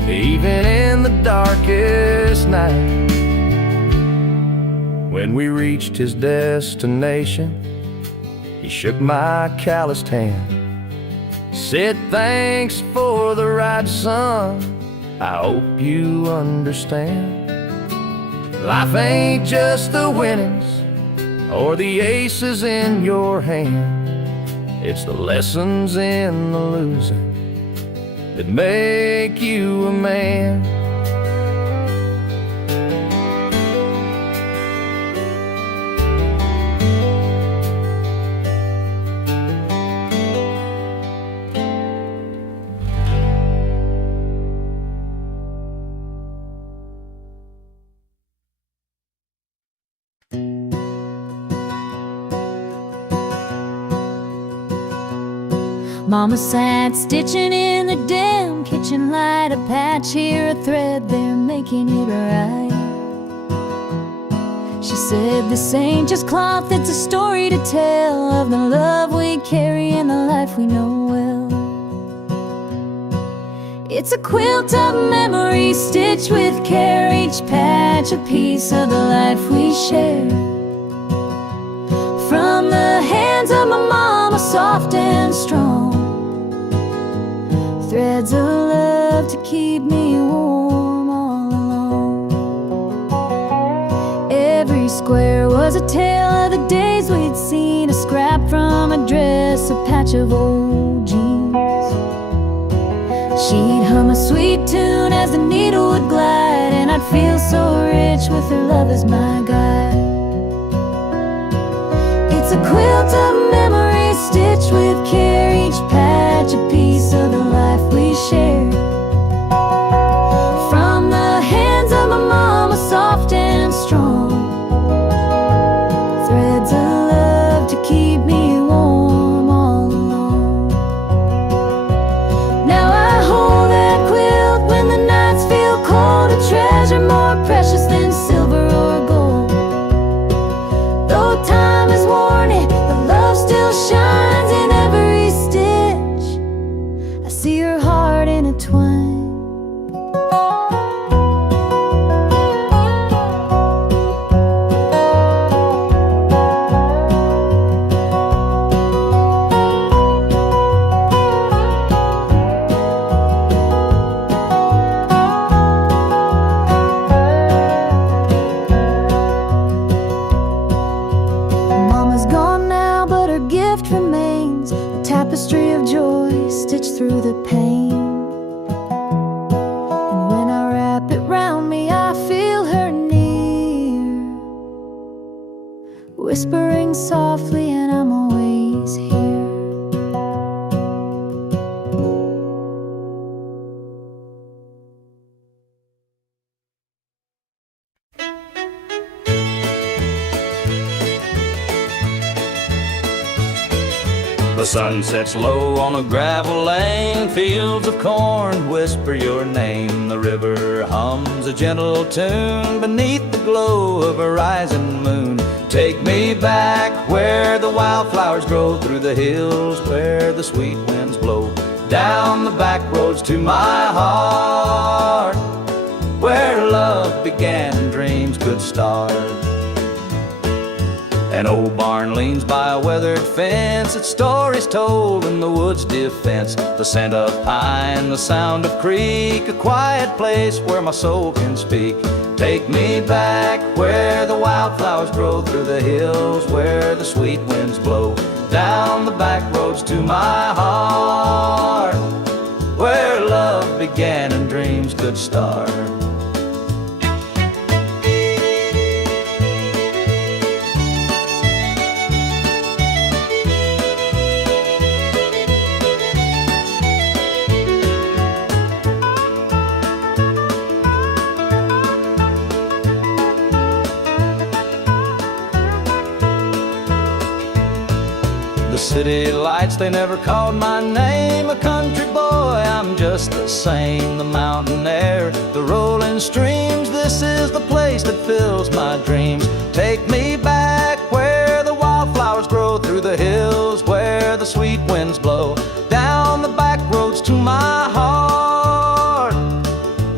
even in the darkest night. When we reached his destination, he shook my calloused hand, said, "Thanks for the ride, son, I hope you understand. Life ain't just the winnings or the aces in your hand. It's the lessons in the losing that make you a man." Mama sat stitching in the damn kitchen light, a patch here, a thread there, making it right. She said, "This ain't just cloth, it's a story to tell of the love we carry and the life we know well. It's a quilt of memories stitched with care, each patch a piece of the life we share. From the hands of my mama, soft and strong, threads of love to keep me warm all along. Every square was a tale of the days we'd seen, a scrap from a dress, a patch of old jeans. She'd hum a sweet tune as the needle would glide, and I'd feel so rich with her love as my guide. It's a quilt of memories stitched with care, each patch a piece of the life we share. From the hands of my mama, soft and strong, threads of love to keep me warm all along. Now I hold that quilt when the nights feel cold, a treasure more precious than silver or gold. Though time has worn it, the love still shines in every stitch. I see her heart intertwined. Mama's gone now, but her gift remains, a tapestry of joy stitched through the pain. And when I wrap it round me, I feel her near, whispering softly, and I'm always here. The sun sets low on a gravel lane, fields of corn whisper your name. The river hums a gentle tune beneath the glow of a rising moon. Take me back where the wildflowers grow, through the hills where the sweet winds blow, down the back roads to my heart, where love began and dreams could start. An old barn leans by a weathered fence, its stories told in the wood's defense. The scent of pine, the sound of creek, a quiet place where my soul can speak. Take me back where the wildflowers grow, through the hills where the sweet winds blow, down the back roads to my heart, where love began and dreams could start. The city lights, they never called my name. A country boy, I'm just the same. The mountain air, the rolling streams, this is the place that fills my dreams. Take me back where the wildflowers grow, through the hills where the sweet winds blow, down the back roads to my heart,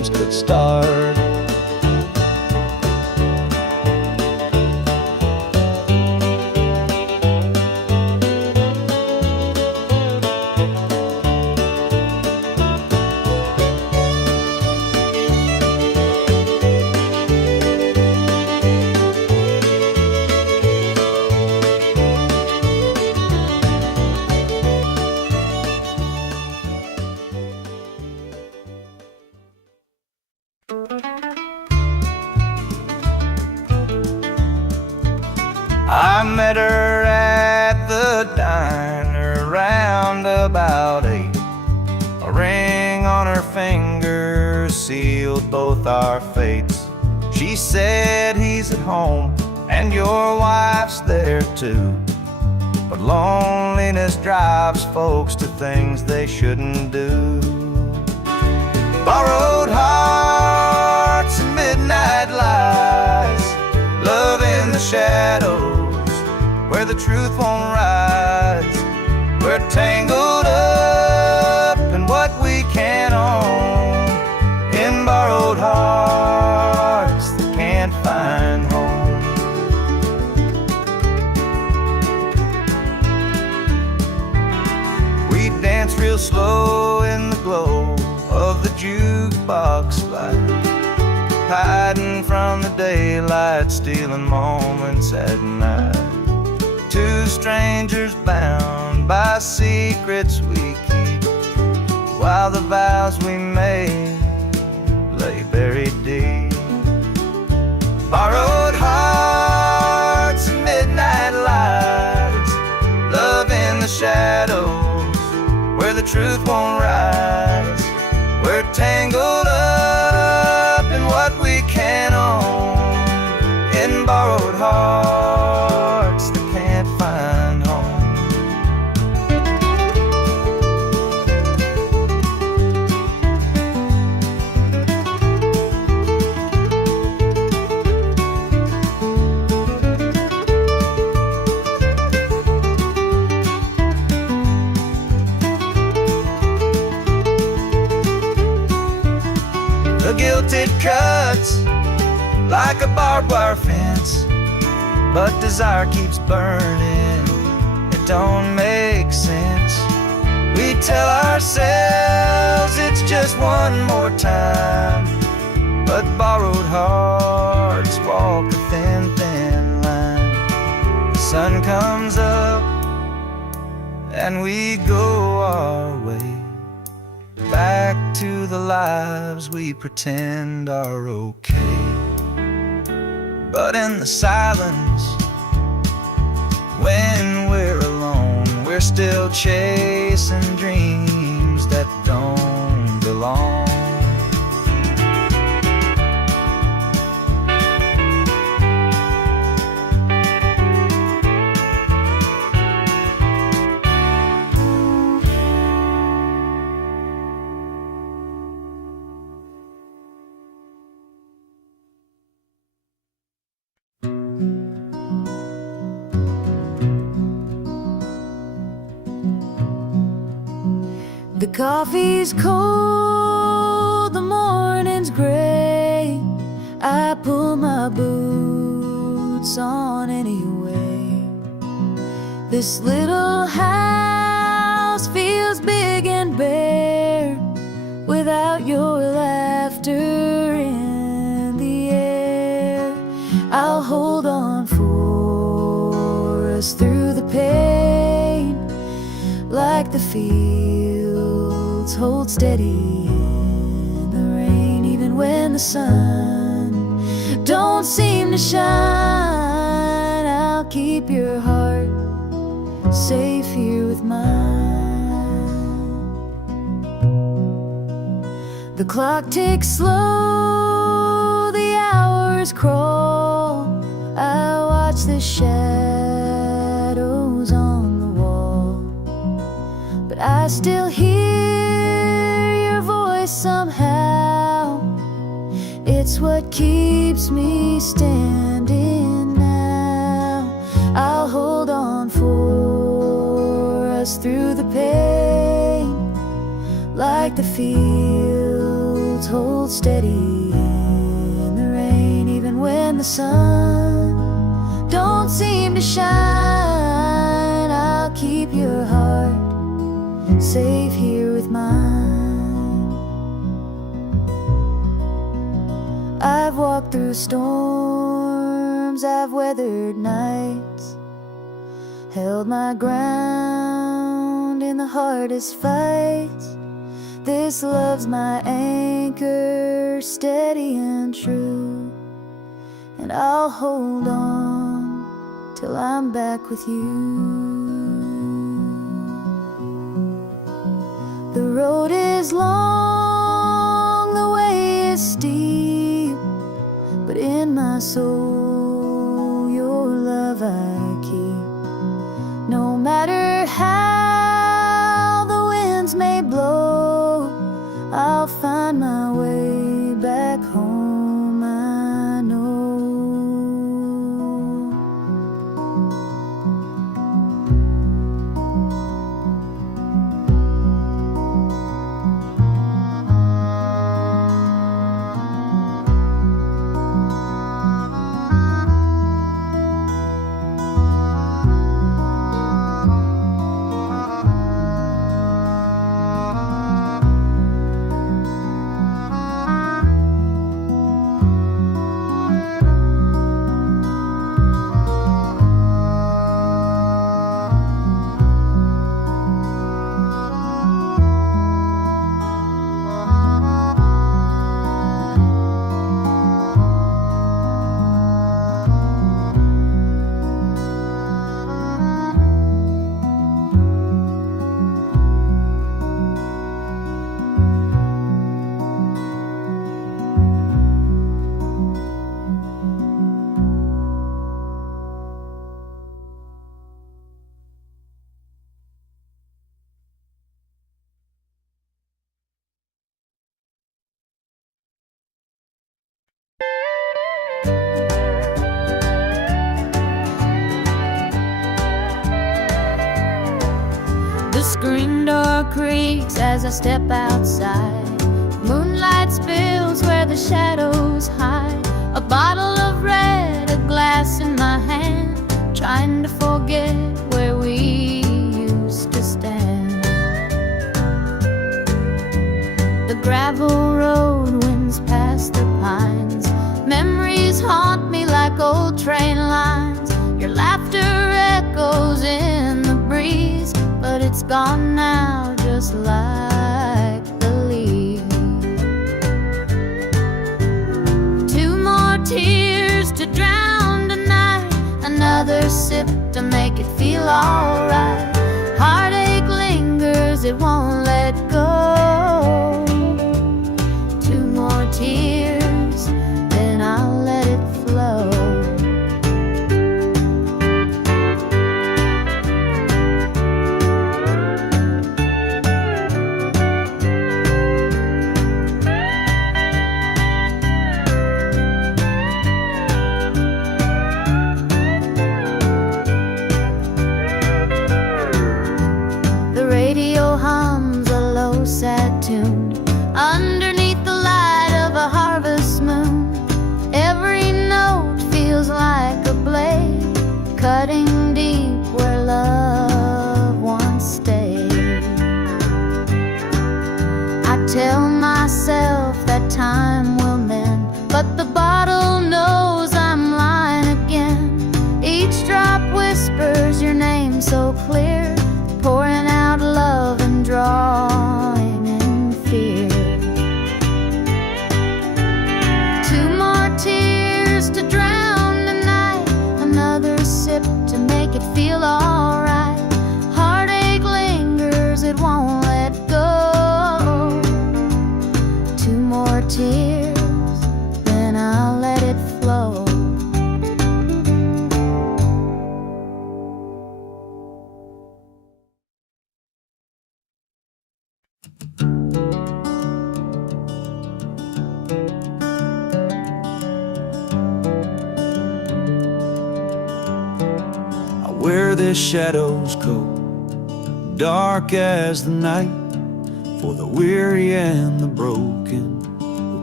dreams could start. I met her at the diner around about 8. A ring on her finger sealed both our fates. She said he's at home and your wife's there too, but loneliness drives folks to things they shouldn't do. Borrowed hearts and midnight lies, love in the shadows where the truth won't rise. We're tangled up in what we can't own, in borrowed hearts that can't find home. We dance real slow in the glow of the jukebox light, hiding from the daylight, stealing moments at night. Two strangers bound by secrets we keep, while the vows we made lay buried deep. Borrowed hearts and midnight lights, love in the shadows where the truth won't rise. We're tangled up in what we can't own, in borrowed hearts that can't find home. The guilt it cuts like a barbed wire fence, but desire keeps burning, it don't make sense. We tell ourselves it's just one more time, but borrowed hearts walk a thin, thin line. The sun comes up and we go our way, back to the lives we pretend are okay. But in the silence, when we're alone, we're still chasing dreams that don't belong. The coffee's cold, the morning's gray. I pull my boots on anyway. This little house feels big and bare without your laughter in the air. I'll hold on for us through the pain, like the fields hold steady in the rain. Even when the sun don't seem to shine, I'll keep your heart safe here with mine. The clock ticks slow, the hours crawl. I watch the shadows on the wall, but I still hear your voice somehow. It's what keeps me standing now. I'll hold on for us through the pain, like the fields hold hold steady in the rain, even when the sun don't seem to shine. I'll keep your heart safe here with mine. I've walked through storms, I've weathered nights, held my ground in the hardest fights. This love's my anchor, steady and true, and I'll hold on till I'm back with you. The road is long, the way is steep, but in my soul your love I keep. No matter how the winds may blow, I'll find my way back home, I know. The screen door creaks as I step outside. Moonlight spills where the shadows hide. A bottle of red, a glass in my hand, trying to forget where we used to stand. The gravel road winds past the pines. Memories haunt me like old train lines. Your laughter echoes in the breeze, but it's gone now, just like the leaves. Two more tears to drown tonight, another sip to make it feel alright. Heartache lingers, it won't let go. Two more tears, then I'll let it flow. Radio hums a low, sad tune underneath the light of a harvest moon. Every note feels like a blade, cutting deep where love once stayed. I tell myself that time will mend, but the bottle knows I'm lying again. Each drop whispers your name so clear, pouring out love and drawing in fear. Two more tears to drown the night, another sip to make it feel alright. Heartache lingers, it won't let go. Two more tears, then I'll let it flow. Wear this shadow's coat, dark as the night, for the weary and the broken, who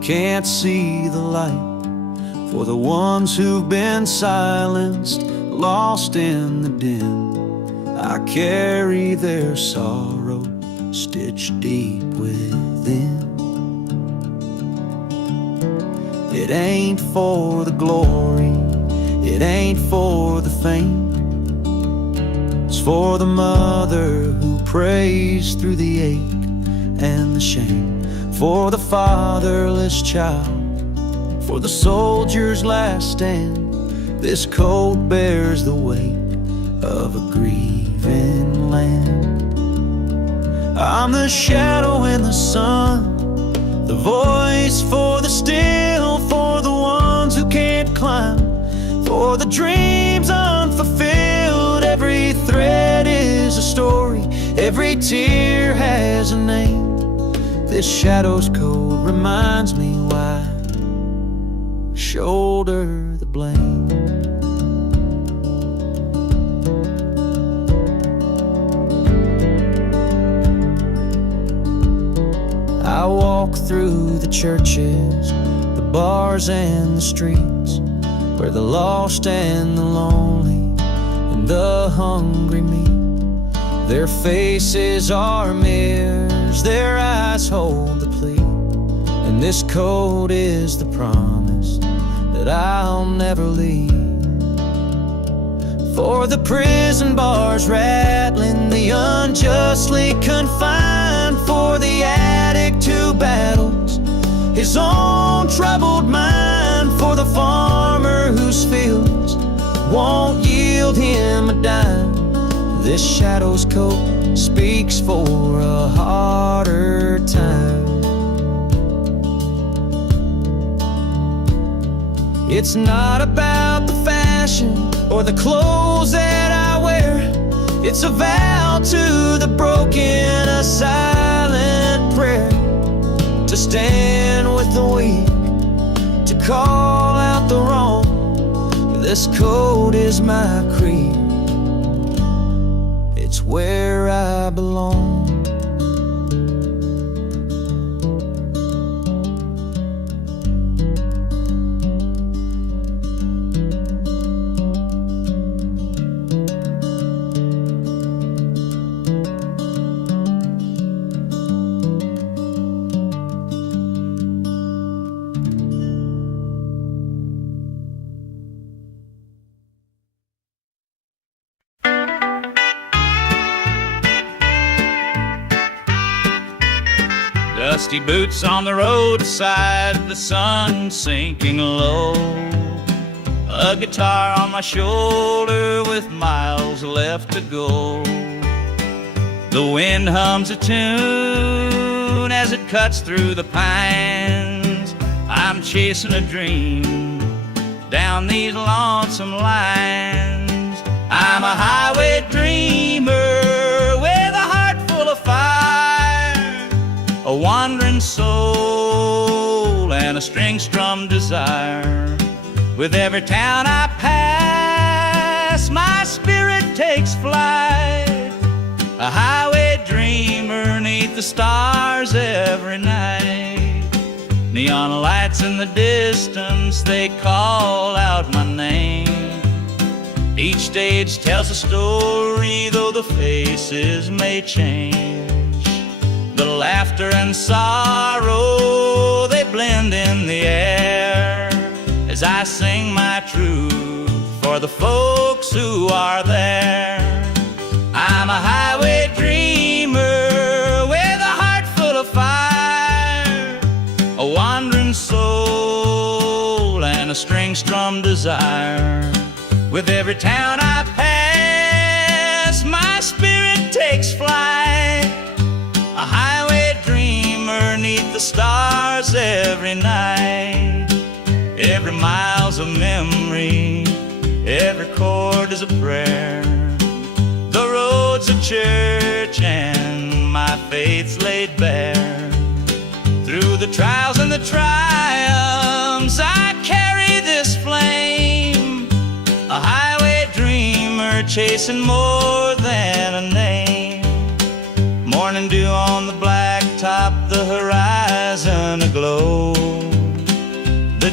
can't see the light. For the ones who've been silenced, lost in the din, I carry their sorrow stitched deep within. It ain't for the glory, it ain't for the fame. It's for the mother who prays through the ache and the shame. For the fatherless child, for the soldier's last stand. This coat bears the weight of a grieving land. I'm the shadow in the sun, the voice for the still, for the ones who can't climb, for the dreams unfulfilled. Every thread is a story, every tear has a name. This shadow's code reminds me why I shoulder the blame. I walk through the churches, the bars and the streets, where the lost and the lonely and the hungry meet. Their faces are mirrors, their eyes hold the plea, and this code is the promise that I'll never leave. For the prison bars rattling, the unjustly confined, for the addict who battles his own troubled mind, for the farmer whose fields won't yield him a dime. This shadow's coat speaks for a harder time. It's not about the fashion or the clothes that I wear. It's a vow to the broken, a silent prayer, to stand with the weak, to call out the wrong. This code is my creed, it's where I belong. Dusty boots on the roadside, the sun sinking low. A guitar on my shoulder with miles left to go. The wind hums a tune as it cuts through the pines. I'm chasing a dream down these lonesome lines. I'm a highway dreamer with a heart full of fire, a wandering soul and a string-strummed desire. With every town I pass, my spirit takes flight, a highway dreamer 'neath the stars every night. Neon lights in the distance, they call out my name. Each stage tells a story, though the faces may change. The laughter and sorrow, they blend in the air, as I sing my truth for the folks who are there. I'm a highway dreamer with a heart full of fire, a wandering soul and a string-strummed desire. With every town I pass, my spirit takes flight, a highway dreamer 'neath the stars every night. Every mile's a memory, every chord is a prayer. The road's a church and my faith's laid bare. Through the trials and the triumphs, I carry this flame, a highway dreamer chasing more than a name. Morning dew on the blacktop, the horizon aglow.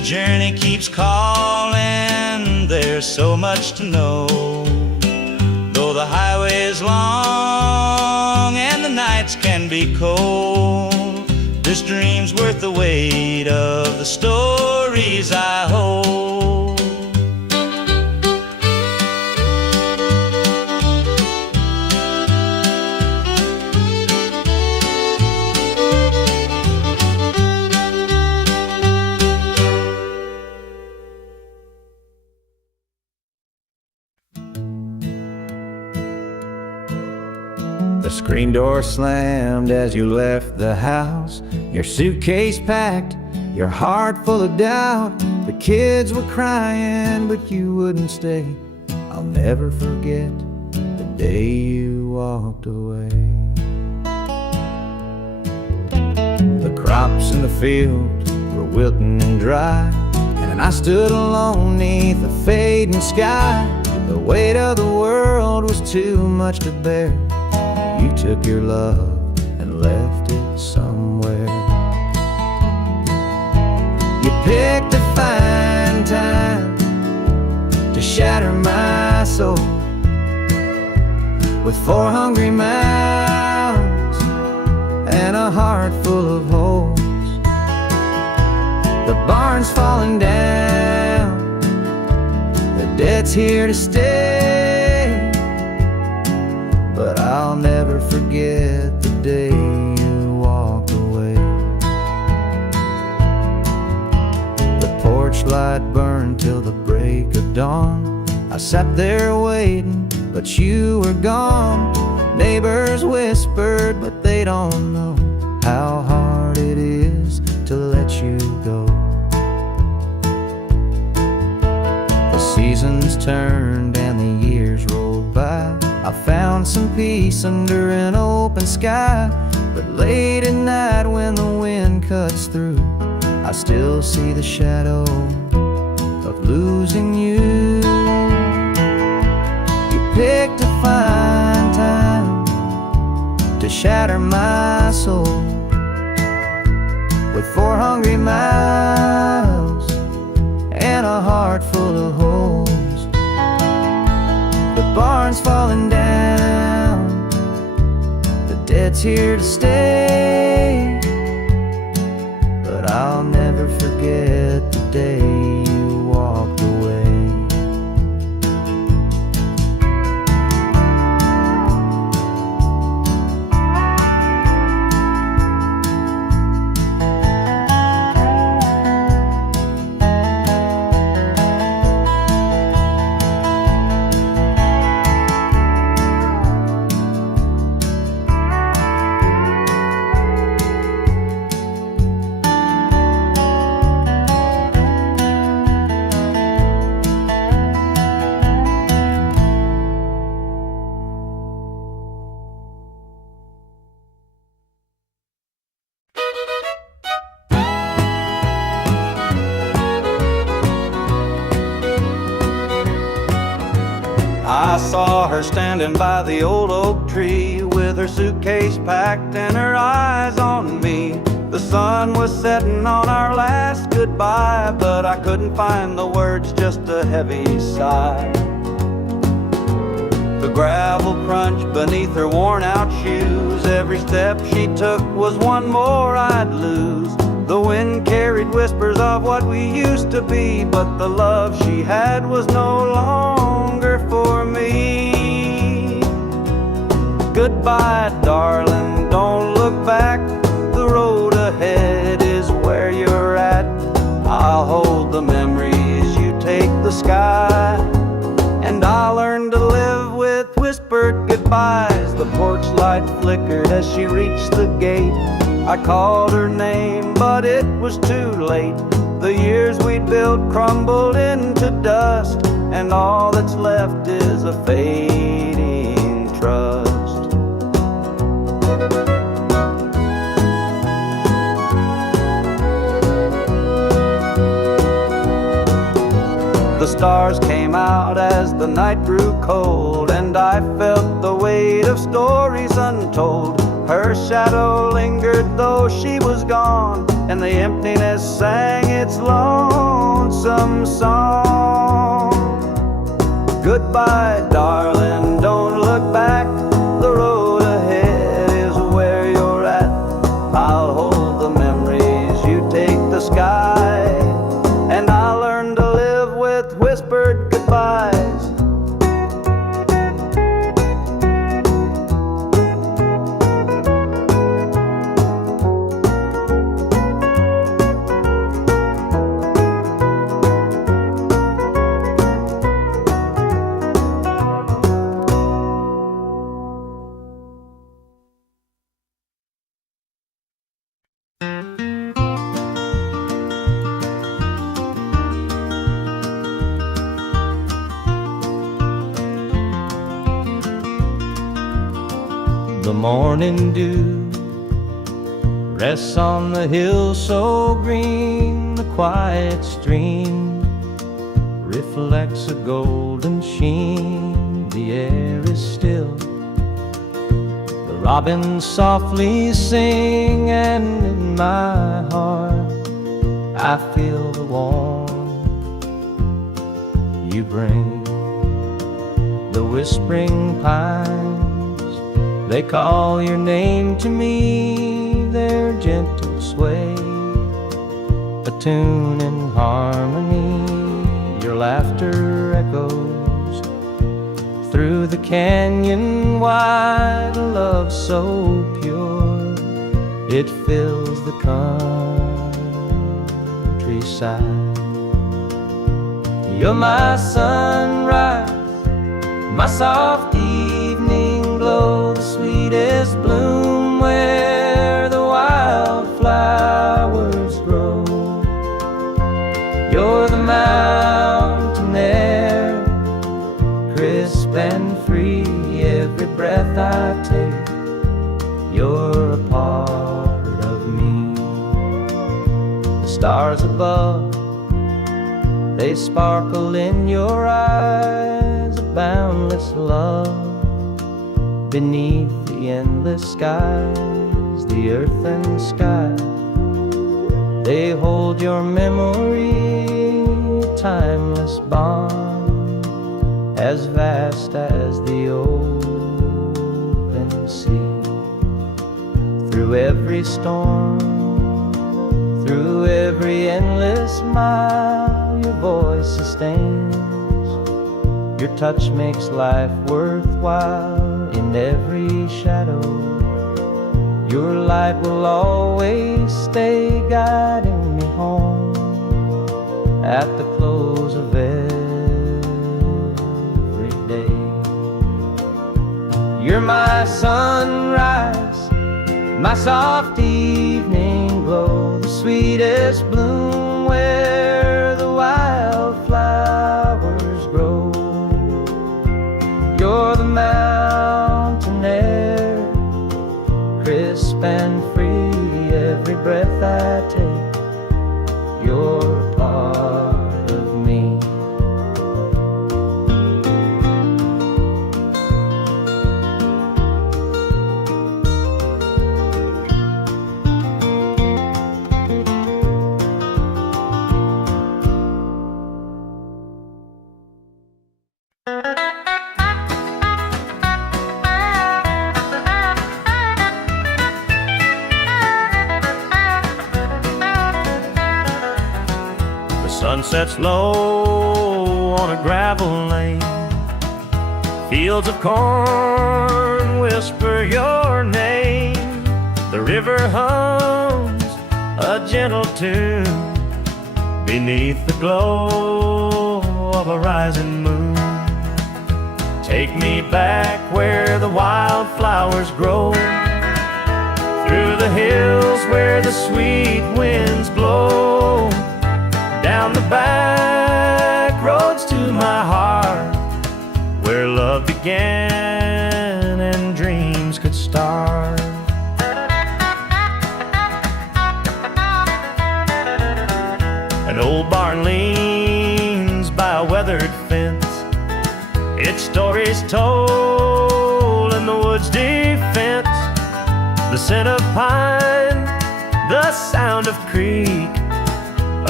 journey keeps calling, there's so much to know. Though the highway is long and the nights can be cold, this dream's worth the weight of the stories I hold. The screen door slammed as you left the house, your suitcase packed, your heart full of doubt. The kids were crying, but you wouldn't stay. I'll never forget the day you walked away. The crops in the field were wilting and dry, and I stood alone neath the fading sky. The weight of the world was too much to bear. You took your love and left it somewhere. You picked a fine time to shatter my soul with 4 hungry mouths and a heart full of holes. The barn's falling down, the debt's here to stay, but I'll never forget the day you walked away. The porch light burned till the break of dawn. I sat there waiting, but you were gone. Neighbors whispered, but they don't know how hard it is to let you go. The seasons turned and the years rolled by. I found some peace under an open sky, but late at night when the wind cuts through, I still see the shadow of losing you. You picked a fine time to shatter my soul with 4 hungry mouths and a heart full of holes. The barn's falling down, the debt's here to stay, but I'll never forget the day you walked away. I saw her standing by the old oak tree with her suitcase packed and her eyes on me. The sun was setting on our last goodbye, but I couldn't find the words, just a heavy sigh. The gravel crunched beneath her worn out shoes. Every step she took was one more I'd lose. The wind carried whispers of what we used to be, but the love she had was no longer for me. Goodbye, darling, don't look back. The road ahead is where you're at. I'll hold the memories, you take the sky, and I'll learn to live with whispered goodbyes. The porch light flickered as she reached the gate. I called her name, but it was too late. The years we'd built crumbled into dust, and all that's left is a fading trust. The stars came out as the night grew cold, and I felt the weight of stories untold. Her shadow lingered though she was gone, and the emptiness sang its longing lonesome song. Goodbye, darling, don't look back. The road ahead is where you're at. I'll hold the memories, you take the sky, and I'll learn to live with whispered goodbyes. The morning dew rests on the hill so green. The quiet stream reflects a golden sheen. The air is still, the robins softly sing, and in my heart I feel the warmth you bring. The whispering pines, they call your name to me, their gentle sway, a tune in harmony. Your laughter echoes through the canyon wide, a love so pure it fills the countryside. You're my sunrise, my soft evening glow, the sweetest bloom where the wildflowers grow. You're the mountain air, crisp and free, every breath I take, you're a part of me. The stars above, they sparkle in your eyes, a boundless love beneath the endless skies. The earth and sky, they hold your memory, a timeless bond, as vast as the open sea. Through every storm, through every endless mile, your voice sustains, your touch makes life worthwhile. In every shadow, your light will always stay, guiding me home at the close of every day. You're my sunrise, my soft evening glow, the sweetest bloom where the wildflowers grow. You're the mountain air, crisp and free, every breath I take, you're a part of me. Sun sets low on a gravel lane. Fields of corn whisper your name. The river hums a gentle tune beneath the glow of a rising moon. Take me back where the wildflowers grow, through the hills where the sweet winds blow, down the back roads to my heart, where love began and dreams could start. An old barn leans by a weathered fence, its stories told in the woods' defense. The scent of pine, the sound of creek,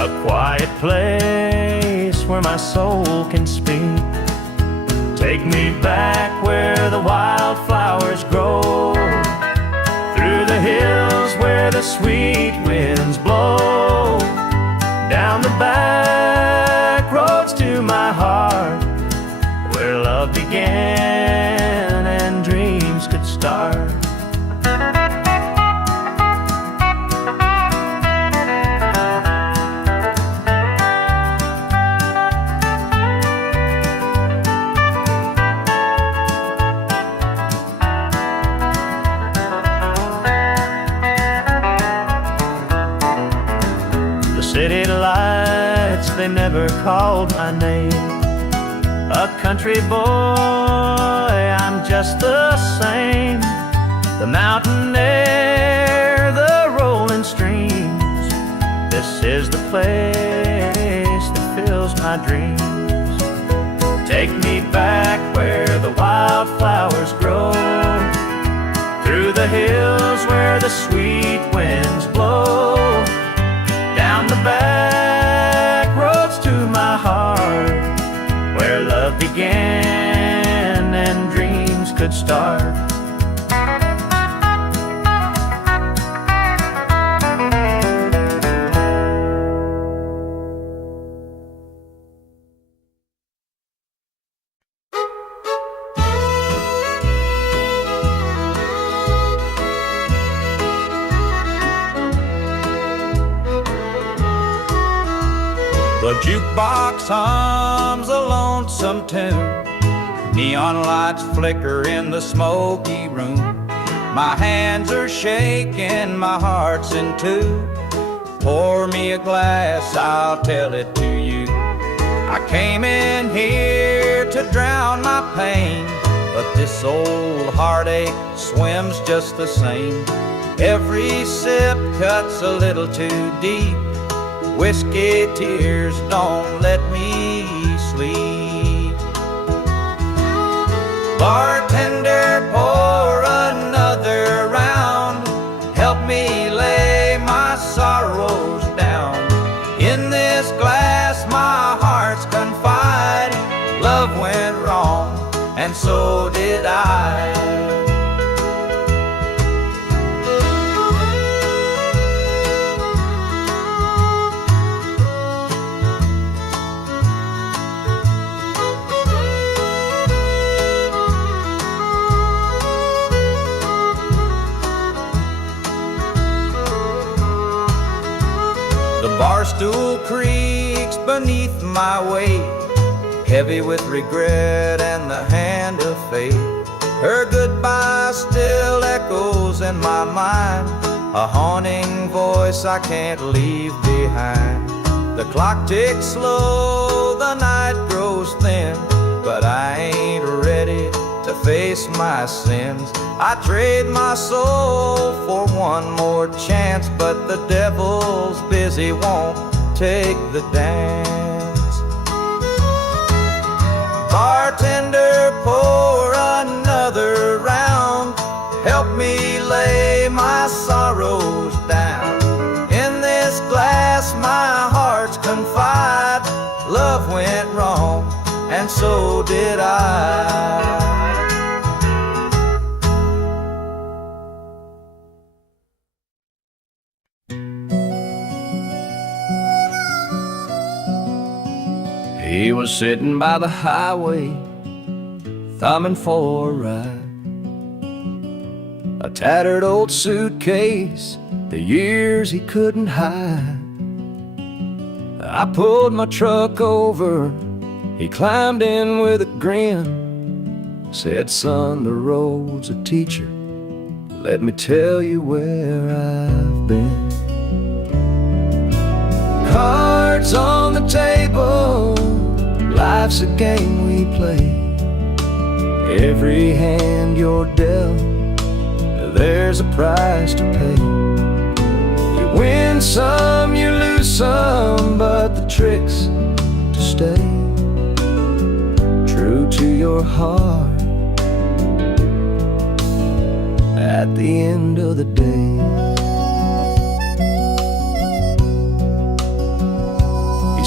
a quiet place where my soul can speak. Take me back where the wildflowers grow, through the hills where the sweet winds blow, down the back roads to my heart, where love began and dreams could start. City lights, they never called my name. A country boy, I'm just the same. The mountain air, the rolling streams, this is the place that fills my dreams. Take me back where the wildflowers grow, through the hills where the sweet winds blow, down the back roads to my heart, where love began and dreams could start. The jukebox hums a lonesome tune, neon lights flicker in the smoky room. My hands are shaking, my heart's in two. Pour me a glass, I'll tell it to you. I came in here to drown my pain, but this old heartache swims just the same. Every sip cuts a little too deep. Whiskey tears don't let me sleep. Bartender, pour another round. Help me lay my sorrows down. In this glass my heart's confide. Love went wrong, and so did I. The bar stool creaks beneath my weight, heavy with regret and the hand of fate. Her goodbye still echoes in my mind, a haunting voice I can't leave behind. The clock ticks slow, the night grows thin, but I ain't ready to face my sins. I trade my soul for one more chance, but the devil's busy, won't take the dance. Bartender, pour another round. Help me lay my sorrows down. In this glass my heart's confide. Love went wrong, and so did I. He was sitting by the highway, thumbing for a ride. A tattered old suitcase, the years he couldn't hide. I pulled my truck over, he climbed in with a grin. Said, son, the road's a teacher, let me tell you where I've been. Cards on the table, life's a game we play. Every hand you're dealt, there's a price to pay. You win some, you lose some, but the trick's to stay true to your heart at the end of the day.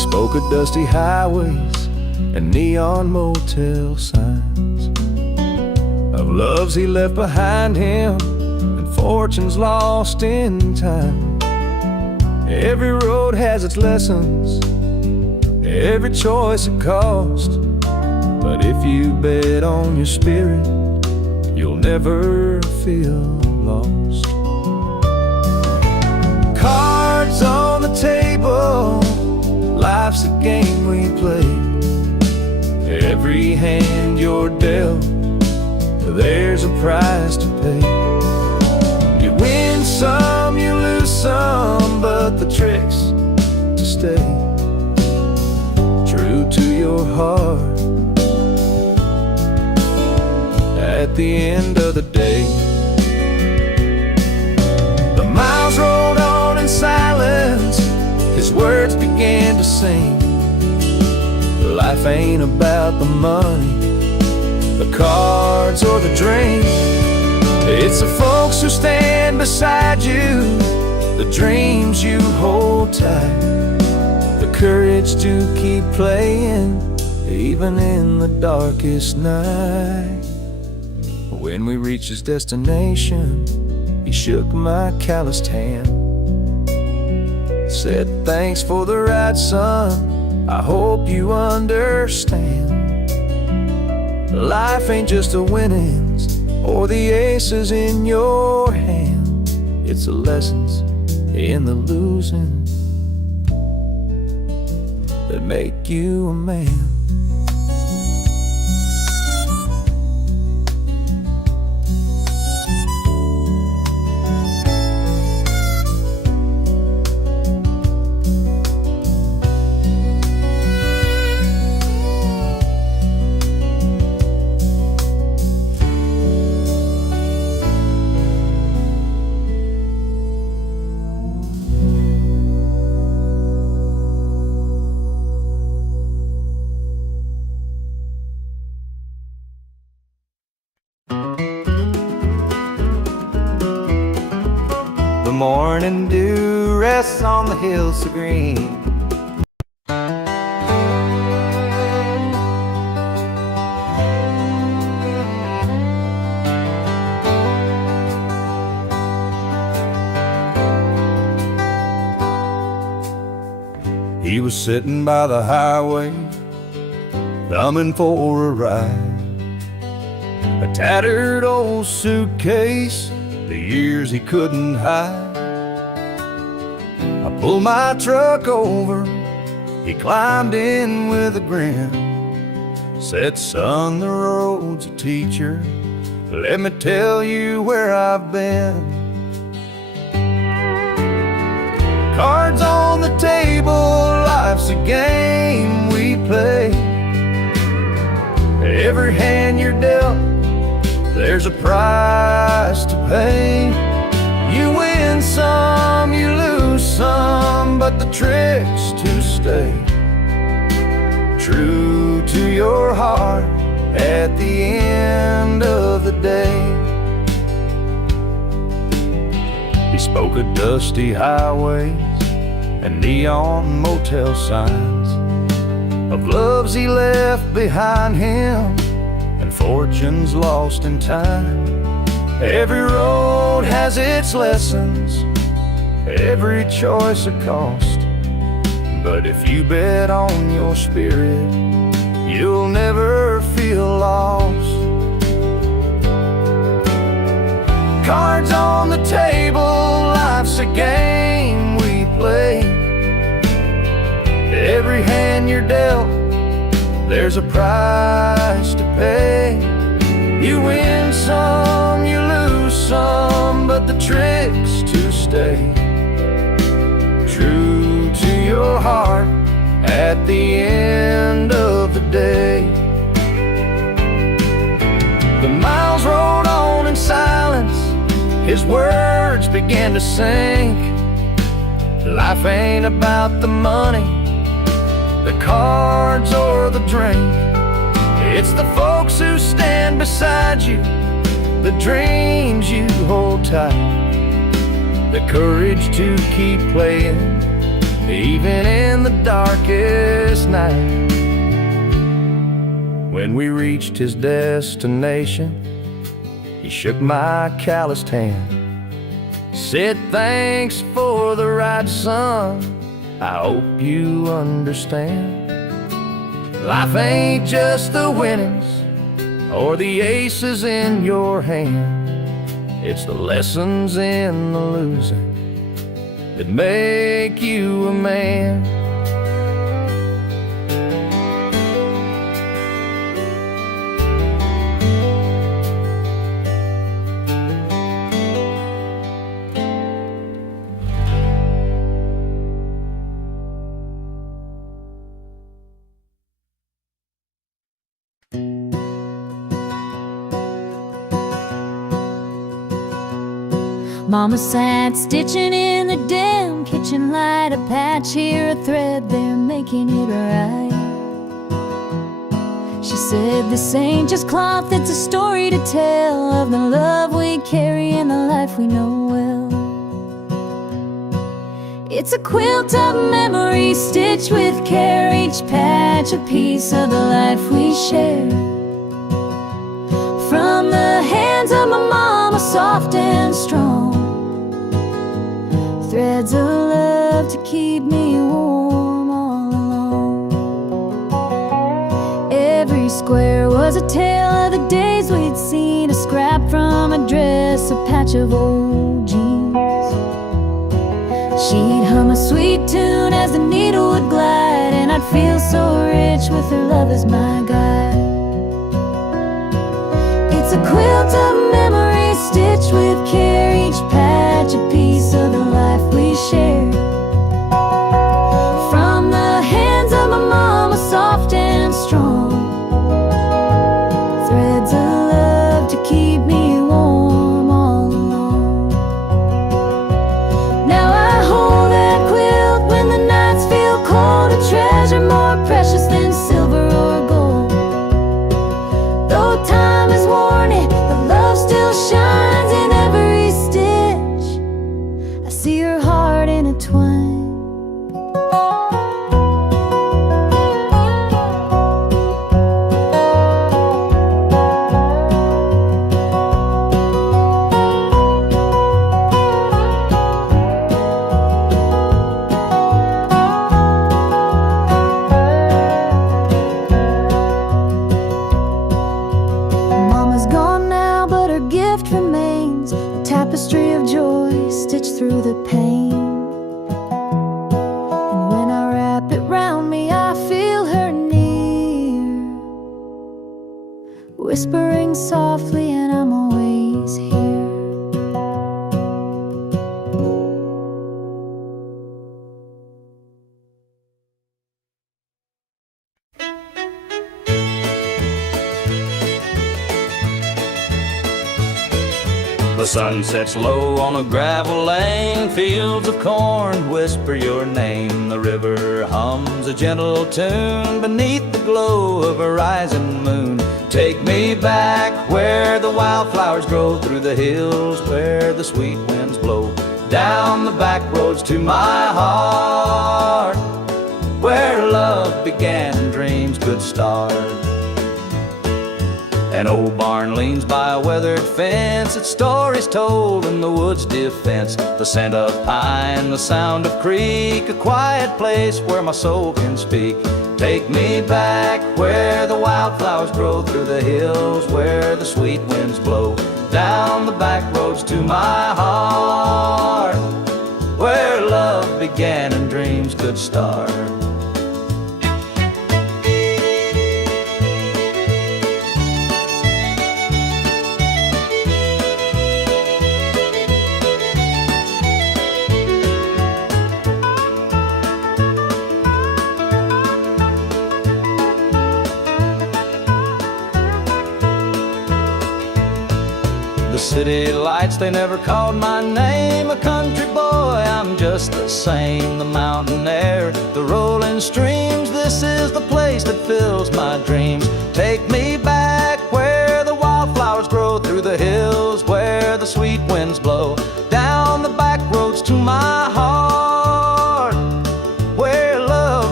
spoke of dusty highways and neon motel signs, of loves he left behind him and fortunes lost in time. Every road has its lessons, every choice a cost, but if you bet on your spirit, you'll never feel lost. Cards on the table, life's a game we play. Every hand you're dealt, there's a price to pay. You win some, you lose some, but the trick's to stay true to your heart at the end of the day. The miles rolled on in silence, his words began to sing. Life ain't about the money, the cards or the drink. It's the folks who stand beside you, the dreams you hold tight, the courage to keep playing even in the darkest night. When we reached his destination, he shook my calloused hand, said, "Thanks for the ride, son, I hope you understand. Life ain't just the winnings or the aces in your hand, it's the lessons in the losing that make you a man." The morning dew rests on the hills so green. He was sitting by the highway, thumbing for a ride, a tattered old suitcase, the years he couldn't hide. I pulled my truck over, he climbed in with a grin, said, "Son, the road's a teacher, let me tell you where I've been." Cards on the table, life's a game we play. Every hand you're dealt, there's a price to pay. You win some, you lose some, but the trick's to stay true to your heart at the end of the day. He spoke of dusty highways and neon motel signs, of loves he left behind him and fortunes lost in time. Every road has its lessons, every choice a cost, but if you bet on your spirit, you'll never feel lost. Cards on the table, life's a game we play. Every hand you're dealt, there's a price to pay. You win some, you lose some, but the trick's to stay true to your heart at the end of the day. The miles rolled on in silence, his words began to sink. Life ain't about the money, the cards or the drink. It's the folks who stand beside you, the dreams you hold tight, the courage to keep playing even in the the darkest night. When we reached his destination, he shook my calloused hand, said, "Thanks for the ride, son, I hope you understand. Life ain't just the winnings or the aces in your hand. It's the lessons in the losing that make you a man." Mama sat stitching in the damn kitchen light, a patch here, a thread there, making it right. She said, "This ain't just cloth, it's a story to tell of the love we carry and the life we know well. It's a quilt of memories stitched with care, each patch a piece of the life we share. From the hands of my mama, soft and strong, threads of love to keep me warm all along. Every square was a tale of the days we'd seen, a scrap from a dress, a patch of old jeans. She'd hum a sweet tune as the needle would glide, and I'd feel so rich with her love as my guide. It's a quilt of memories stitched with care, each patch a piece of the life we share. From the hands of my mama, soft and strong, threads of love to keep me warm all along. Now I hold that quilt when the nights feel cold, a treasure more precious than silver or gold. Though time has worn it, the love still shines in every stitch. I see her heart intertwined. Mama's gone now, but her gift remains, a tapestry of joy stitched through the pain. And when I wrap it round me, I feel her near, whispering softly, and I'm always here. The sun sets low on a gravel lane, fields of corn whisper your name. The river hums a gentle tune beneath the glow of a rising moon. Take me back where the wildflowers grow, through the hills where the sweet winds blow, down the back roads to my heart, where love began and dreams could start. An old barn leans by a weathered fence, its stories told in the wood's defense. The scent of pine, the sound of creek, a quiet place where my soul can speak. Take me back where the wildflowers grow, through the hills where the sweet winds blow, down the back roads to my heart, where love began and dreams could start. The city lights, they never called my name. A country boy, I'm just the same. The mountain air, the rolling streams, this is the place that fills my dreams. Take me back where the wildflowers grow, through the hills where the sweet winds blow, down the back roads to my heart, where love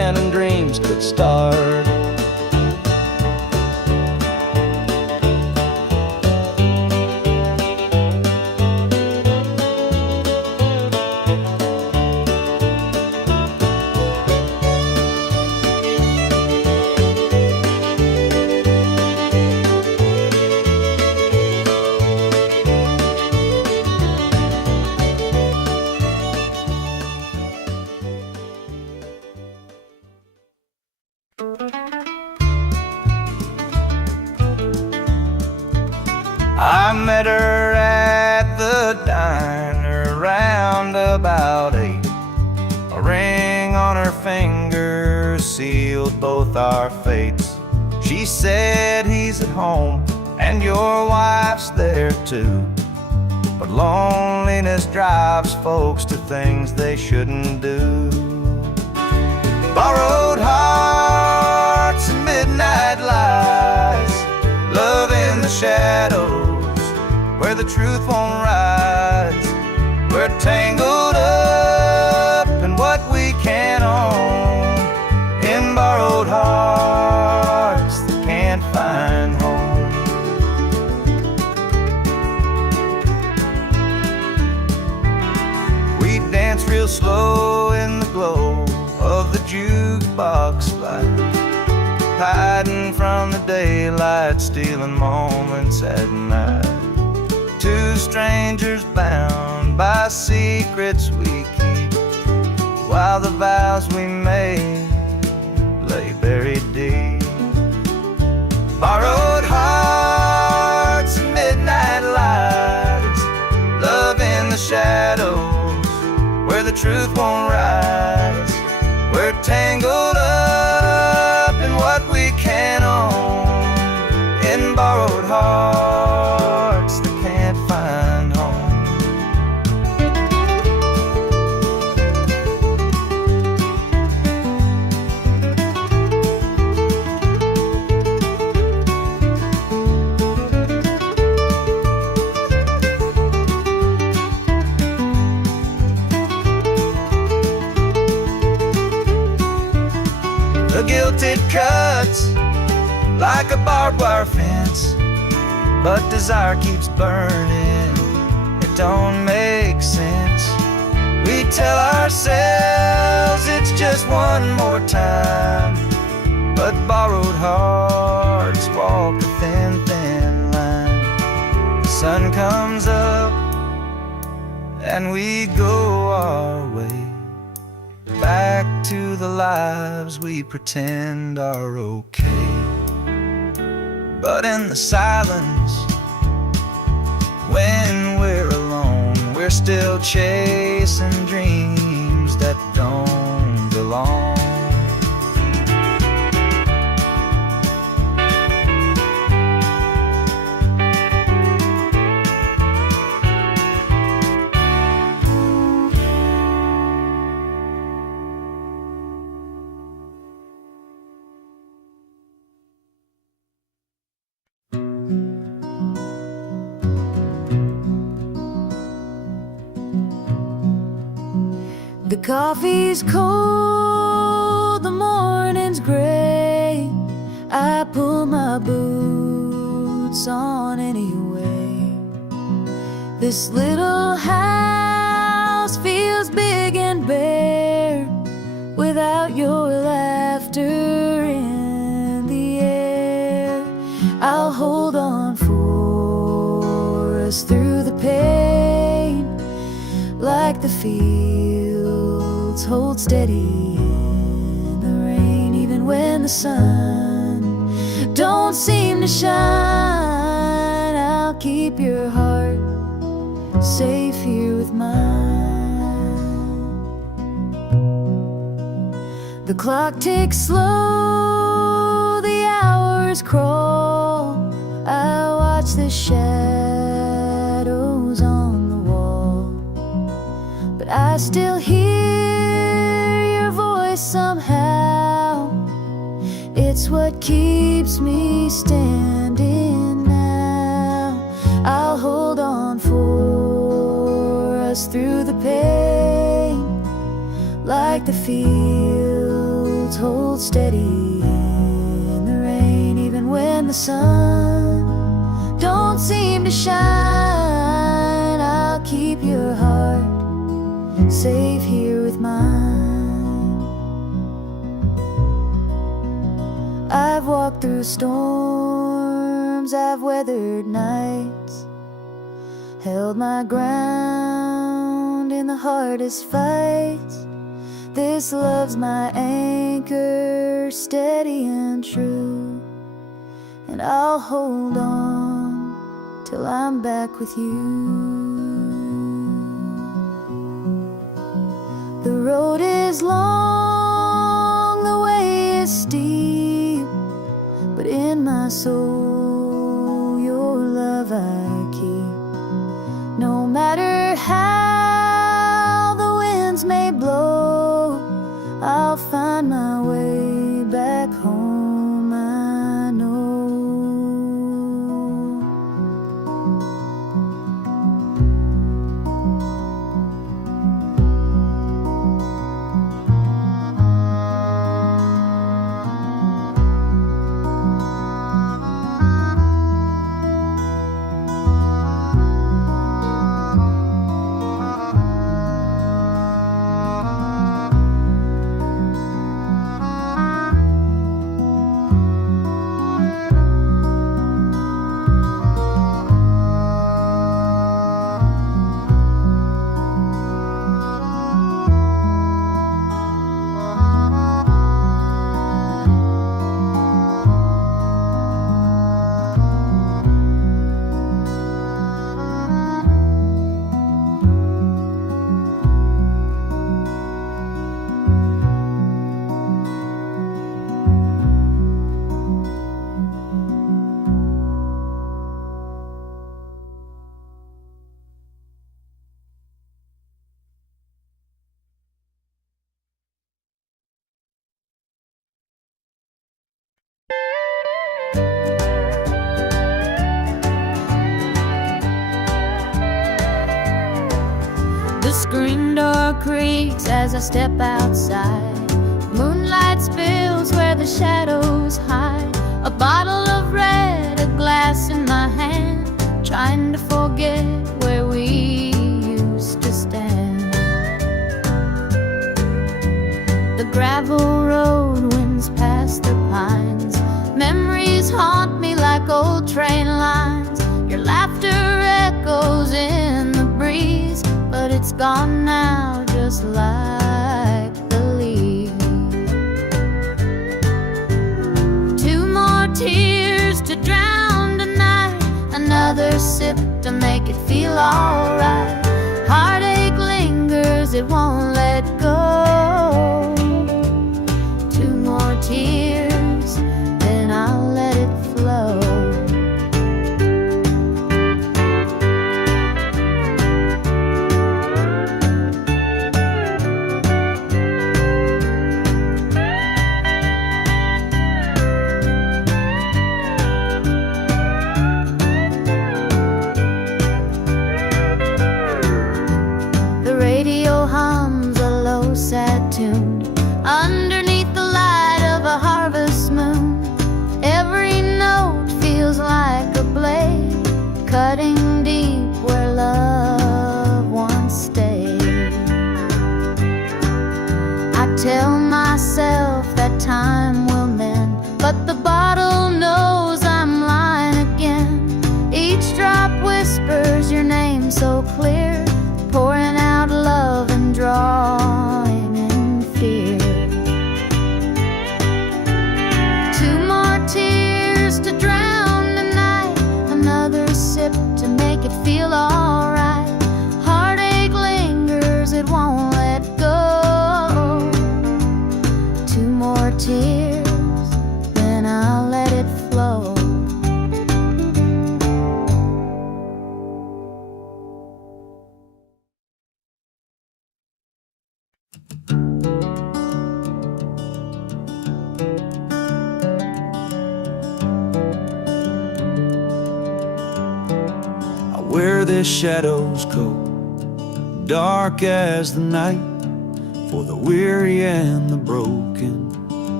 could start. I met her at the diner round about 8. A ring on her finger sealed both our fates. She said, he's at home and your wife's there too, but loneliness drives folks to things they shouldn't do. Borrowed hearts and midnight lies, love in the shadows where the truth won't rise. We're tangled up in what we can't own, in borrowed hearts that can't find home. We dance real slow in the glow of the jukebox light, hiding from the daylight, stealing moments at night. Two strangers bound by secrets we keep, while the vows we made lay buried deep. Borrowed hearts and midnight lights, love in the shadows where the truth won't rise. We're tangled up in what we can't own, in borrowed hearts that can't find home. The guilt it cuts like a barbed wire fence, but desire keeps burning, it don't make sense. We tell ourselves it's just one more time, but borrowed hearts walk a thin, thin line. The sun comes up and we go our way, back to the lives we pretend are okay. But in the silence, when we're alone, we're still chasing dreams that don't belong. The coffee's cold, the morning's gray. I pull my boots on anyway. This little house feels big and bare without your laughter in the air. I'll hold on for us through the pain, like the fields hold steady in the rain. Even when the sun don't seem to shine, I'll keep your heart safe here with mine. The clock ticks slow, the hours crawl. I watch the shadows on the wall, but I still hear your voice somehow. It's what keeps me standing now. I'll hold on for us through the pain, like the fields clouds hold steady in the rain, even when the sun don't seem to shine. I'll keep your heart safe here with mine. I've walked through storms, I've weathered nights, held my ground in the hardest fights. This love's my anchor, steady and true, and I'll hold on till I'm back with you. The road is long, the way is steep, but in my soul your love I keep. No matter how the winds may blow, I'll find my way back home, I know. The screen door creaks as I step outside. Moonlight spills where the shadows hide. A bottle of red, a glass in my hand, trying to forget where we used to stand. The gravel road winds past the pines. Memories haunt me like old train lines. Your laughter echoes in the breeze, but it's gone now, just like the leaves. Two more tears to drown tonight, another sip to make it feel alright. Heartache lingers, it won't let go. Two more tears, then I'll let it flow. Sad tune underneath the light of a harvest moon. Every note feels like a blade, cutting deep where love once stayed. I tell myself that time will mend, but the bottle knows I'm lying again. Each drop whispers your name so clear, pouring out love and drawing in fear. Two more tears to drown the night, another sip to make it feel alright. Heartache lingers, it won't let go. Two more tears, then I'll let it flow. Where the shadows go, dark as the night, for the weary and the broken.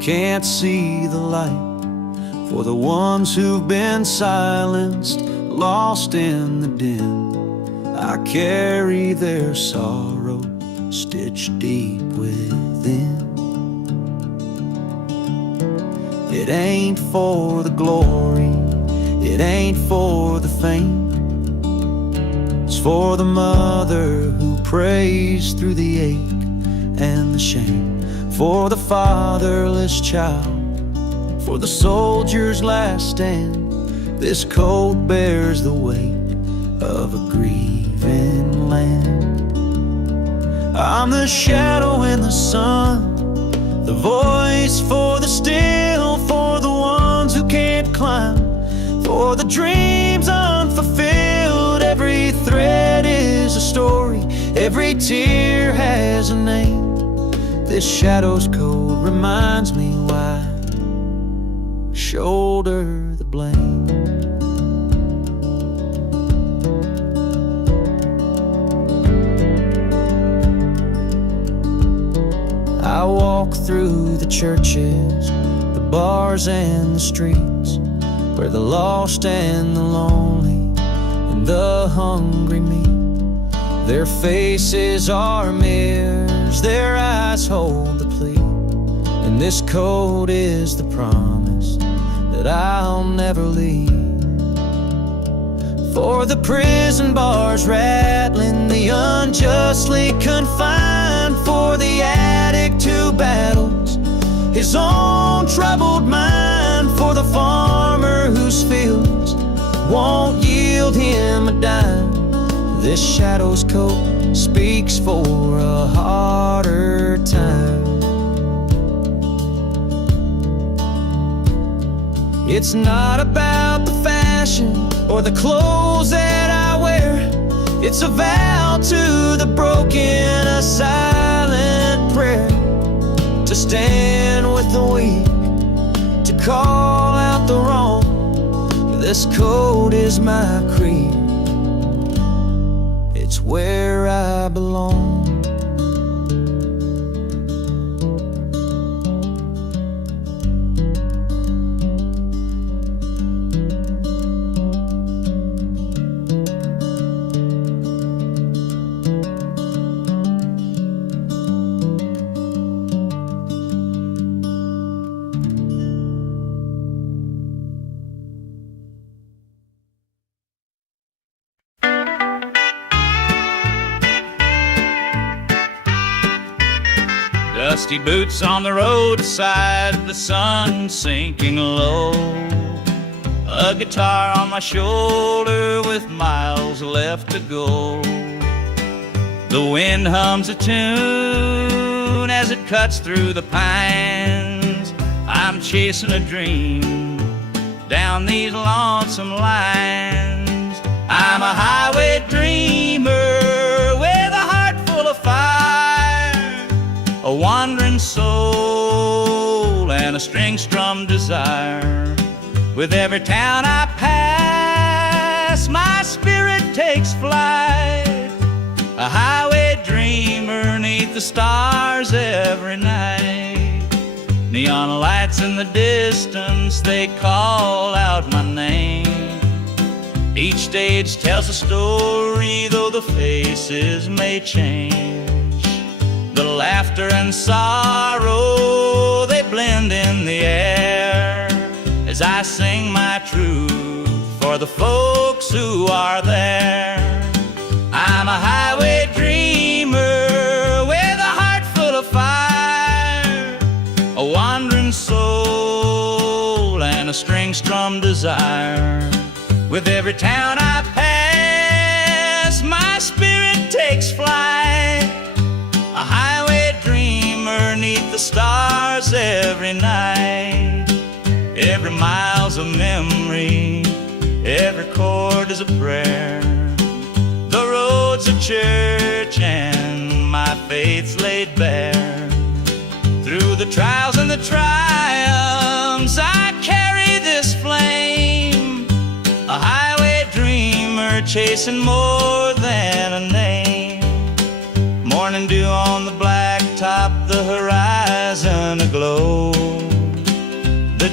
can't see the light. For the ones who've been silenced, lost in the din, I carry their sorrow stitched deep within. It ain't for the glory, it ain't for the fame. It's for the mother who prays through the ache and the shame. For the fatherless child, for the soldier's last stand. This coat bears the weight of a grieving land. I'm the shadow in the sun, the voice for the still, for the ones who can't climb, for the dreams unfulfilled. Every thread is a story, every tear has a name. This shadow's code reminds me why I shoulder the blame. I walk through the churches, the bars and the streets, where the lost and the lonely and the hungry meet. Their faces are mirrors, their eyes hold the plea, and this code is the promise that I'll never leave. For the prison bars rattling, the unjustly confined, for the addict who battles his own troubled mind, for the farmer whose fields won't yield him a dime. This shadow's coat speaks for a harder time. It's not about the fashion or the clothes that I wear. It's a vow to the broken, a silent prayer, to stand with the weak, to call out the wrong. This code is my creed, it's where I belong. Dusty boots on the roadside, the sun sinking low. A guitar on my shoulder with miles left to go. The wind hums a tune as it cuts through the pines. I'm chasing a dream down these lonesome lines. I'm a highway dreamer with a heart full of fire, a wandering soul and a string-strummed desire. With every town I pass, my spirit takes flight, a highway dreamer 'neath the stars every night. Neon lights in the distance, they call out my name. Each stage tells a story, though the faces may change. The laughter and sorrow, they blend in the air, as I sing my truth for the folks who are there. I'm a highway dreamer with a heart full of fire, a wandering soul and a string-strummed desire. With every town I pass, my spirit takes flight, a highway dreamer 'neath the stars every night. Every mile's a memory, every chord is a prayer. The road's a church and my faith's laid bare. Through the trials and the triumphs, I carry this flame, a highway dreamer chasing more than a name. Morning dew on the blacktop, the horizon aglow.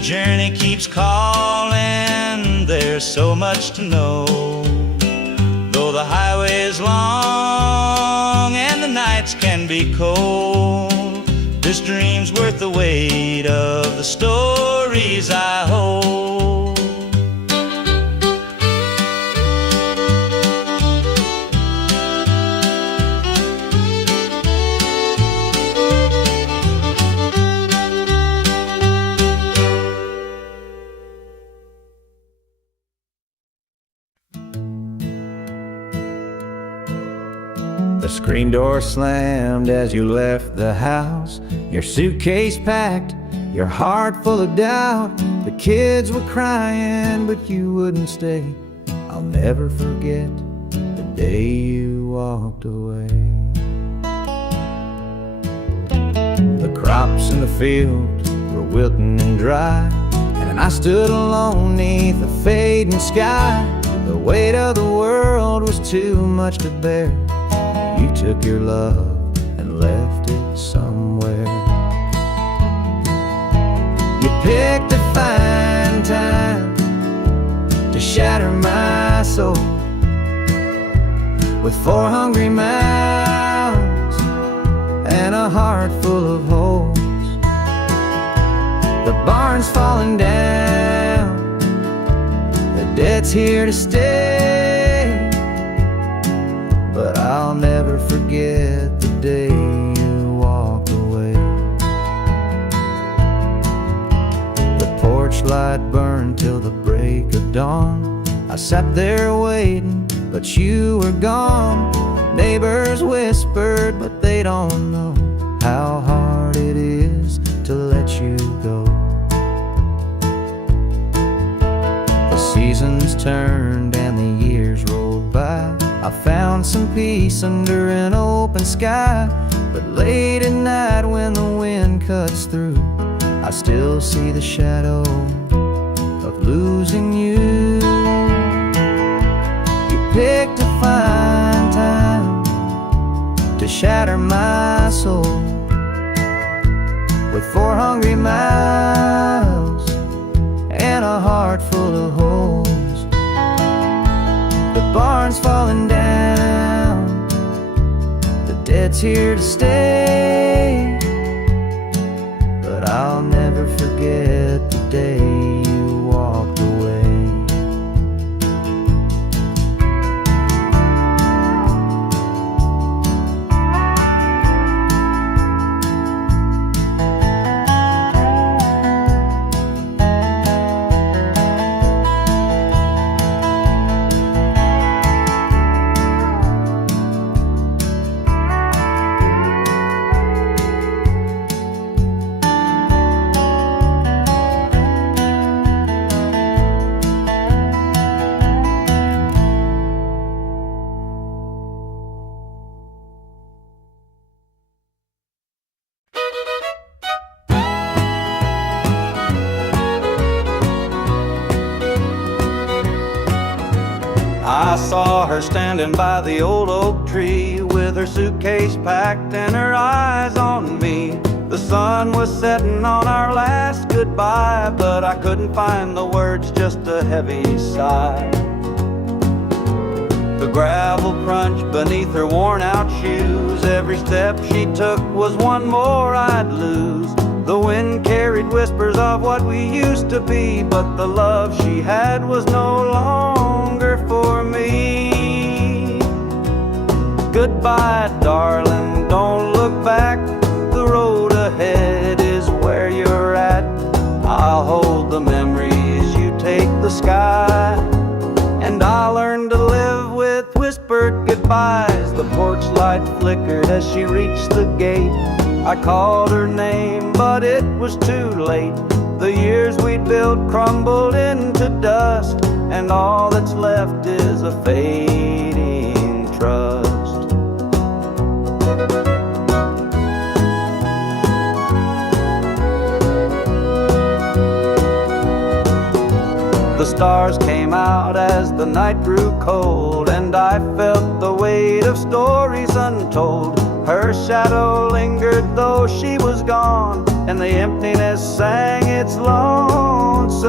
journey keeps calling, there's so much to know. Though the highway is long and the nights can be cold, this dream's worth the weight of the stories I hold. The screen door slammed as you left the house, your suitcase packed, your heart full of doubt. The kids were crying, but you wouldn't stay. I'll never forget the day you walked away. The crops in the field were wilting and dry, and I stood alone neath the fading sky. The weight of the world was too much to bear. You took your love and left it somewhere. You picked a fine time to shatter my soul with 4 hungry mouths and a heart full of holes. The barn's falling down, the debt's here to stay, but I'll never forget the day you walked away. The porch light burned till the break of dawn. I sat there waiting, but you were gone. Neighbors whispered, but they don't know how hard it is to let you go. The seasons turned and the years rolled by. I found some peace under an open sky, but late at night when the wind cuts through, I still see the shadow of losing you. You picked a fine time to shatter my soul with 4 hungry mouths and a heart full of holes. The barn's falling down, the debt's here to stay, but I'll never forget the day you walked away. I saw her standing by the old oak tree with her suitcase packed and her eyes on me. The sun was setting on our last goodbye, but I couldn't find the words, just a heavy sigh. The gravel crunched beneath her worn out shoes. Every step she took was one more I'd lose. The wind carried whispers of what we used to be, but the love she had was no longer for me. Goodbye, darling, don't look back. The road ahead is where you're at. I'll hold the memories, you take the sky, and I'll learn to live with whispered goodbyes. The porch light flickered as she reached the gate. I called her name, but it was too late. The years we'd built crumbled into dust, and all that's left is a fading trust. The stars came out as the night grew cold, and I felt the weight of stories untold. Her shadow lingered though she was gone, and the emptiness sang its longing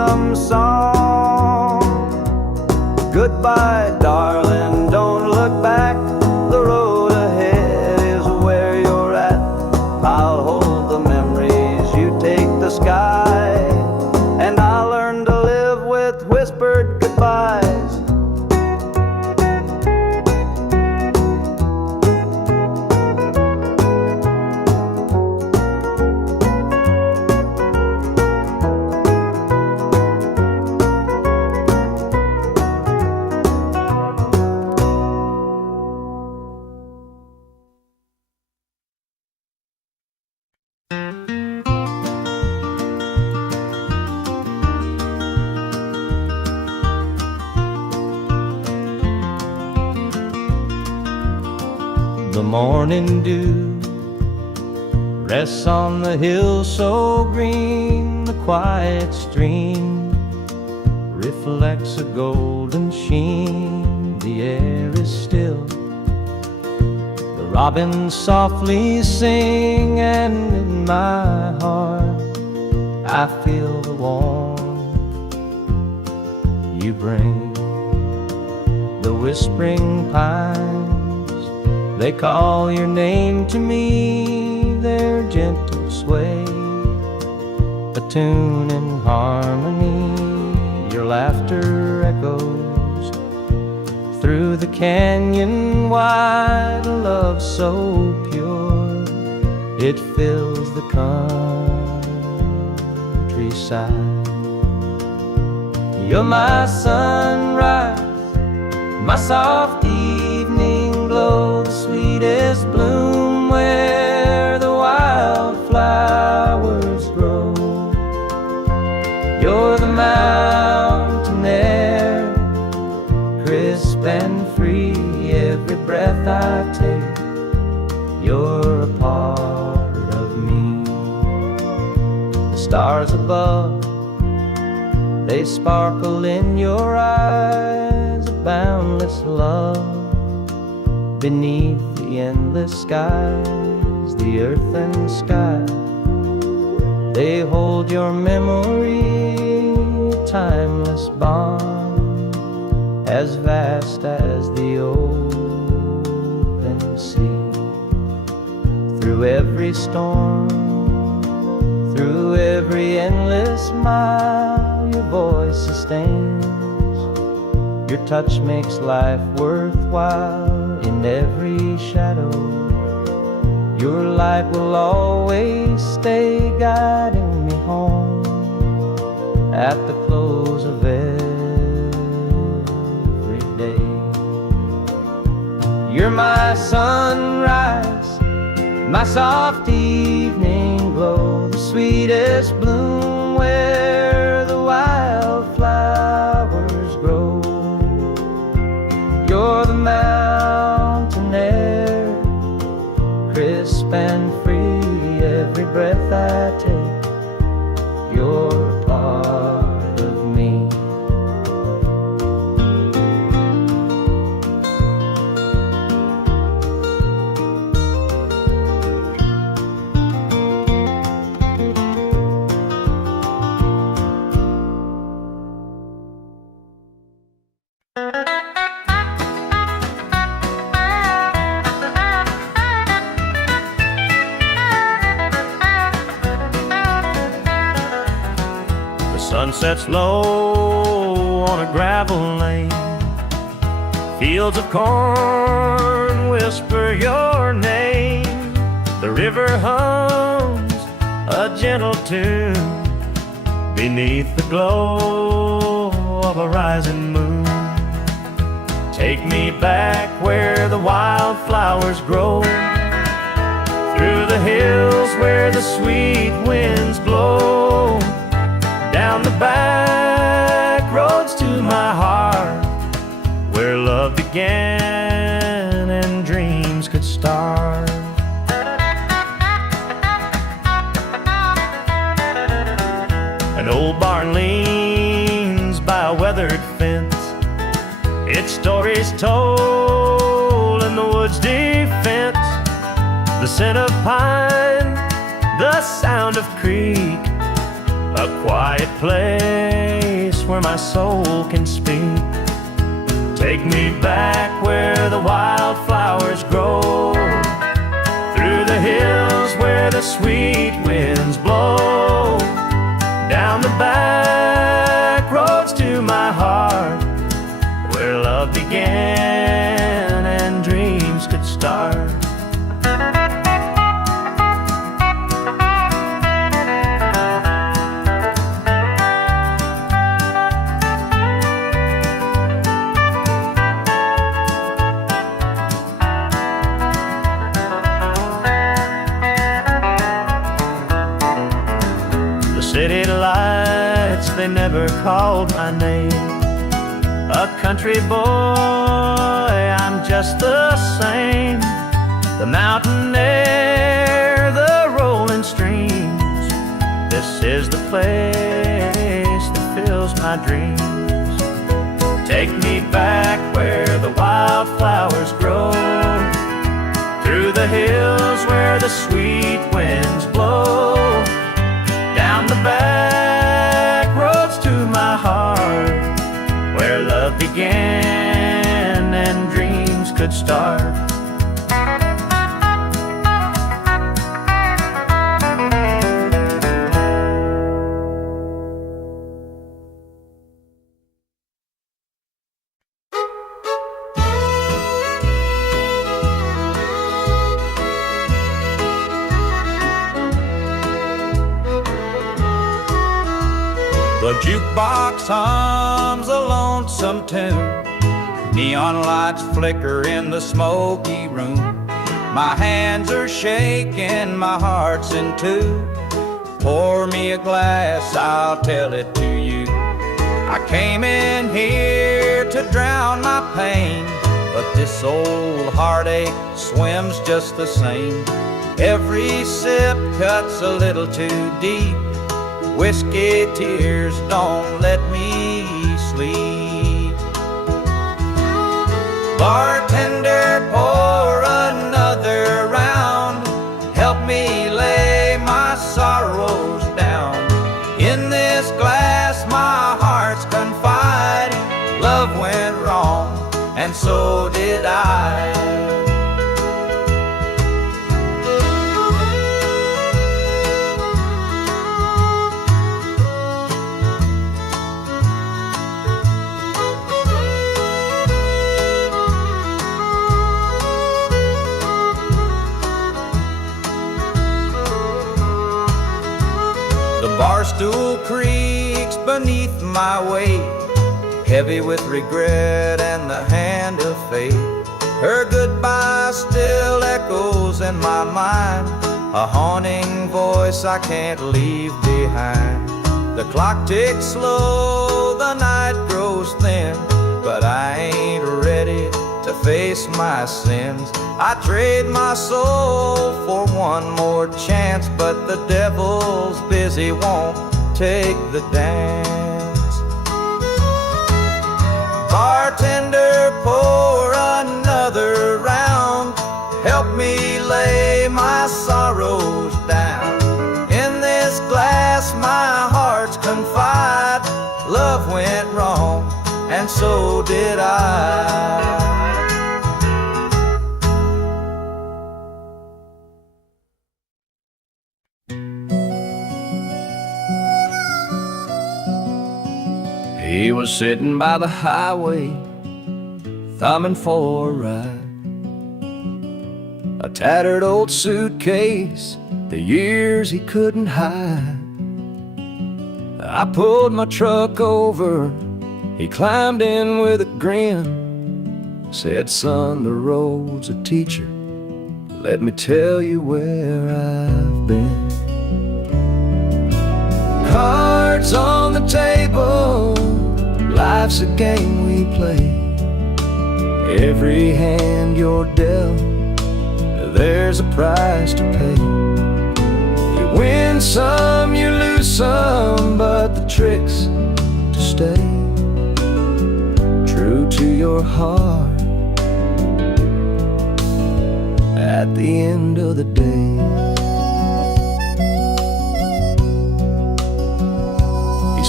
some song. Goodbye, darling, don't look back. The road ahead is where you're at. I'll hold the memories, you take the sky, and I'll learn to live with whispered goodbyes. The morning dew rests on the hill so green. The quiet stream reflects a golden sheen. The air is still, the robins softly sing, and in my heart I feel the warmth you bring. The whispering pines, they call your name to me, their gentle sway, a tune in harmony. Your laughter echoes through the canyon wide, a love so pure, it fills the countryside. You're my sunrise, my soft evening glow, the sweetest bloom where the wildflowers grow. You're the mountain air, crisp and free, every breath I take, you're a part of me. The stars above, they sparkle in your eyes, a boundless love beneath the endless skies. The earth and sky, they hold your memory, a timeless bond, as vast as the open sea. Through every storm, through every endless mile, your voice sustains, your touch makes life worthwhile. In every shadow, your light will always stay, guiding me home at the close of every day. You're my sunrise, my soft evening glow, the sweetest bloom where the wildflowers grow. You're the mountain air, crisp and free, every breath I take, you're a part of me. Sun sets low on a gravel lane, fields of corn whisper your name. The river hums a gentle tune beneath the glow of a rising moon. Take me back where the wildflowers grow, through the hills where the sweet winds blow, down the back roads to my heart, where love began and dreams could start. An old barn leans by a weathered fence, its stories told in the woods' defense. The scent of pine, the sound of creek, a quiet place where my soul can speak. Take me back where the wildflowers grow, through the hills where the sweet winds blow, down the back roads to my heart, where love began and dreams could start. City lights, they never called my name. A country boy, I'm just the same. The mountain air, the rolling streams, this is the place that fills my dreams. Take me back where the wildflowers grow, through the hills where the sweet winds blow, down the back roads to my heart, where love began and dreams could start. The jukebox hums a lonesome tune, neon lights flicker in the smoky room. My hands are shaking, my heart's in two. Pour me a glass, I'll tell it to you. I came in here to drown my pain, but this old heartache swims just the same. Every sip cuts a little too deep. Whiskey tears don't let me sleep. Bartender, pour another round. Help me lay my sorrows down. In this glass my heart's confide. Love went wrong, and so did I. Barstool creaks beneath my weight, heavy with regret and the hand of fate. Her goodbye still echoes in my mind, a haunting voice I can't leave behind. The clock ticks slow, the night grows thin, but I ain't ready to face my sins. I trade my soul for one more chance, but the devil's busy, won't take the dance. Bartender, pour another round. Help me lay my sorrows down. In this glass my heart's confide. Love went wrong, and so did I. He was sitting by the highway, thumbing for a ride. A tattered old suitcase, the years he couldn't hide. I pulled my truck over, he climbed in with a grin. Said, son, the road's a teacher, let me tell you where I've been. Cards on the table, life's a game we play. Every hand you're dealt, there's a price to pay. You win some, you lose some, but the trick's to stay true to your heart at the end of the day. He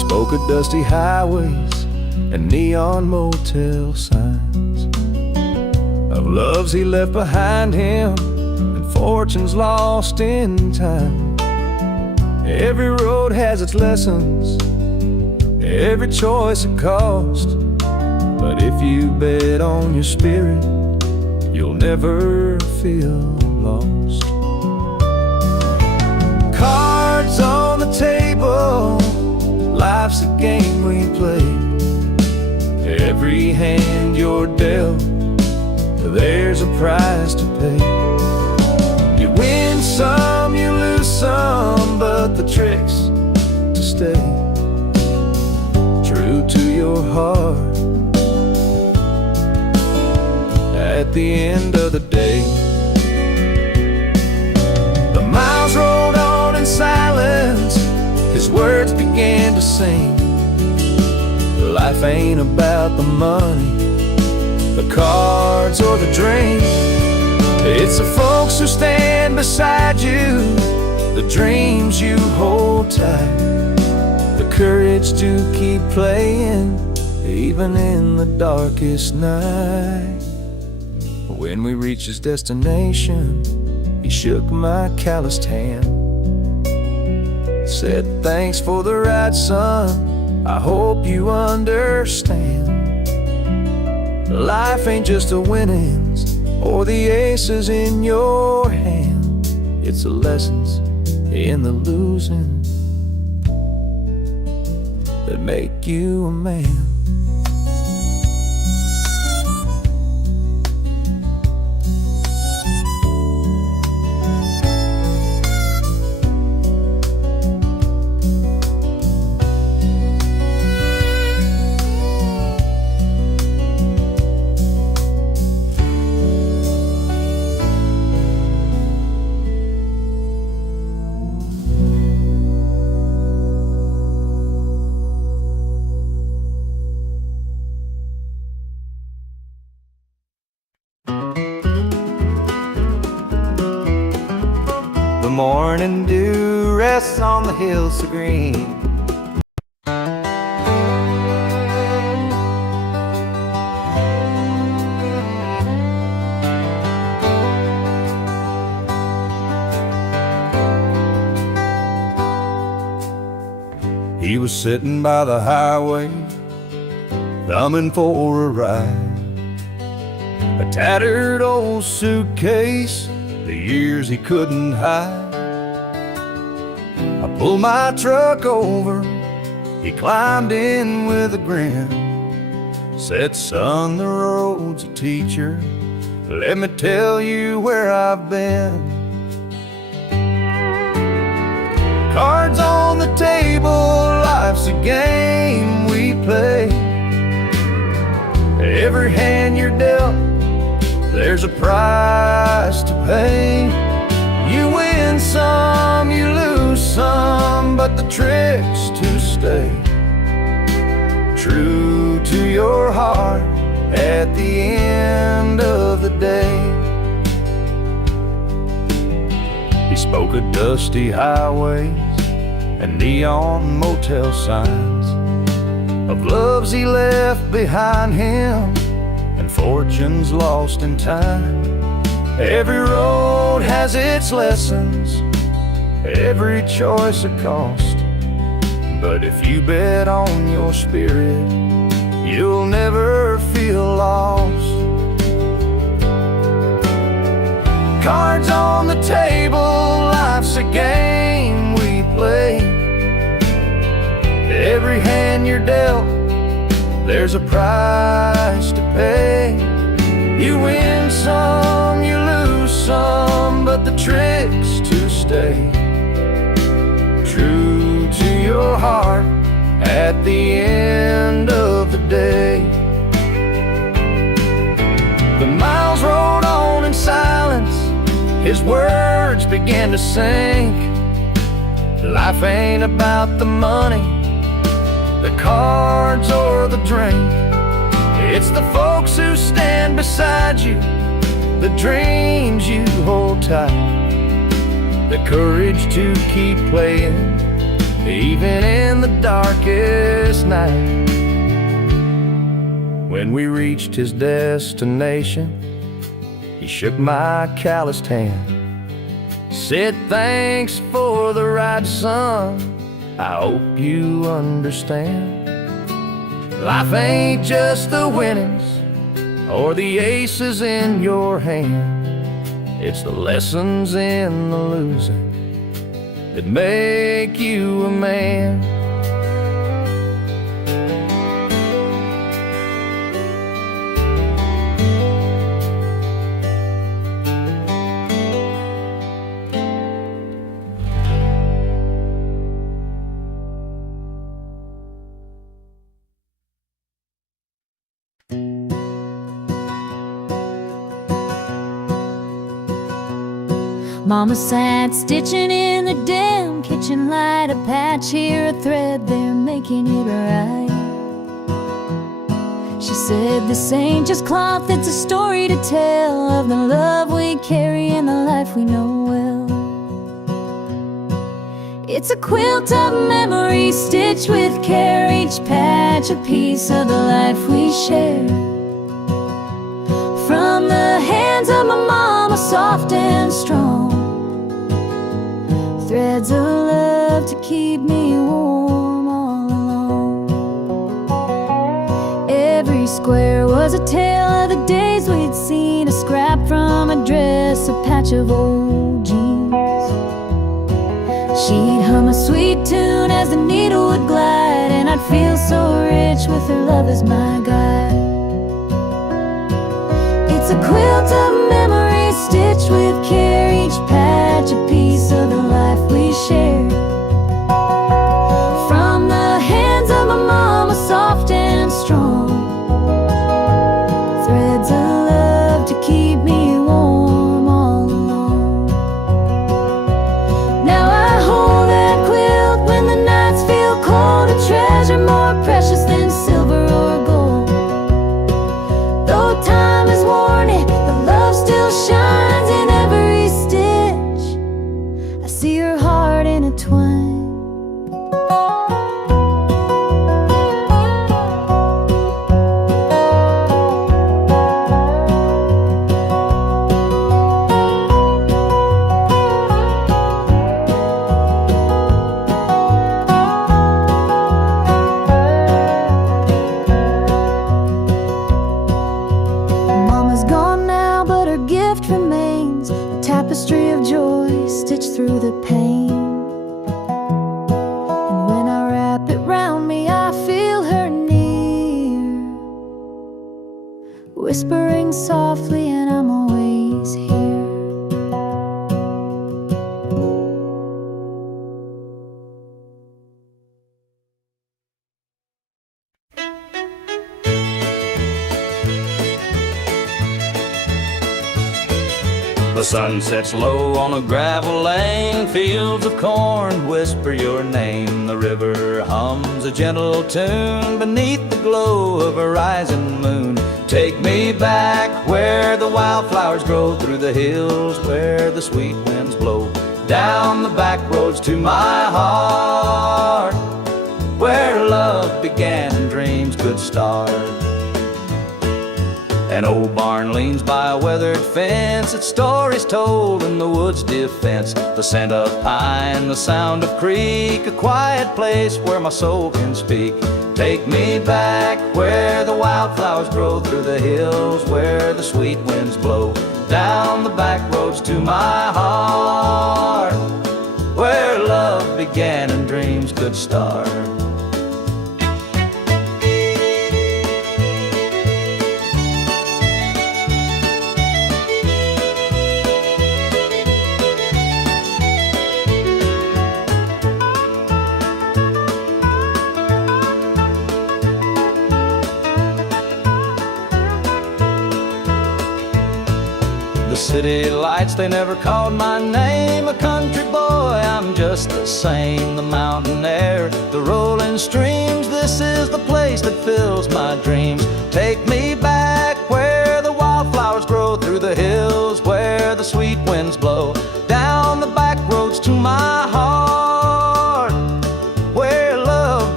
spoke of dusty highways and neon motel signs, of loves he left behind him and fortunes lost in time. Every road has its lessons, every choice a cost, but if you bet on your spirit, you'll never feel lost. Cards on the table, life's a game we play. Every hand you're dealt, there's a price to pay. You win some, you lose some, but the trick's to stay true to your heart at the end of the day. The miles rolled on in silence, his words began to sing. Life ain't about the money, the cards or the drink. It's the folks who stand beside you, the dreams you hold tight, the courage to keep playing even in the darkest night. When we reached his destination, he shook my calloused hand, said, "Thanks for the ride, son, I hope you understand. Life ain't just the winnings or the aces in your hand, it's the lessons in the losing that make you a man." The morning dew rests on the hills so green. He was sitting by the highway, thumbing for a ride, a tattered old suitcase, the years he couldn't hide. I pulled my truck over, he climbed in with a grin, said, "Son, the road's a teacher, let me tell you where I've been." Cards on the table, life's a game we play. Every hand you're dealt, there's a price to pay. You win some, you lose some, but the trick's to stay true to your heart at the end of the day. He spoke of dusty highways and neon motel signs, of loves he left behind him and fortunes lost in time. Every road has its lessons, every choice a cost, but if you bet on your spirit, you'll never feel lost. Cards on the table, life's a game we play. Every hand you're dealt, there's a price to pay. You win some, you lose some, but the trick's to stay true to your heart at the end of the day. The miles rolled on in silence, his words began to sink. Life ain't about the money, the cards or the drink. It's the folks who stand beside you, the dreams you hold tight, the courage to keep playing even in the darkest night. When we reached his destination, he shook my calloused hand, said, "Thanks for the ride, son, I hope you understand. Life ain't just the winnings or the aces in your hand. It's the lessons in the losing that make you a man." Mama sat stitching in the damn kitchen light, a patch here, a thread there, making it right. She said, "This ain't just cloth, it's a story to tell of the love we carry and the life we know well. It's a quilt of memories stitched with care, each patch a piece of the life we share. From the hands of my mama, soft and strong, threads of love to keep me warm all along. Every square was a tale of the days we'd seen, a scrap from a dress, a patch of old jeans. She'd hum a sweet tune as the needle would glide, and I'd feel so rich with her love as my guide. It's a quilt of memories stitched with care, each patch a piece of the life we share. From the hands of my mama, soft and strong, threads of love to keep me warm all along. Now I hold that quilt when the nights feel cold, a treasure more precious than silver or gold. Though time has worn it, the love still shines in every stitch. I see her heart intertwined. Mama's gone now, but her gift remains, a tapestry of joy stitched through the pain. And when I wrap it round me, I feel her near, whispering softly, and I'm always here. The sun sets low on a gravel lane, fields of corn whisper your name. The river hums a gentle tune beneath the glow of a rising moon. Take me back where the wildflowers grow, through the hills where the sweet winds blow, down the back roads to my heart, where love began and dreams could start. An old barn leans by a weathered fence, its stories told in the woods' defense. The scent of pine, the sound of creek, a quiet place where my soul can speak. Take me back where the wildflowers grow, through the hills where the sweet winds blow, down the back roads to my heart, where love began and dreams could start. The city lights, they never called my name. A country boy, I'm just the same. The mountain air, the rolling streams, this is the place that fills my dreams. Take me back where the wildflowers grow, through the hills where the sweet winds blow, down the back roads to my heart, where love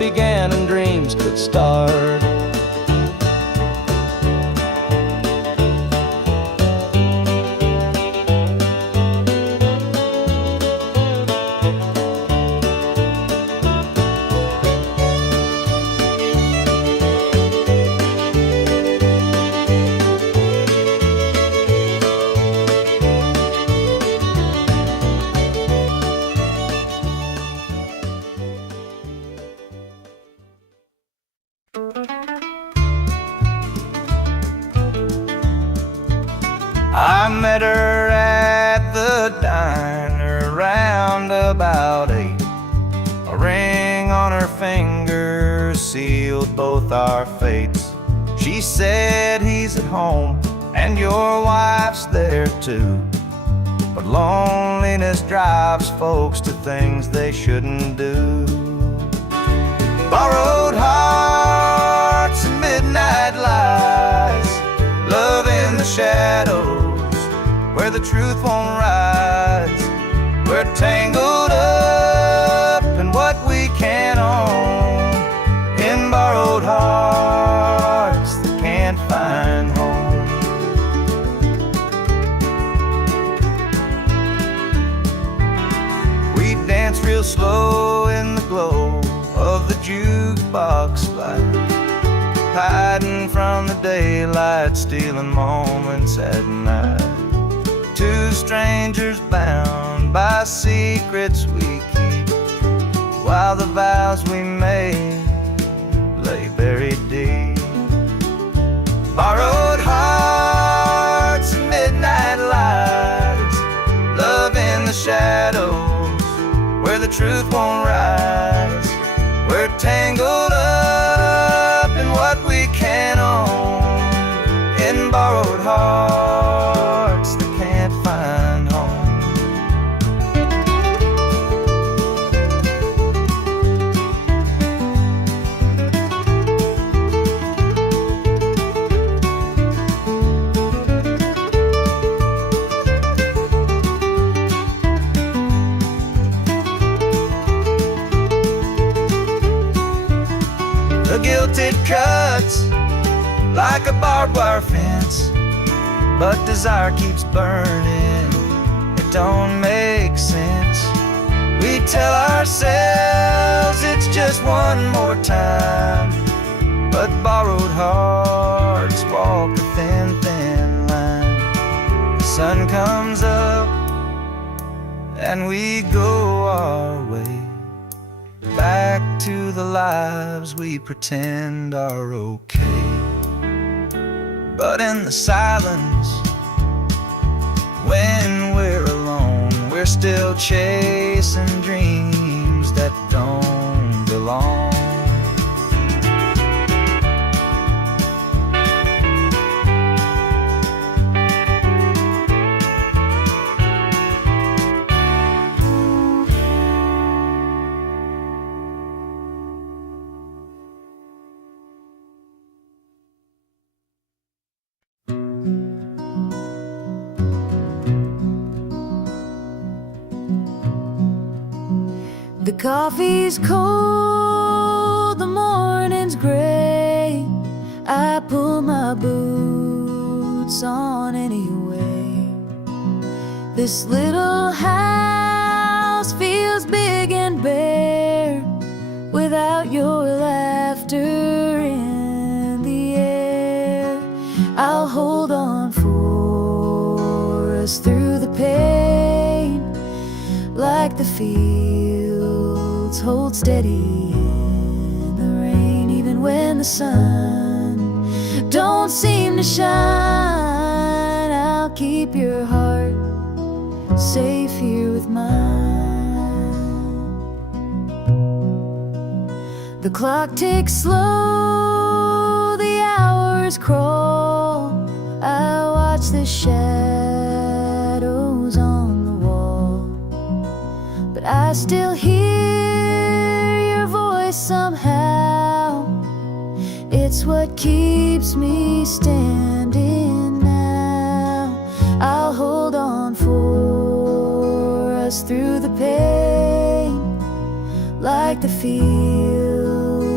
began and dreams could start. I met her at the diner around about 8. A ring on her finger sealed both our fates. She said, he's at home and your wife's there too, but loneliness drives folks to things they shouldn't do. Borrowed hearts and midnight lies, love in the shadows where the truth won't rise. We're tangled up in what we can't own, in borrowed hearts that can't find home. We dance real slow in the glow of the jukebox light, hiding from the daylight, stealing moments at night. Two strangers bound by secrets we keep, while the vows we made lay buried deep. Borrowed hearts and midnight lies, love in the shadows where the truth won't rise. We're tangled up in what we can't own, in borrowed hearts that can't find home. The guilt it cuts like a barbed wire fence, but desire keeps burning, it don't make sense. We tell ourselves it's just one more time, but borrowed hearts walk a thin, thin line. The sun comes up and we go our way, back to the lives we pretend are okay. But in the silence, when we're alone, we're still chasing dreams that don't belong. The coffee's cold, the morning's gray. I pull my boots on anyway. This little house feels big and bare without your laughter in the air. I'll hold on for us through the pain, like the fields hold steady in the rain. Even when the sun don't seem to shine, I'll keep your heart safe here with mine. The clock ticks slow, the hours crawl. I watch the shadows on the wall, but I still hear your voice somehow. It's what keeps me standing now. I'll hold on for us through the pain, like the field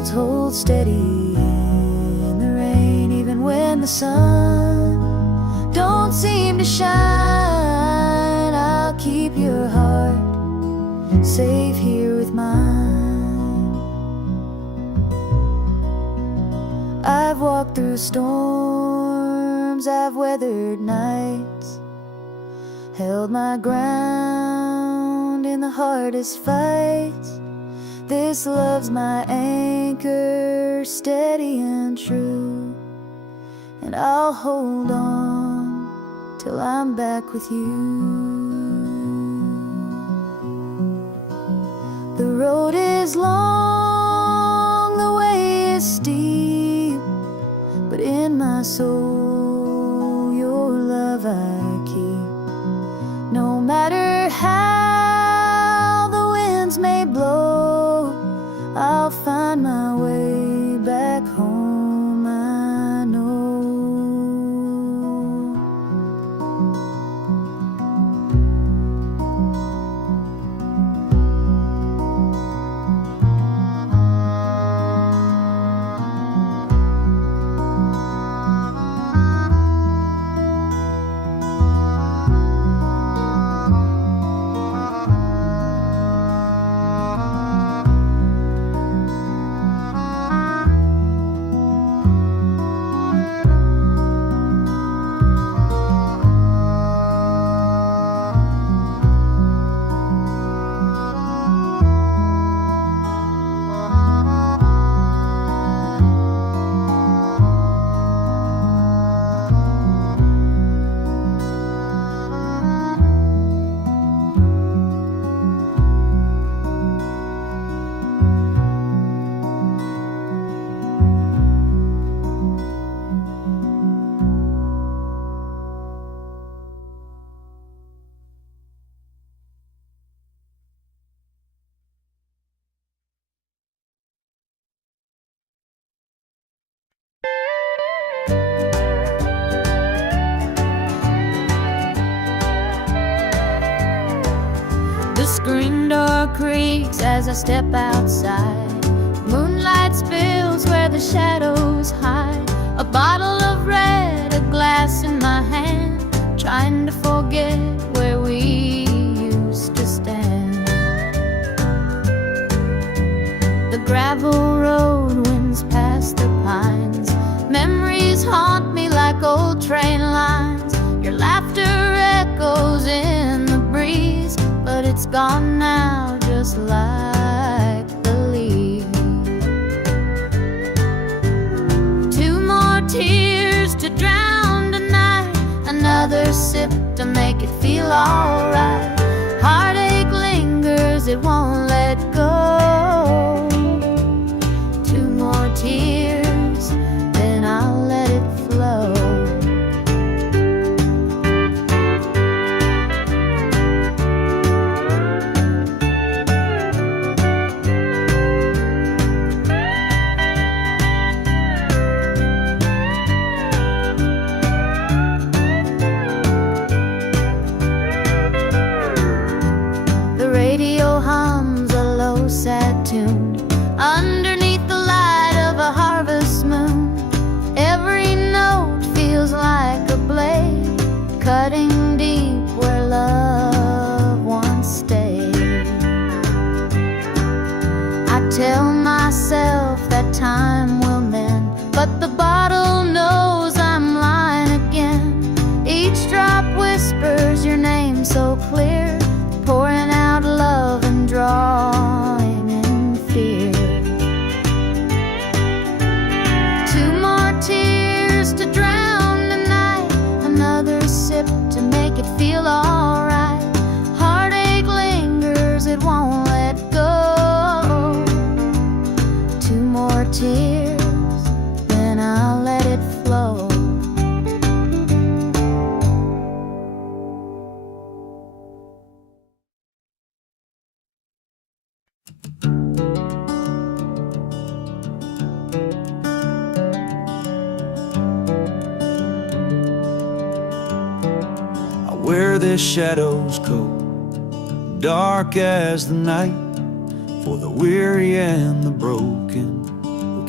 fields hold steady in the rain, even when the sun don't seem to shine. I'll keep your heart safe here with mine. I've walked through storms, I've weathered nights, held my ground in the hardest fights. This love's my anchor, steady and true, and I'll hold on till I'm back with you. The road is long, the way is steep, but in my soul your love I keep. No matter how the winds may blow, I'll find my way back home, I know. The screen door creaks as I step outside. Moonlight spills where the shadows hide. A bottle of red, a glass in my hand, trying to forget where we used to stand. The gravel road winds past the pines. Memories haunt me like old train lines. Your laughter echoes in the breeze, but it's gone now, just like the leaves. Two more tears to drown tonight, another sip to make it feel alright. Heartache lingers, it won't let go. Two more tears, then I'll let it flow. Sad tune underneath the light of a harvest moon. Every note feels like a blade, cutting deep where love once stayed. I tell myself that time will mend, but the bottle knows I'm lying again. Each drop whispers your name so clear, pouring out love and drawing in fear. Two more tears to drown the night, another sip to make it feel alright. Heartache lingers, it won't let go. Two more tears, then I'll let it flow. Where the shadows go, dark as the night, for the weary and the broken.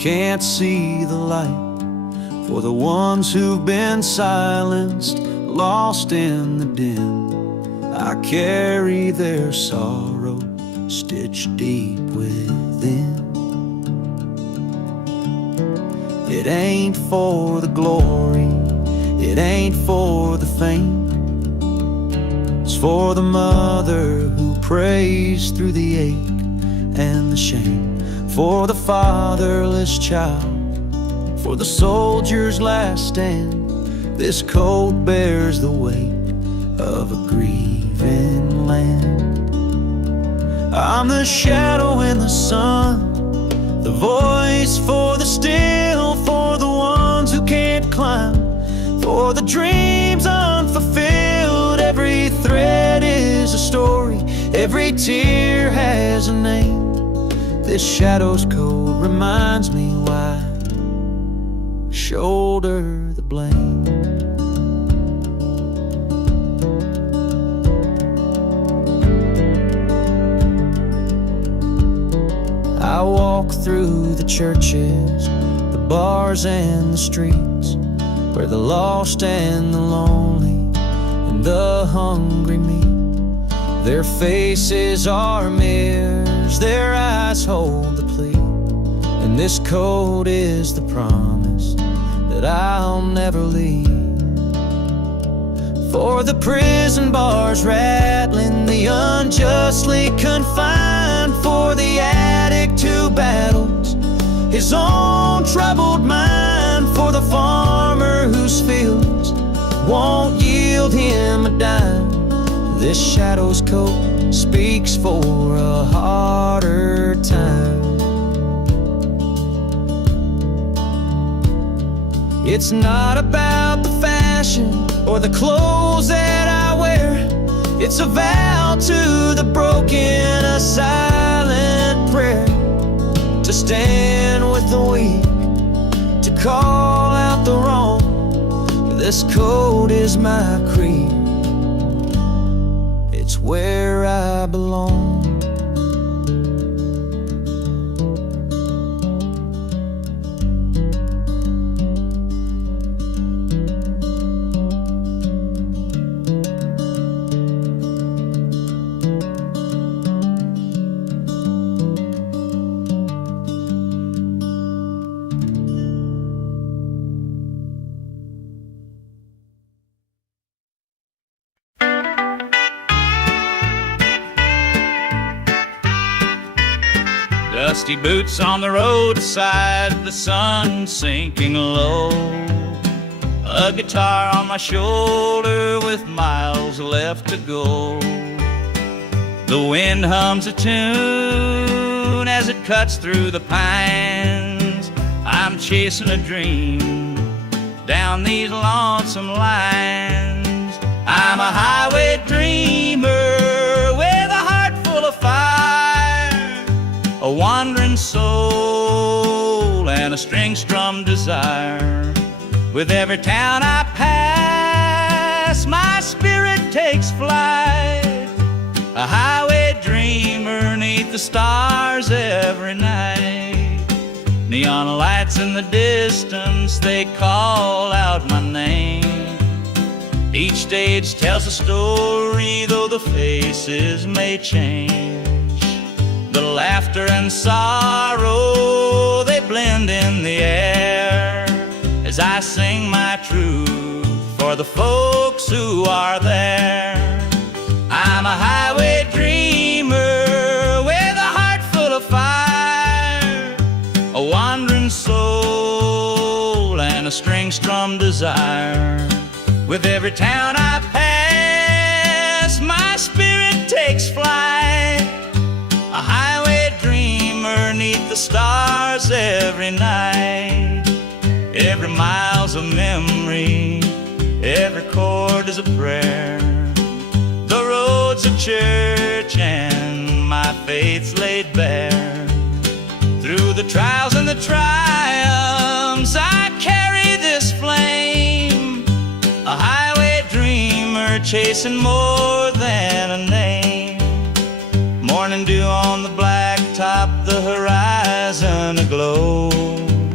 can't see the light. For the ones who've been silenced, lost in the din, I carry their sorrow stitched deep within. It ain't for the glory, it ain't for the fame. It's for the mother who prays through the ache and the shame. For the fatherless child, for the soldier's last stand. This coat bears the weight of a grieving land. I'm the shadow in the sun, the voice for the still, for the ones who can't climb, for the dreams unfulfilled. Every thread is a story, every tear has a name. This shadow's code reminds me why I shoulder the blame. I walk through the churches, the bars and the streets, where the lost and the lonely and the hungry meet. Their faces are mirrors, their eyes hold the plea, and this code is the promise that I'll never leave. For the prison bars rattling, the unjustly confined, for the addict who battles his own troubled mind, for the farmer whose fields won't yield him a dime. This shadow's coat speaks for a harder time. It's not about the fashion or the clothes that I wear. It's a vow to the broken, a silent prayer, to stand with the weak, to call out the wrong. This code is my creed, it's where I belong. Dusty boots on the roadside, the sun sinking low. A guitar on my shoulder with miles left to go. The wind hums a tune as it cuts through the pines. I'm chasing a dream down these lonesome lines. I'm a highway dreamer with a heart full of fire, a wandering soul and a string-strummed desire. With every town I pass, my spirit takes flight, a highway dreamer 'neath the stars every night. Neon lights in the distance, they call out my name. Each stage tells a story, though the faces may change. The laughter and sorrow, they blend in the air, as I sing my truth for the folks who are there. I'm a highway dreamer with a heart full of fire, a wandering soul and a string-strummed desire. With every town I pass, my spirit takes flight, a highway dreamer 'neath the stars every night. Every mile's a memory, every chord is a prayer. The road's a church and my faith's laid bare. Through the trials and the triumphs, I carry this flame, a highway dreamer chasing more than a name. Morning dew on the blacktop, the horizon aglow.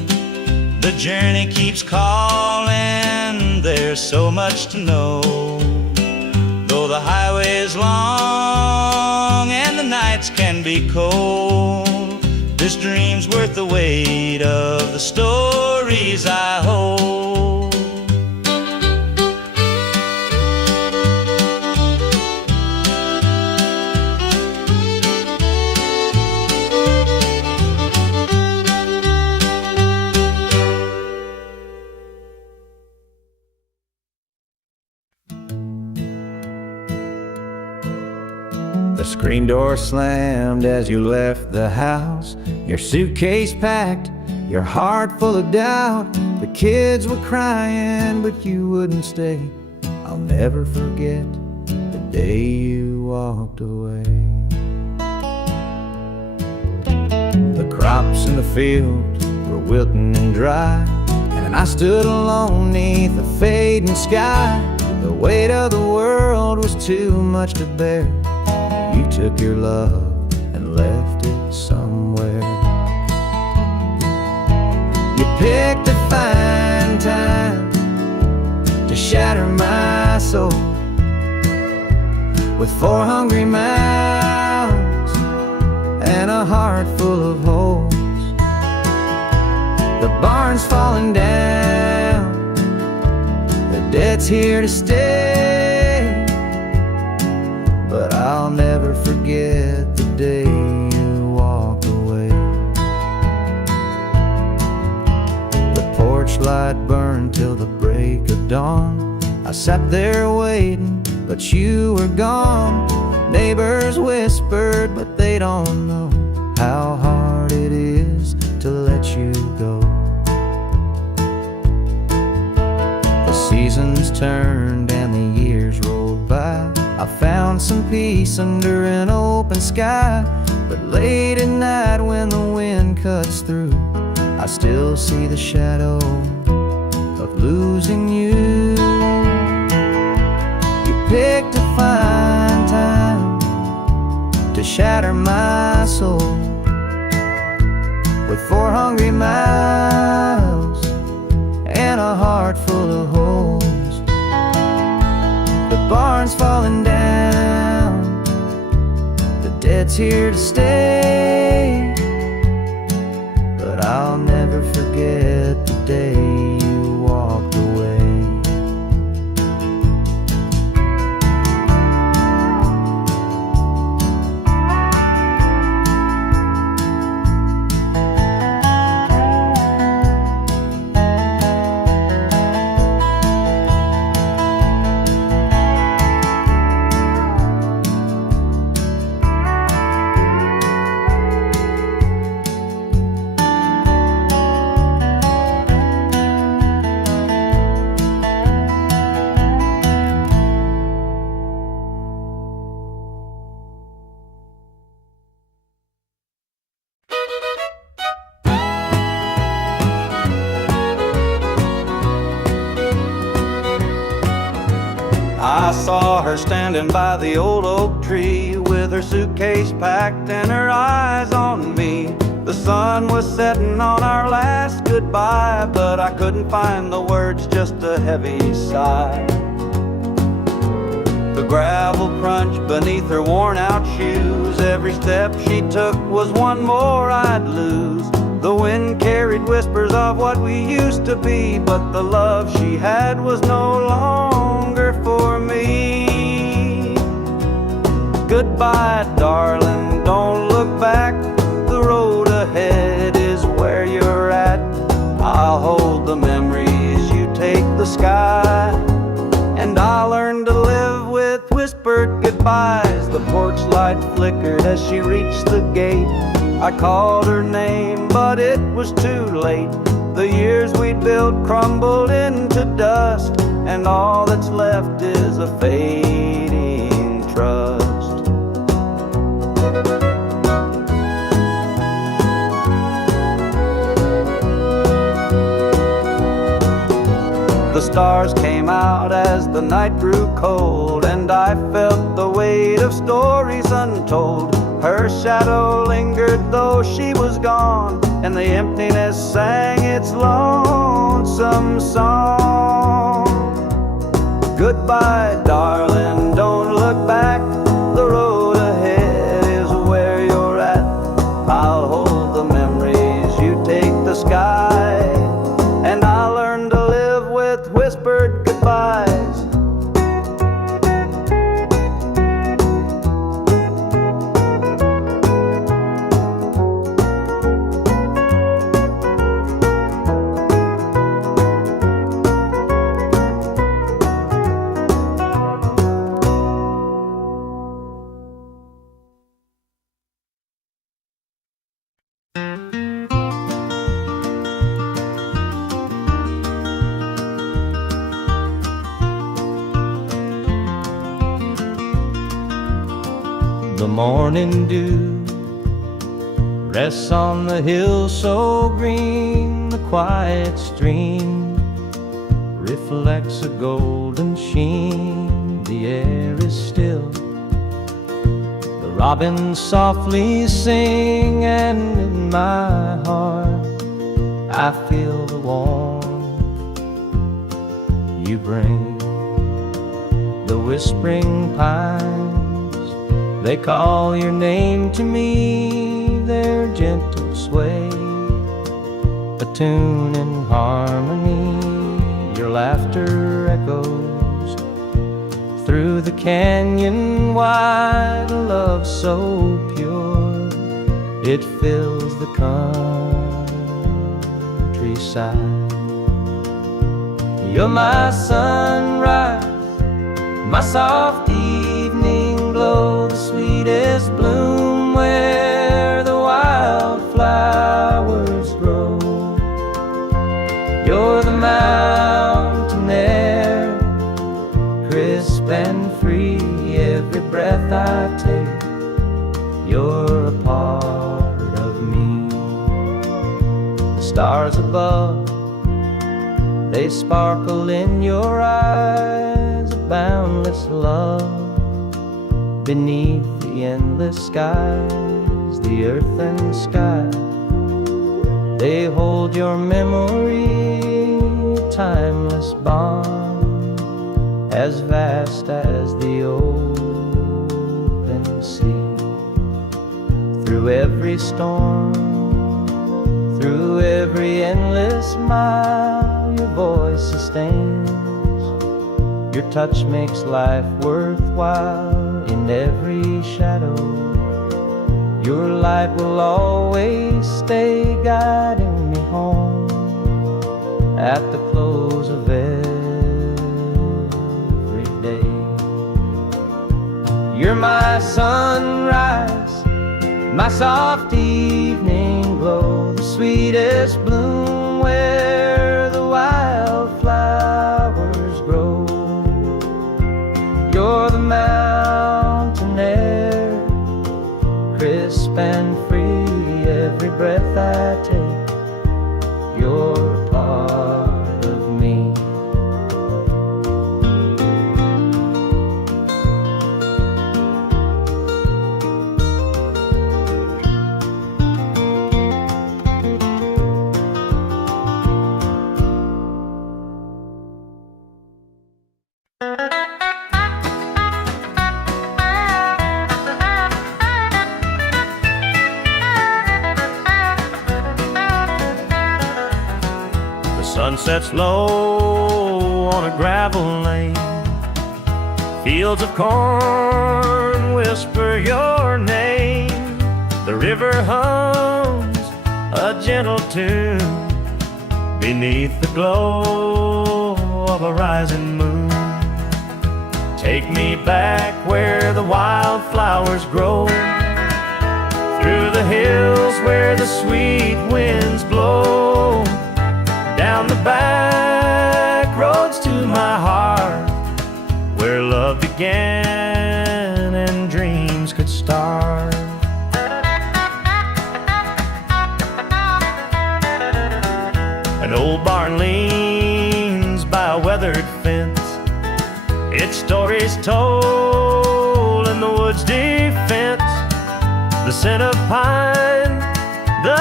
journey keeps calling, there's so much to know. Though the highway is long and the nights can be cold, this dream's worth the weight of the stories I hold. The screen door slammed as you left the house, your suitcase packed, your heart full of doubt. The kids were crying, but you wouldn't stay. I'll never forget the day you walked away. The crops in the field were wilting and dry, and I stood alone neath the fading sky. The weight of the world was too much to bear. You took your love and left it somewhere. You picked a fine time to shatter my soul with 4 hungry mouths and a heart full of holes. The barn's falling down, the debt's here to stay, but I'll never forget the day you walked away. The porch light burned till the break of dawn. I sat there waiting, but you were gone. Neighbors whispered, but they don't know how hard it is to let you go. The seasons turned and the years rolled by. I found some peace under an open sky, but late at night when the wind cuts through, I still see the shadow of losing you. You picked a fine time to shatter my soul with 4 hungry mouths and a heart full of holes. The barn's falling down, the debt's here to stay, but I'll never forget the day you walked away. I saw her standing by the old oak tree with her suitcase packed and her eyes on me. The sun was setting on our last goodbye, but I couldn't find the words, just a heavy sigh. The gravel crunched beneath her worn out shoes. Every step she took was one more I'd lose. The wind carried whispers of what we used to be, but the love she had was no longer for me. Goodbye, darling, don't look back. The road ahead is where you're at. I'll hold the memories, you take the sky, and I'll learn to live with whispered goodbyes. The porch light flickered as she reached the gate. I called her name, but it was too late. The years we'd built crumbled into dust, and all that's left is a fading trust. The stars came out as the night grew cold, and I felt the weight of stories untold. Her shadow lingered though she was gone, and the emptiness sang its lonesome song. Goodbye, darling, don't look back. The road ahead is where you're at. I'll hold the memories, you take the sky, and I'll learn to live with whispered goodbyes. The morning dew rests on the hill so green. The quiet stream reflects a golden sheen. The air is still, the robins softly sing, and in my heart I feel the warmth you bring. The whispering pines, they call your name to me, their gentle sway, a tune in harmony. Your laughter echoes through the canyon wide, a love so pure, it fills the countryside. You're my sunrise, my soft evening glow, the sweetest bloom where the wildflowers grow. You're the mountain air, crisp and free, every breath I take, you're a part of me. The stars above, they sparkle in your eyes, a boundless love beneath the endless skies. The earth and sky, they hold your memory, a timeless bond, as vast as the open sea. Through every storm, through every endless mile, your voice sustains, your touch makes life worthwhile. In every shadow, your light will always stay, guiding me home at the close of every day. You're my sunrise, my soft evening glow, the sweetest bloom where the wildflowers grow. You're the mountain air, crisp and free, every breath I take, you're a part of me. Sun sets low on a gravel lane, fields of corn whisper your name. The river hums a gentle tune beneath the glow of a rising moon. Take me back where the wildflowers grow, through the hills where the sweet winds blow, down the back roads to my heart, where love began and dreams could start. An old barn leans by a weathered fence, its stories told in the woods' defense. The scent of pine, the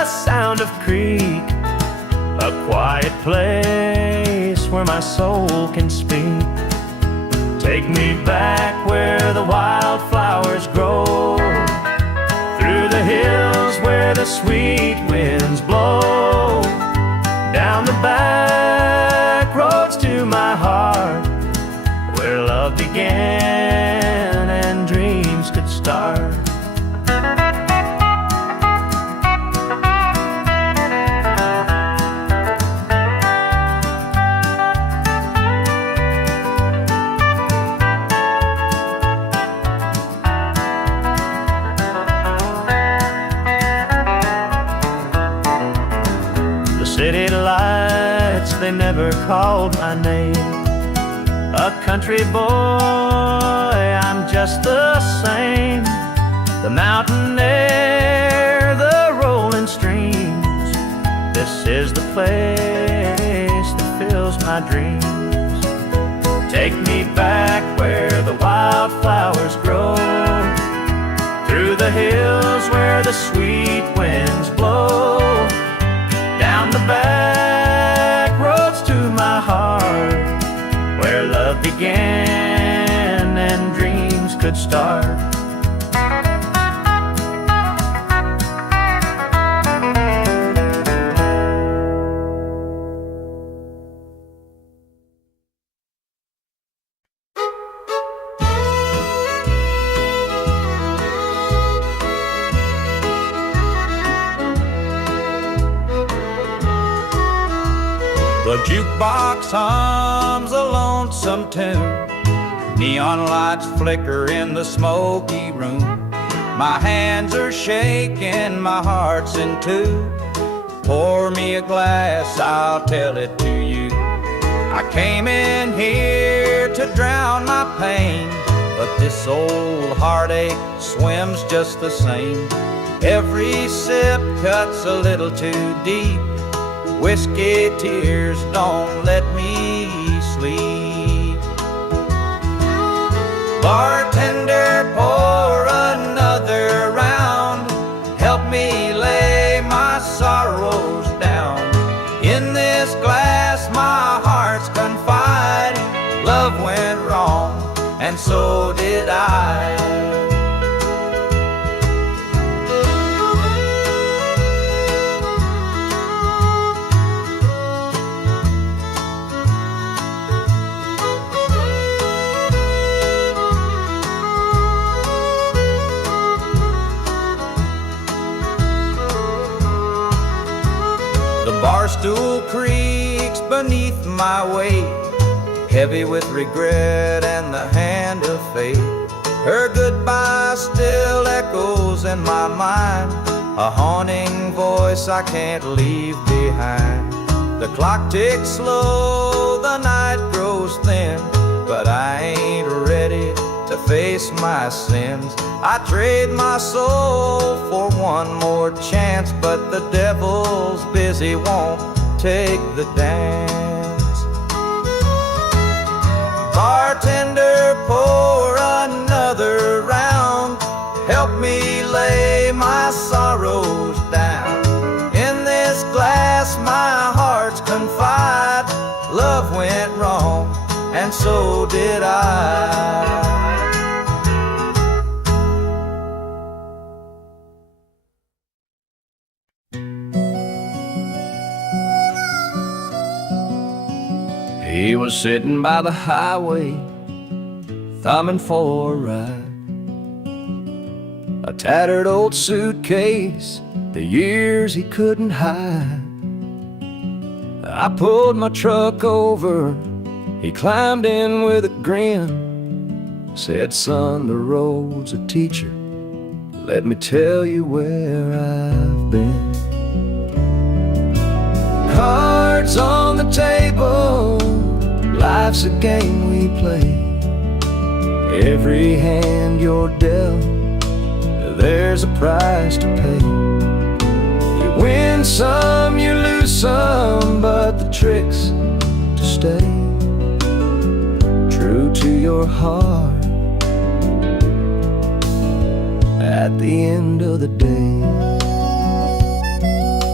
sound of creek, a quiet place where my soul can speak. Take me back where the wildflowers grow, through the hills where the sweet winds blow, down the back roads to my heart, where love began and dreams could start. City lights, they never called my name. A country boy, I'm just the same. The mountain air, the rolling streams, this is the place that fills my dreams. Take me back where the wildflowers grow, through the hills where the sweet winds blow, down the back roads to my heart, where love began and dreams could start. The jukebox hums a lonesome tune, neon lights flicker in the smoky room. My hands are shaking, my heart's in two. Pour me a glass, I'll tell it to you. I came in here to drown my pain, but this old heartache swims just the same. Every sip cuts a little too deep. Whiskey tears don't let me sleep. Bartender, pour another round. Help me lay my sorrows down. In this glass my heart's confide. Love went wrong, and so did I. Barstool creaks beneath my weight, heavy with regret and the hand of fate. Her goodbye still echoes in my mind, a haunting voice I can't leave behind. The clock ticks slow, the night grows thin, but I ain't ready to face my sins. I trade my soul for one more chance, but the devil's busy, won't take the dance. Bartender, pour another round. Help me lay my sorrows down. In this glass my heart's confide. Love went wrong, and so did I. He was sitting by the highway, thumbing for a ride. A tattered old suitcase, the years he couldn't hide. I pulled my truck over, he climbed in with a grin. Said, son, the road's a teacher, let me tell you where I've been. Cards on the table, life's a game we play. Every hand you're dealt, there's a price to pay. You win some, you lose some, but the trick's to stay true to your heart at the end of the day.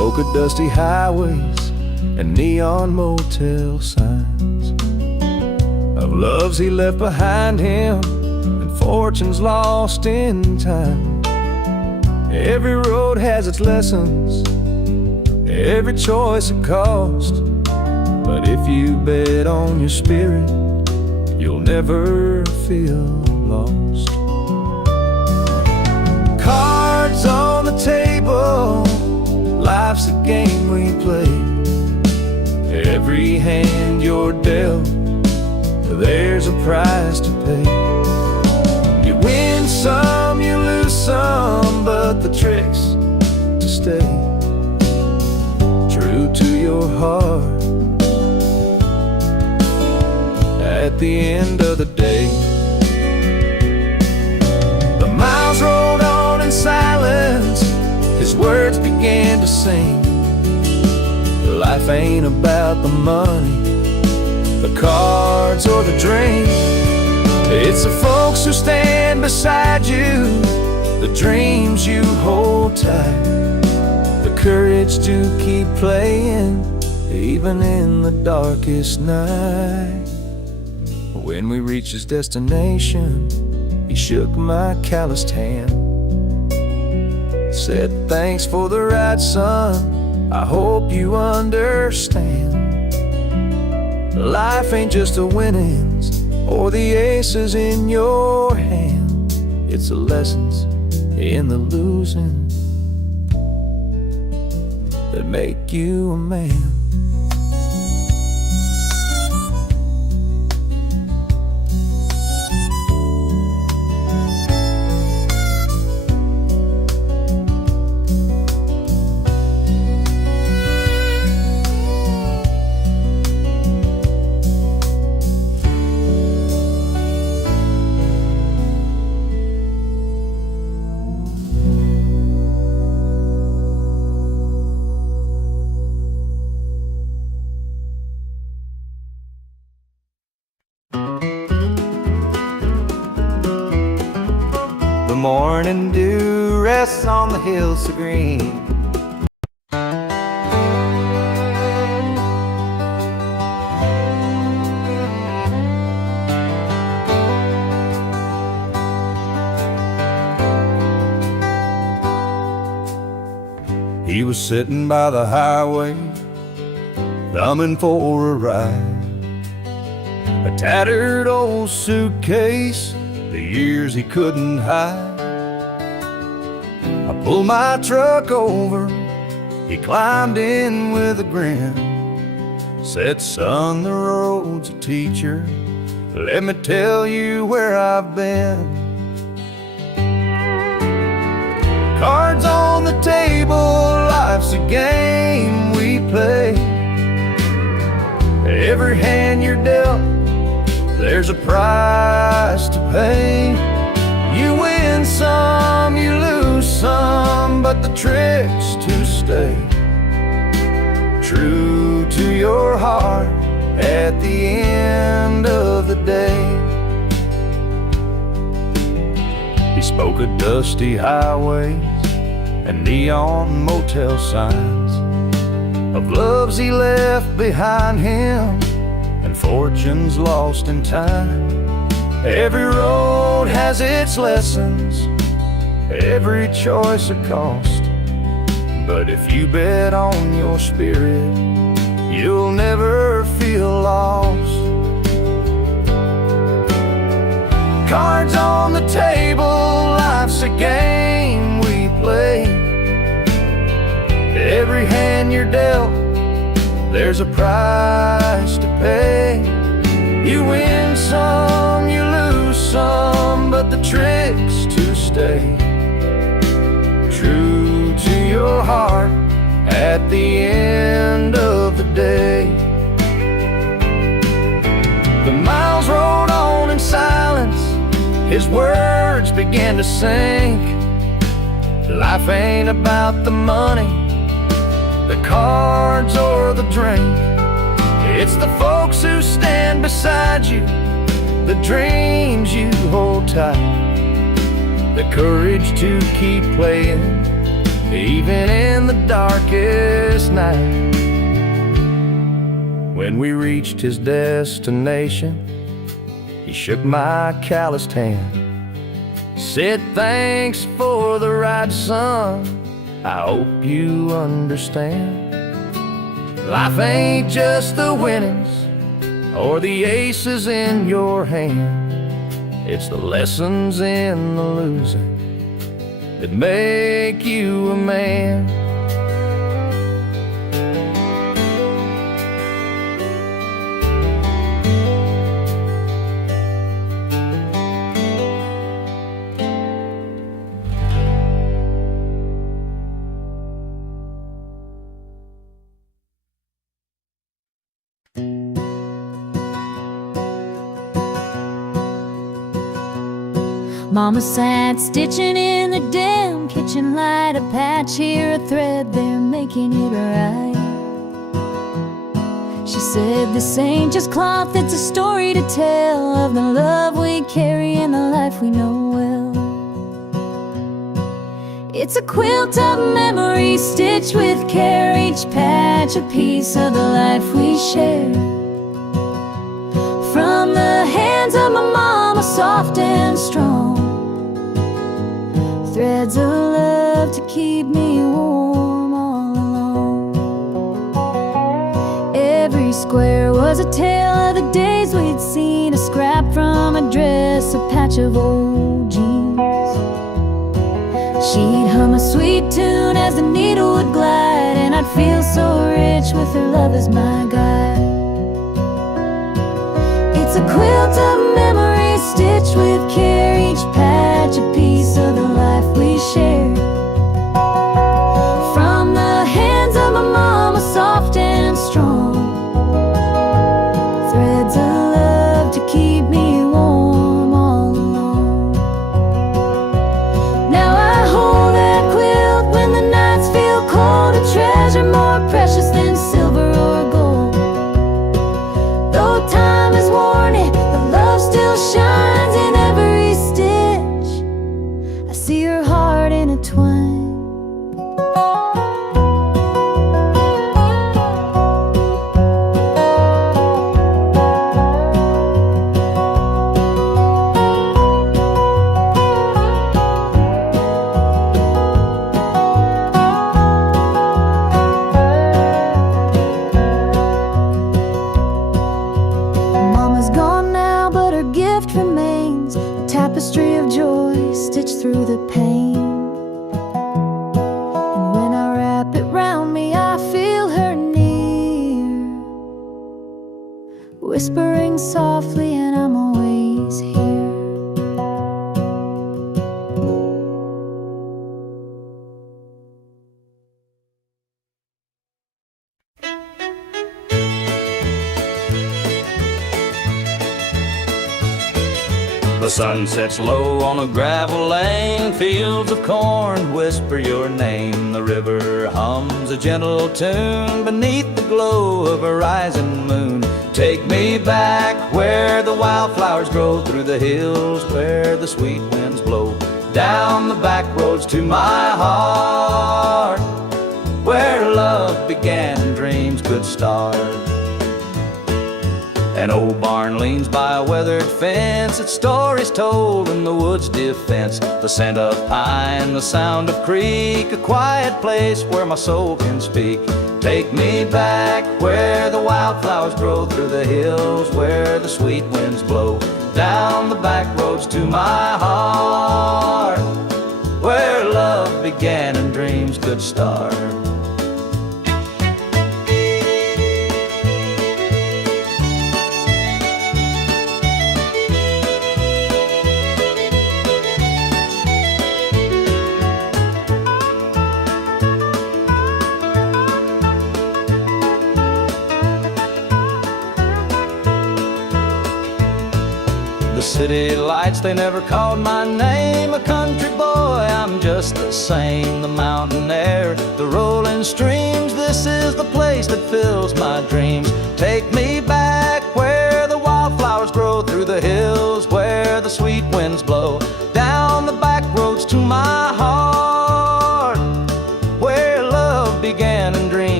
spoke of dusty highways and neon motel signs, of loves he left behind him and fortunes lost in time. Every road has its lessons, every choice a cost, but if you bet on your spirit, you'll never feel lost. Cards on the table, life's a game we play. Every hand you're dealt, there's a price to pay. You win some, you lose some, but the trick's to stay true to your heart at the end of the day. The miles rolled on in silence, his words began to sing. Life ain't about the money, the cards or the drink. It's the folks who stand beside you, the dreams you hold tight, the courage to keep playing even in the darkest night. When we reached his destination, he shook my calloused hand, said, "Thanks for the ride, son, I hope you understand. Life ain't just the winnings or the aces in your hand, it's the lessons in the losing that make you a man." The morning dew rests on the hills so green. He was sitting by the highway, thumbing for a ride, a tattered old suitcase, the years he couldn't hide. I pulled my truck over, he climbed in with a grin, said, "Son, the road's a teacher, let me tell you where I've been." Cards on the table, life's a game we play. Every hand you're dealt, there's a price to pay. You win some, you lose some, but the trick's to stay true to your heart at the end of the day. He spoke of dusty highways and neon motel signs, of loves he left behind him and fortunes lost in time. Every road has its lessons, every choice a cost, but if you bet on your spirit, you'll never feel lost. Cards on the table, life's a game we play. Every hand you're dealt, there's a price to pay. You win some, you lose some, but the trick's to stay true to your heart at the end of the day. The miles rolled on in silence, his words began to sink. Life ain't about the money, the cards or the drink. It's the folks who stand beside you, the dreams you hold tight, the courage to keep playing even in the darkest night. When we reached his destination, he shook my calloused hand, said, "Thanks for the ride, son, I hope you understand. Life ain't just the winnings or the aces in your hand. It's the lessons in the losing that make you a man." Mama sat stitching in the damn kitchen light, a patch here, a thread there, making it right. She said, "This ain't just cloth, it's a story to tell of the love we carry and the life we know well. It's a quilt of memories stitched with care, each patch a piece of the life we share. From the hands of my mama, soft and strong, threads of love to keep me warm all along. Every square was a tale of the days we'd seen, a scrap from a dress, a patch of old jeans. She'd hum a sweet tune as the needle would glide, and I'd feel so rich with her love as my guide. It's a quilt of memories stitched with care, each patch a piece of the life we share. From the hands of my mama, soft and strong, threads of love to keep me warm all along. Now I hold that quilt when the nights feel cold, a treasure more precious than silver or gold. Though time has worn it, the love still shines in every stitch. I see her heart intertwined. Mama's gone now, but her gift remains, a tapestry of joy stitched through the pain. And when I wrap it round me, I feel her near, whispering softly, and I'm always here. The sun sets low on a gravel lane, fields of corn whisper your name. The river hums a gentle tune beneath the glow of a rising moon. Take me back where the wildflowers grow, through the hills where the sweet winds blow, down the back roads to my heart, where love began and dreams could start. An old barn leans by a weathered fence, its stories told in the wood's defense. The scent of pine, the sound of creek, a quiet place where my soul can speak. Take me back where the wildflowers grow, through the hills where the sweet winds blow, down the back roads to my heart, where love began and dreams could start. The city lights, they never called my name. A country boy, I'm just the same. The mountain air, the rolling streams, this is the place that fills my dreams. Take me back where the wildflowers grow, through the hills where the sweet winds blow, down the back roads to my heart, where love began and dreams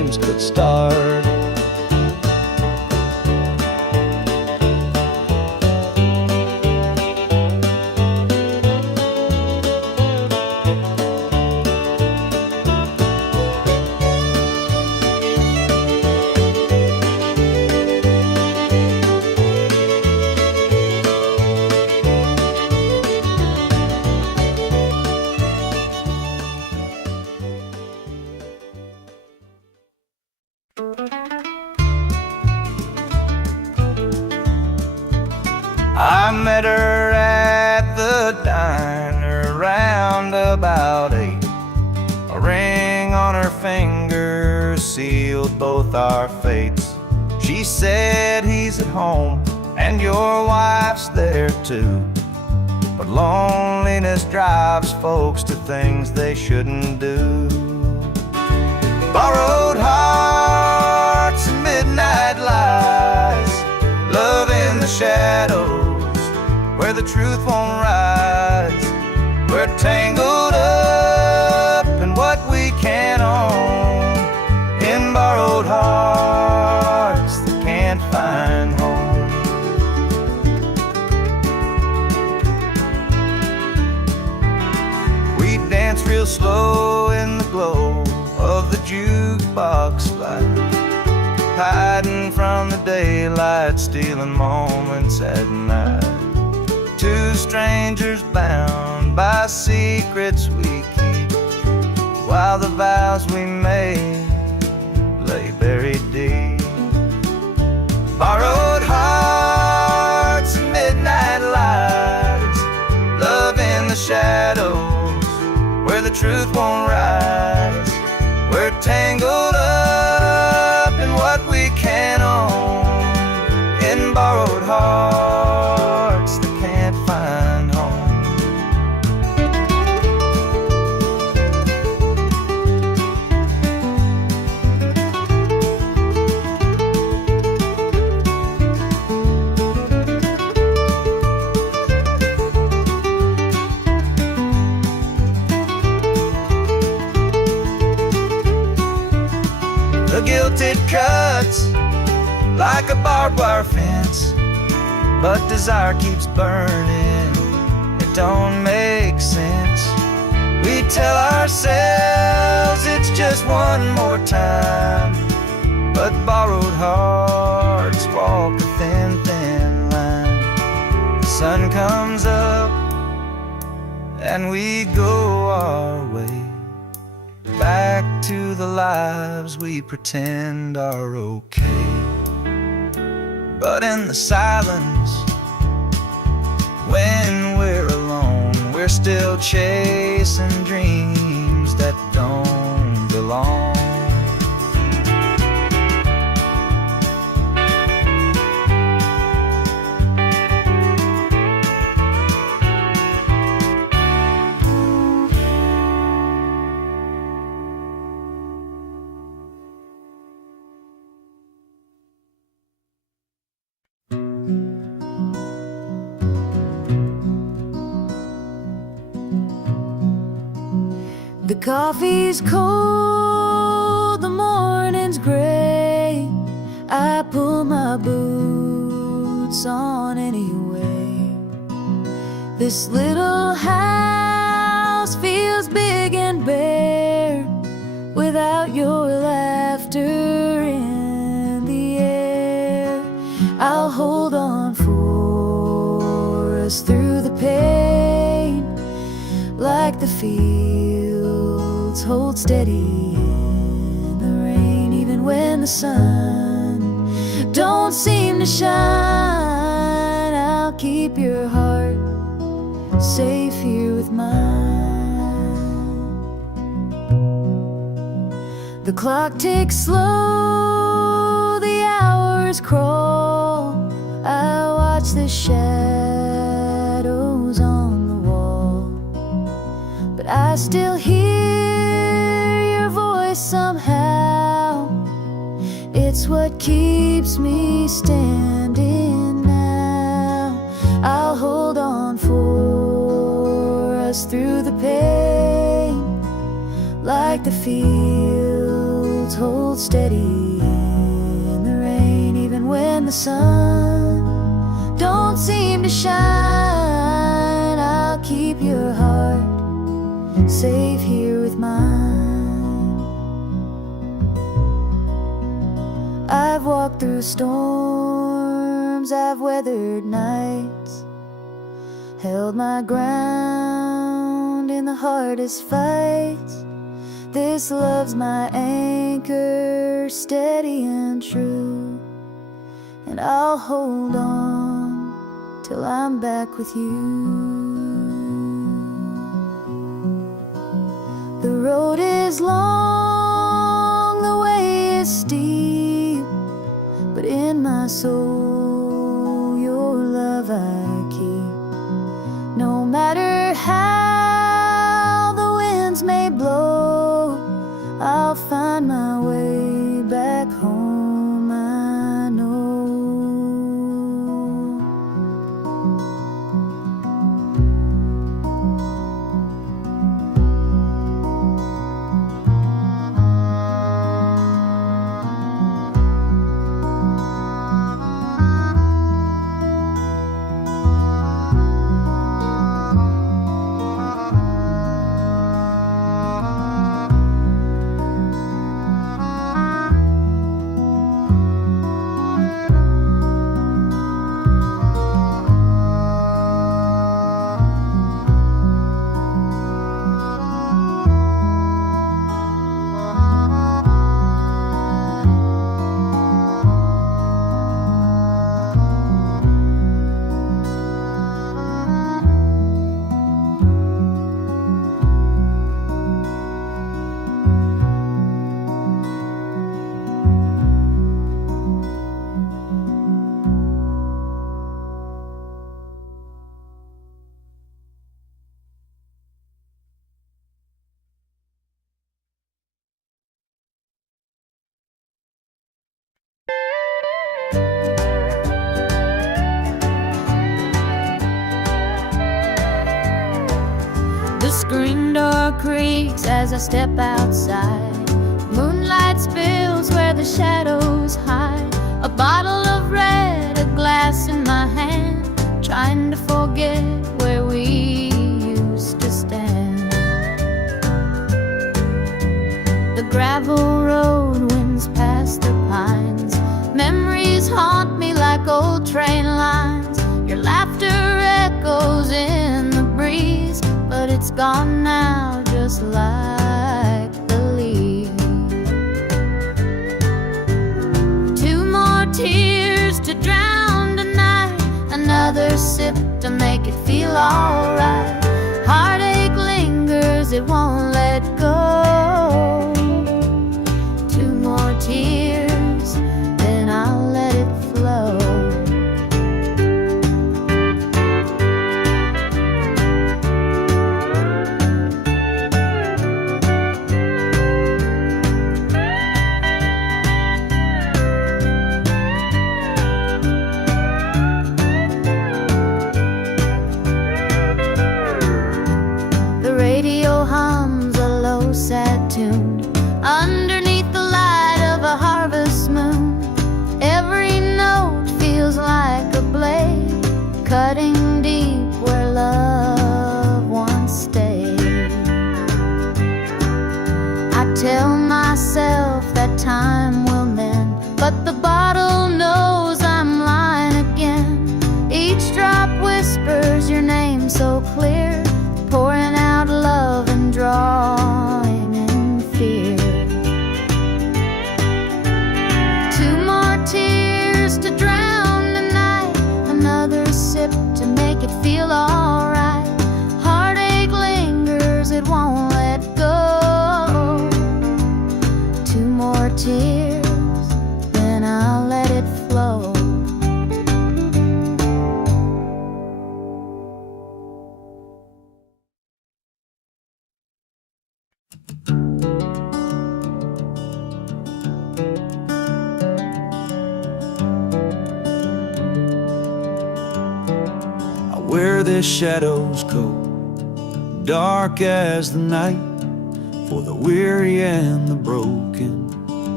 dreams could start. I met her at the diner around about 8. A ring on her finger sealed both our fates. She said he's at home and your wife's there too, but loneliness drives folks to things they shouldn't do. Borrowed hearts and midnight lies, love in the shadows where the truth won't rise. We're tangled up in what we can't own, in borrowed hearts that can't find home. We dance real slow in the glow of the jukebox light, hiding from the daylight, stealing moments at night. Two strangers bound by secrets we keep, while the vows we made lay buried deep. Borrowed hearts and midnight lights, love in the shadows where the truth won't rise. We're tangled up in what we can't own, in borrowed hearts that can't find home. The guilt it cuts like a barbed wire fence, but desire keeps burning, it don't make sense. We tell ourselves it's just one more time, but borrowed hearts walk a thin, thin line. The sun comes up and we go our way, back to the lives we pretend are okay. But in the silence, when we're alone, we're still chasing dreams that don't belong. The coffee's cold, the morning's gray. I pull my boots on anyway. This little house feels big and bare without your laughter in the air. I'll hold on for us through the pain, like the fields hold steady in the rain. Even when the sun don't seem to shine, I'll keep your heart safe here with mine. The clock ticks slow, the hours crawl. I watch the shadows on the wall, but I still hear your voice somehow. It's what keeps me standing now. I'll hold on for us through the pain, like the fields fields hold steady in the rain, even when the sun don't seem to shine. I'll keep your heart safe here with mine. I've walked through storms, I've weathered nights, held my ground in the hardest fights. This love's my anchor, steady and true, and I'll hold on till I'm back with you. The road is long, the way is steep, but in my soul your love I keep. No matter how the winds may blow, I'll find my way back home, I know. The screen door creaks as I step outside. Moonlight spills where the shadows hide. A bottle of red, a glass in my hand, trying to forget where we used to stand. The gravel road winds past the pines. Memories haunt me like old train lines. Your laughter echoes in the breeze, but it's gone now, just like the leaves. Two more tears to drown tonight, another sip to make it feel alright. Heartache lingers, it won't let go. Two more tears, then I'll let it flow. Radio hums a low, sad tune underneath the light of a harvest moon. Every note feels like a blade, cutting deep where love once stayed. I tell myself that time will mend, but the bottle knows I'm lying again. Each drop whispers your name so clear, pouring out love and drawing in fear. Two more tears to drown the night, another sip to make it feel alright. Heartache lingers, it won't let go. Two more tears, then I'll let it flow. Wear this shadow's coat, dark as the night, for the weary and the broken.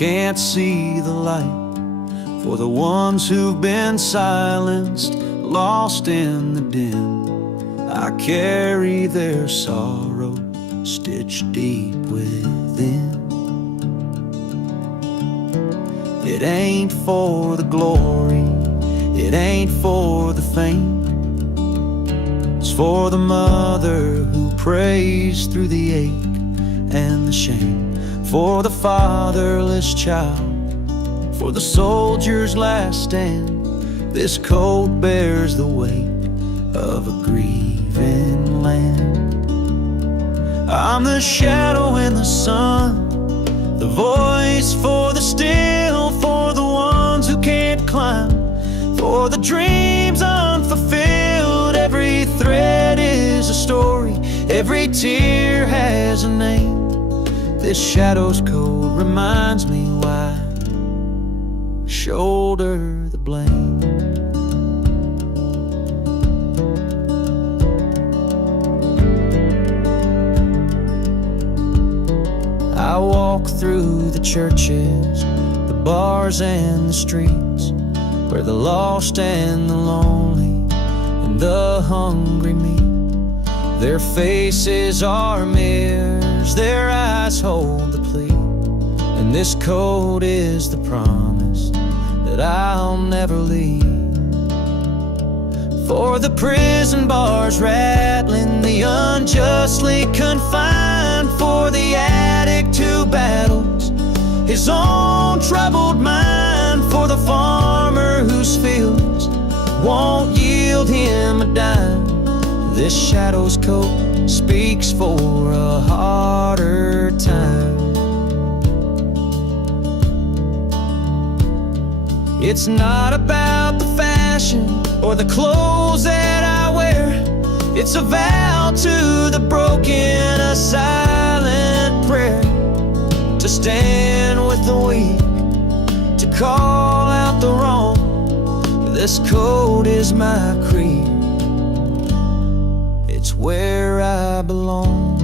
can't see the light. For the ones who've been silenced, lost in the din, I carry their sorrow stitched deep within. It ain't for the glory, it ain't for the fame. It's for the mother who prays through the ache and the shame. For the fatherless child, for the soldier's last stand. This coat bears the weight of a grieving land. I'm the shadow in the sun, the voice for the still, for the ones who can't climb, for the dreams unfulfilled. Every thread is a story, every tear has a name. This shadow's code reminds me why I shoulder the blame. I walk through the churches, the bars and the streets, where the lost and the lonely and the hungry meet. Their faces are mirrors, their eyes hold the plea, and this code is the promise that I'll never leave. For the prison bars rattling, the unjustly confined, for the addict who battles his own troubled mind, for the farmer whose fields won't yield him a dime. This shadow's coat speaks for a harder time. It's not about the fashion or the clothes that I wear. It's a vow to the broken, a silent prayer, to stand with the weak, to call out the wrong. This code is my creed, it's where I belong.